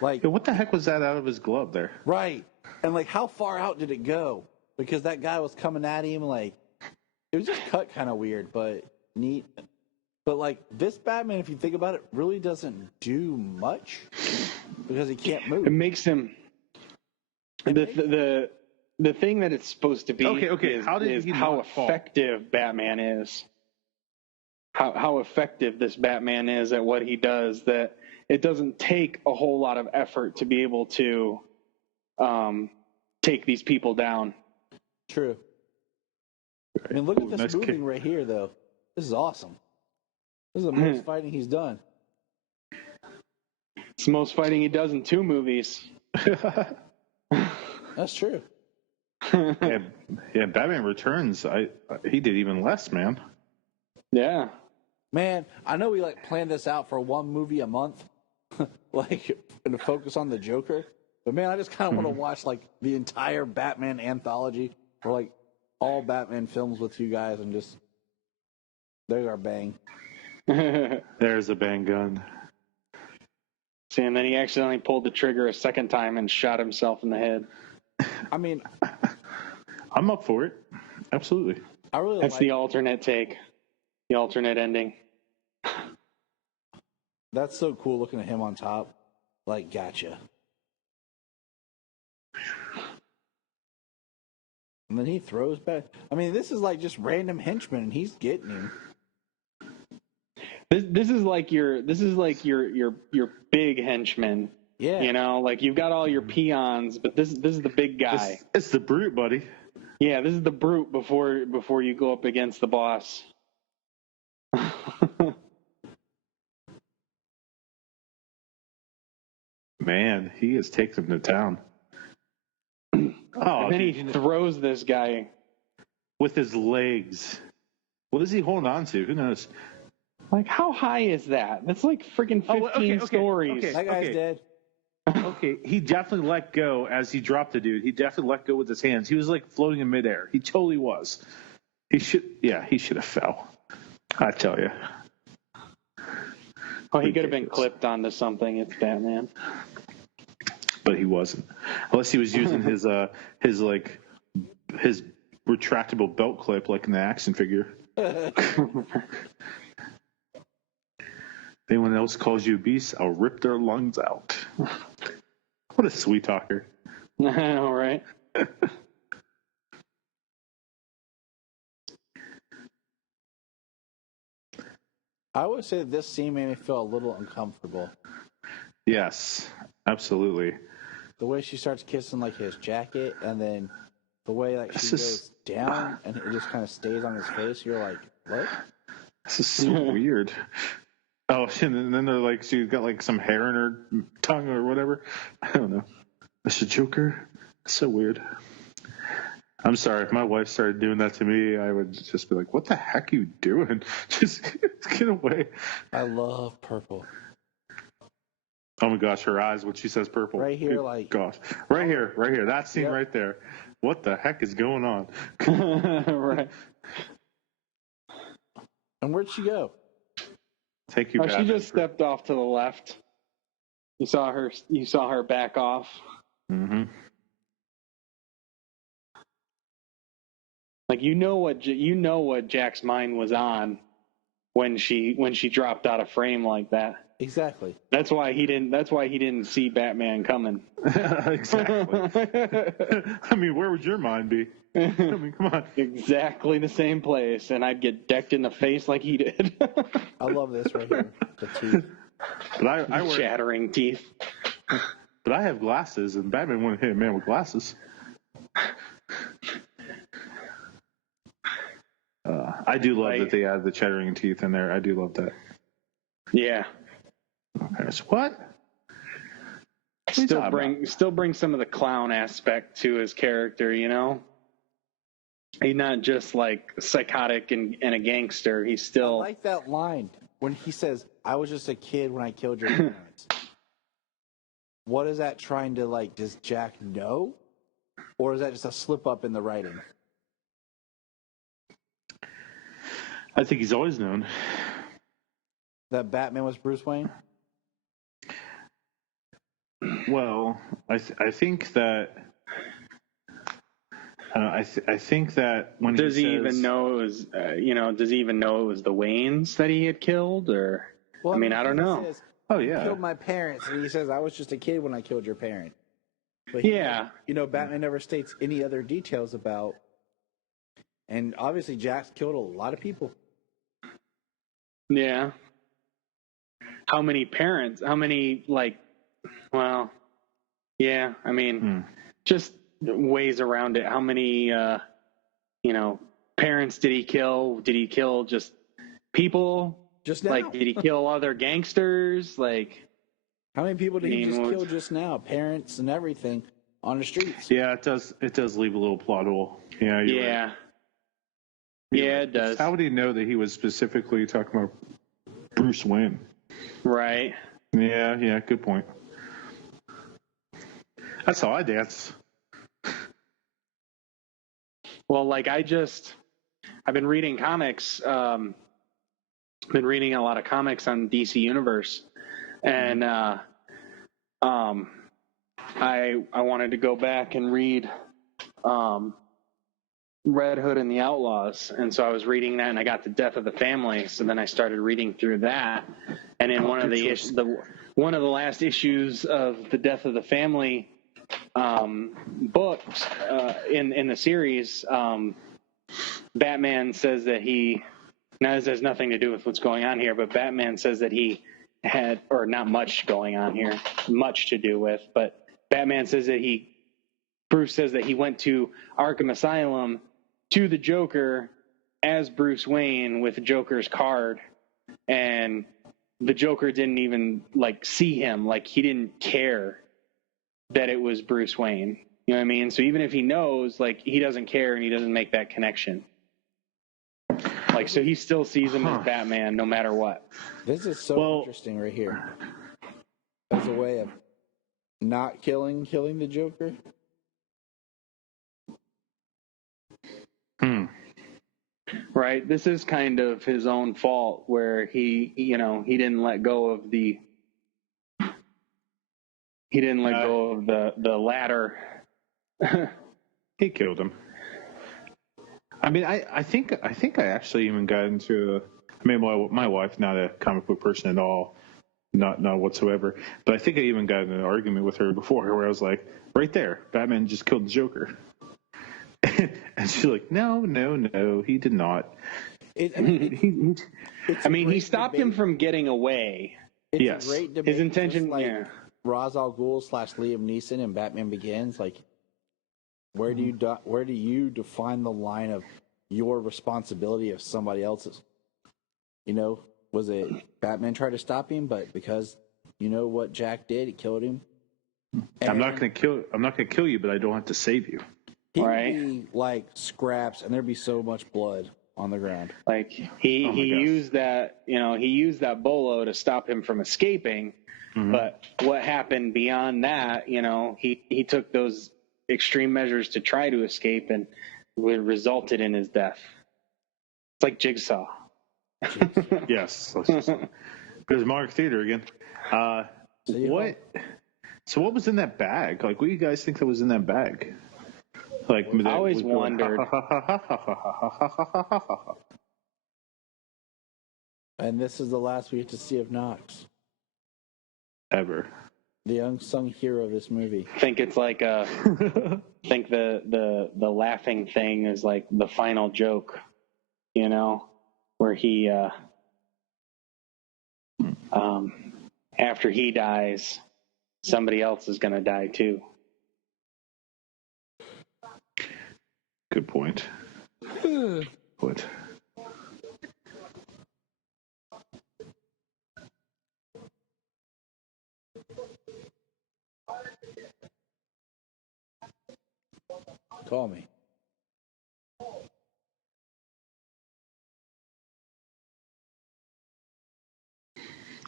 Like, what the heck was that out of his glove there? Right, and like, how far out did it go? Because that guy was coming at him, like, it was just cut kind of weird, but neat. But like, this Batman, if you think about it, really doesn't do much because he can't move. It makes him the thing that it's supposed to be. Okay. Is how effective Batman is. How effective this Batman is at what he does. That it doesn't take a whole lot of effort to be able to take these people down. True. I mean, look at this moving right here, though. This is awesome. This is the most fighting he's done. It's the most fighting he does in 2 movies. That's true. yeah, Batman Returns. He did even less, man. Yeah, man. I know we planned this out for 1 movie a month, and to focus on the Joker. But man, I just kind of want to watch the entire Batman anthology or all Batman films with you guys, and just there's our bang. There's a bang gun. See, and then he accidentally pulled the trigger a second time and shot himself in the head. I mean, I'm up for it. Absolutely. That's the alternate take, the alternate ending. That's so cool looking at him on top. Gotcha. And then he throws back. I mean, this is just random henchmen, and he's getting him. This is your big henchman. Yeah. You've got all your peons, but this is the big guy. It's the brute, buddy. Yeah, this is the brute before you go up against the boss. Man, he has taken him to town. And then he throws this guy with his legs. What is he holding on to? Who knows? How high is that? That's freaking 15 stories. That guy's dead. Okay, he definitely let go as he dropped the dude. He definitely let go with his hands. He was floating in midair. He totally was. He should have fell. I tell you. Oh, he could have been clipped onto something. It's Batman. But he wasn't, unless he was using his retractable belt clip like in the action figure. Anyone else calls you a beast, I'll rip their lungs out. What a sweet talker. All right. I would say this scene made me feel a little uncomfortable. Yes, absolutely. the way she starts kissing like his jacket, and then the way like she goes down and it just kind of stays on his face. You're like, what? This is so weird. Oh, and then they're like, she's got like some hair in her tongue or whatever. I don't know. That's a Joker. That's so weird. I'm sorry, if my wife started doing that to me, I would just be like, what the heck are you doing? Just get away. I love purple. Oh my gosh, her eyes when she says purple. Right here, like. Gosh. Right here. That scene right there. What the heck is going on? Right. And where'd she go? Thank you, She just stepped off to the left. You saw her back off. Mm-hmm. Like you know what Jack's mind was on when she dropped out of frame like that. Exactly. That's why he didn't see Batman coming. Exactly. I mean, where would your mind be? I mean, come on. Exactly the same place, and I'd get decked in the face like he did. I love this right here. The teeth. But I wear shattering teeth. But I have glasses, and Batman wouldn't hit a man with glasses. I do love that they add the chattering teeth in there. I do love that. Yeah. Okay, so what? Still bring some of the clown aspect to his character, you know? He's not just like psychotic and a gangster. He's still. I like that line when he says, "I was just a kid when I killed your parents." What is that trying to like? Does Jack know, or is that just a slip up in the writing? I think he's always known that Batman was Bruce Wayne. Well, I think that. I think that when does he even know it was does he even know it was the Waynes that he had killed, or well, I mean I don't know. Says, oh yeah, killed my parents, and he says I was just a kid when I killed your parent. But Batman never states any other details about. And obviously, Jack's killed a lot of people. Yeah. How many parents? How many Well, yeah. I mean, just ways around it. How many, parents did he kill? Did he kill just people? Just now? Like, did he kill other gangsters? Like, how many people did he just kill just now? Parents and everything on the streets. Yeah, it does leave a little plot hole. Yeah. Yeah. Right. Yeah, it does. How would he know that he was specifically talking about Bruce Wayne? Right. Yeah, good point. That's how I dance. Well, I've been reading comics. Been reading a lot of comics on DC Universe, and I wanted to go back and read Red Hood and the Outlaws, and so I was reading that, and I got the Death of the Family. So then I started reading through that, and in one of the last issues of the Death of the Family books in the series, Batman says that now this has nothing to do with what's going on here, but Batman says that he had, or not much going on here, much to do with, but Batman says that Bruce says that he went to Arkham Asylum to the Joker as Bruce Wayne with the Joker's card, and the Joker didn't even see him. He didn't care that it was Bruce Wayne. You know what I mean? So even if he knows, he doesn't care and he doesn't make that connection. So he still sees him as Batman no matter what. This is so interesting right here. As a way of not killing the Joker. Right. This is kind of his own fault where he didn't let go of the the ladder. He killed him. I mean, I think I actually even got into my wife's not a comic book person at all, not whatsoever. But I think I even got in an argument with her before where I was like, right there, Batman just killed the Joker. And she's like, no, he did not. He stopped him from getting away. It's a great debate. His intention, Ra's al Ghul / Liam Neeson in Batman Begins, like, where do you define the line of your responsibility of somebody else's? You know, was it Batman tried to stop him, but because you know what Jack did, he killed him? And I'm not going to kill you, but I don't have to save you. He would be like scraps, and there'd be so much blood on the ground. Like he used that, he used that bolo to stop him from escaping. Mm-hmm. But what happened beyond that, he took those extreme measures to try to escape, and it resulted in his death. It's like Jigsaw. Yes. There's Mark Theater again. What? So what was in that bag? Like, what do you guys think that was in that bag? Like, I always wondered. And this is the last we get to see of Knox. Ever. The unsung hero of this movie. I think it's like think the laughing thing is like the final joke, where he after he dies, somebody else is going to die too. Good point. What? Call me.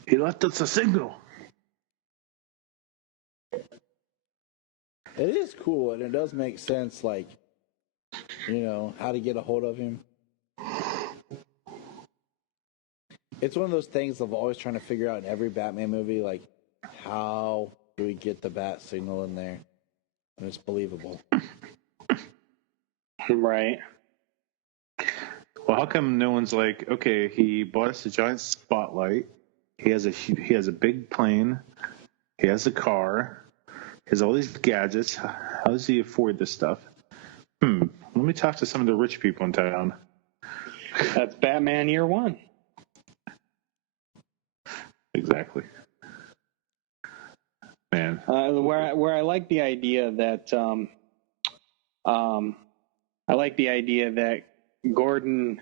He left us a signal. It is cool, and it does make sense, like, how to get a hold of him. It's one of those things I'm always trying to figure out in every Batman movie, like, how do we get the bat signal in there? And it's believable. Right. Well, how come no one's like, okay, he bought us a giant spotlight. He has a big plane. He has a car. He has all these gadgets. How does he afford this stuff? Let me talk to some of the rich people in town. That's Batman Year One. Exactly. Man. Where I like the idea that Gordon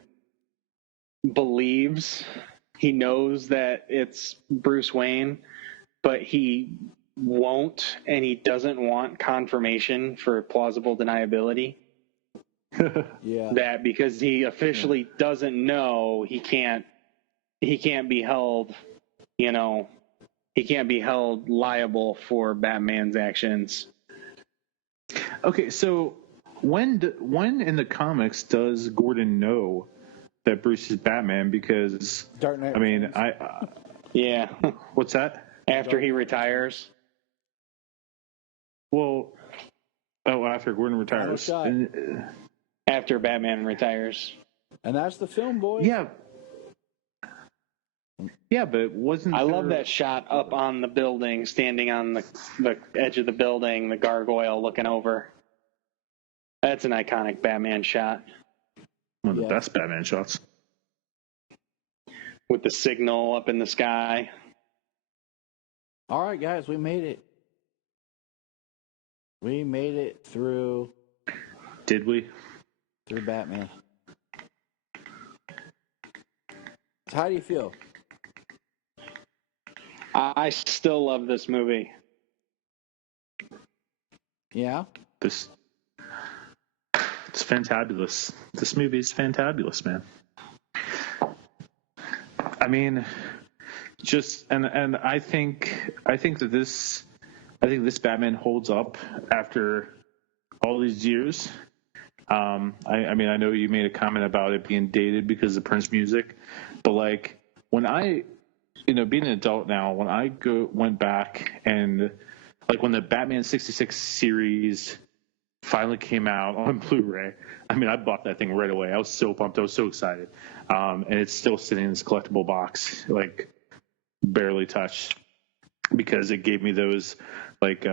believes he knows that it's Bruce Wayne, but he won't, and he doesn't want confirmation for plausible deniability. Yeah. That because he officially doesn't know, he can't be held, he can't be held liable for Batman's actions. Okay, so when in the comics does Gordon know that Bruce is Batman? Because Dark Knight. I mean, yeah. What's that? After he retires. Well, after Gordon retires. After Batman retires. And that's the film, boys. Yeah, but wasn't I love that shot up on the building, standing on the edge of the building, the gargoyle looking over. That's an iconic Batman shot. One of the best Batman shots. With the signal up in the sky. All right, guys, we made it. We made it through. Did we? Through Batman. So how do you feel? I still love this movie. Yeah? It's fantabulous. This movie is fantabulous, man. I mean, and I think that this Batman holds up after all these years. I mean, I know you made a comment about it being dated because of Prince music, but like when I, being an adult now, when I went back and like when the Batman 66 series finally came out on Blu-ray, I mean, I bought that thing right away. I was so pumped. I was so excited. And it's still sitting in this collectible box, like barely touched, because it gave me those, like,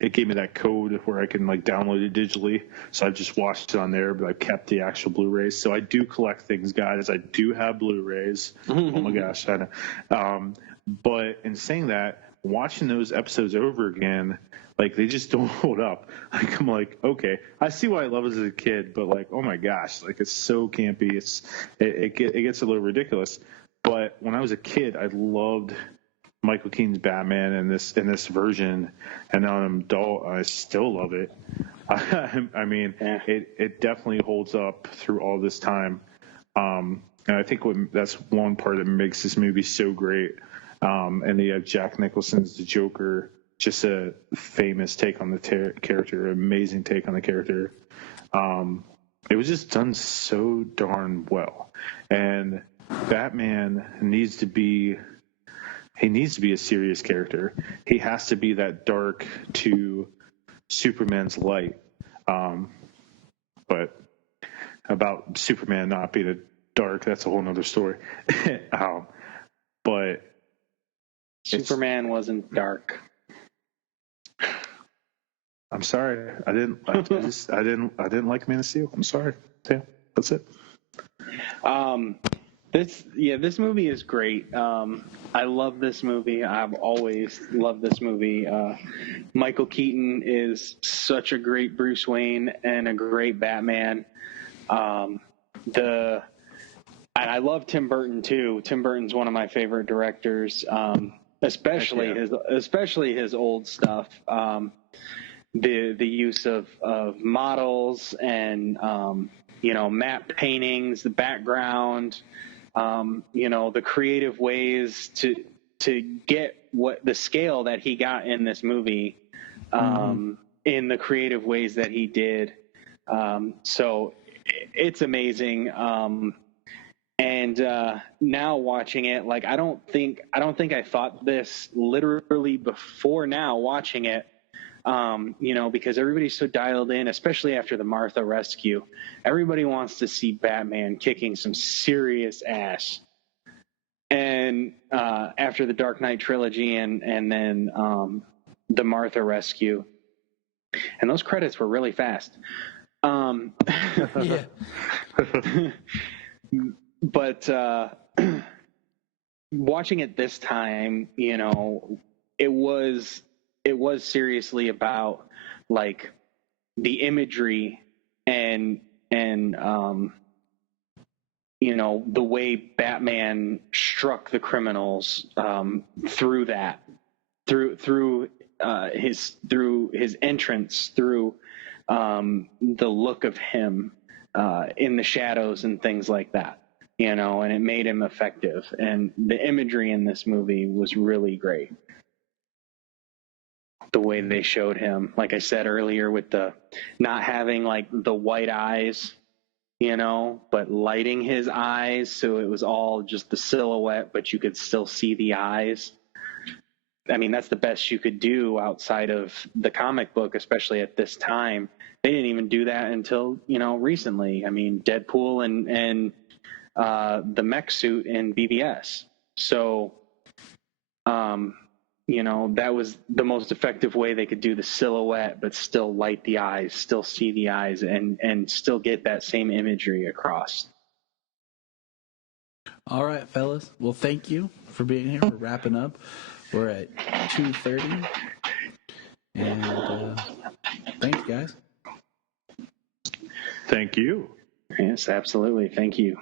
it gave me that code where I can like download it digitally. So I just watched it on there, but I kept the actual Blu-rays. So I do collect things, guys. I do have Blu-rays. Oh my gosh. I know. But in saying that, watching those episodes over again, like they just don't hold up. Like I'm like, okay, I see why I love it as a kid, but like, oh my gosh, like it's so campy. It gets a little ridiculous. But when I was a kid, I loved Michael Keaton's Batman in this version, and now I'm an adult, I still love it. I mean, it definitely holds up through all this time, and I think that's one part that makes this movie so great. And you have Jack Nicholson's the Joker, just a famous take on the character, amazing take on the character. It was just done so darn well, and Batman needs to be a serious character. He has to be that dark to Superman's light. But about Superman not being a dark, that's a whole nother story. But Superman wasn't dark. I'm sorry. I didn't like Man of Steel. I'm sorry. Yeah, that's it. This movie is great. I love this movie. I've always loved this movie. Michael Keaton is such a great Bruce Wayne and a great Batman. And I love Tim Burton too. Tim Burton's one of my favorite directors, especially his old stuff. The use of models and matte paintings, the background. The creative ways to get what the scale that he got in this movie, in the creative ways that he did. So it's amazing. And now watching it, like, I don't think I thought this literally before now watching it. Because everybody's so dialed in, especially after the Martha rescue. Everybody wants to see Batman kicking some serious ass. And after the Dark Knight trilogy and then the Martha rescue. And those credits were really fast. Yeah. But watching it this time, it was seriously about like the imagery and the way Batman struck the criminals through his entrance, through the look of him in the shadows and things like that, and it made him effective. And the imagery in this movie was really great. The way they showed him, like I said earlier, with the not having like the white eyes, but lighting his eyes so it was all just the silhouette, but you could still see the eyes. I mean, that's the best you could do outside of the comic book, especially at this time. They didn't even do that until, recently. I mean, Deadpool and the mech suit in BVS. So, that was the most effective way they could do the silhouette, but still light the eyes, still see the eyes, and still get that same imagery across. All right, fellas. Well, thank you for being here. We're wrapping up. We're at 2:30. And thanks, guys. Thank you. Yes, absolutely. Thank you.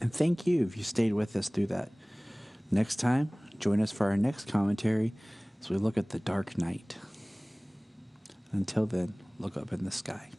And thank you if you stayed with us through that. Next time, join us for our next commentary as we look at The Dark Knight. Until then, look up in the sky.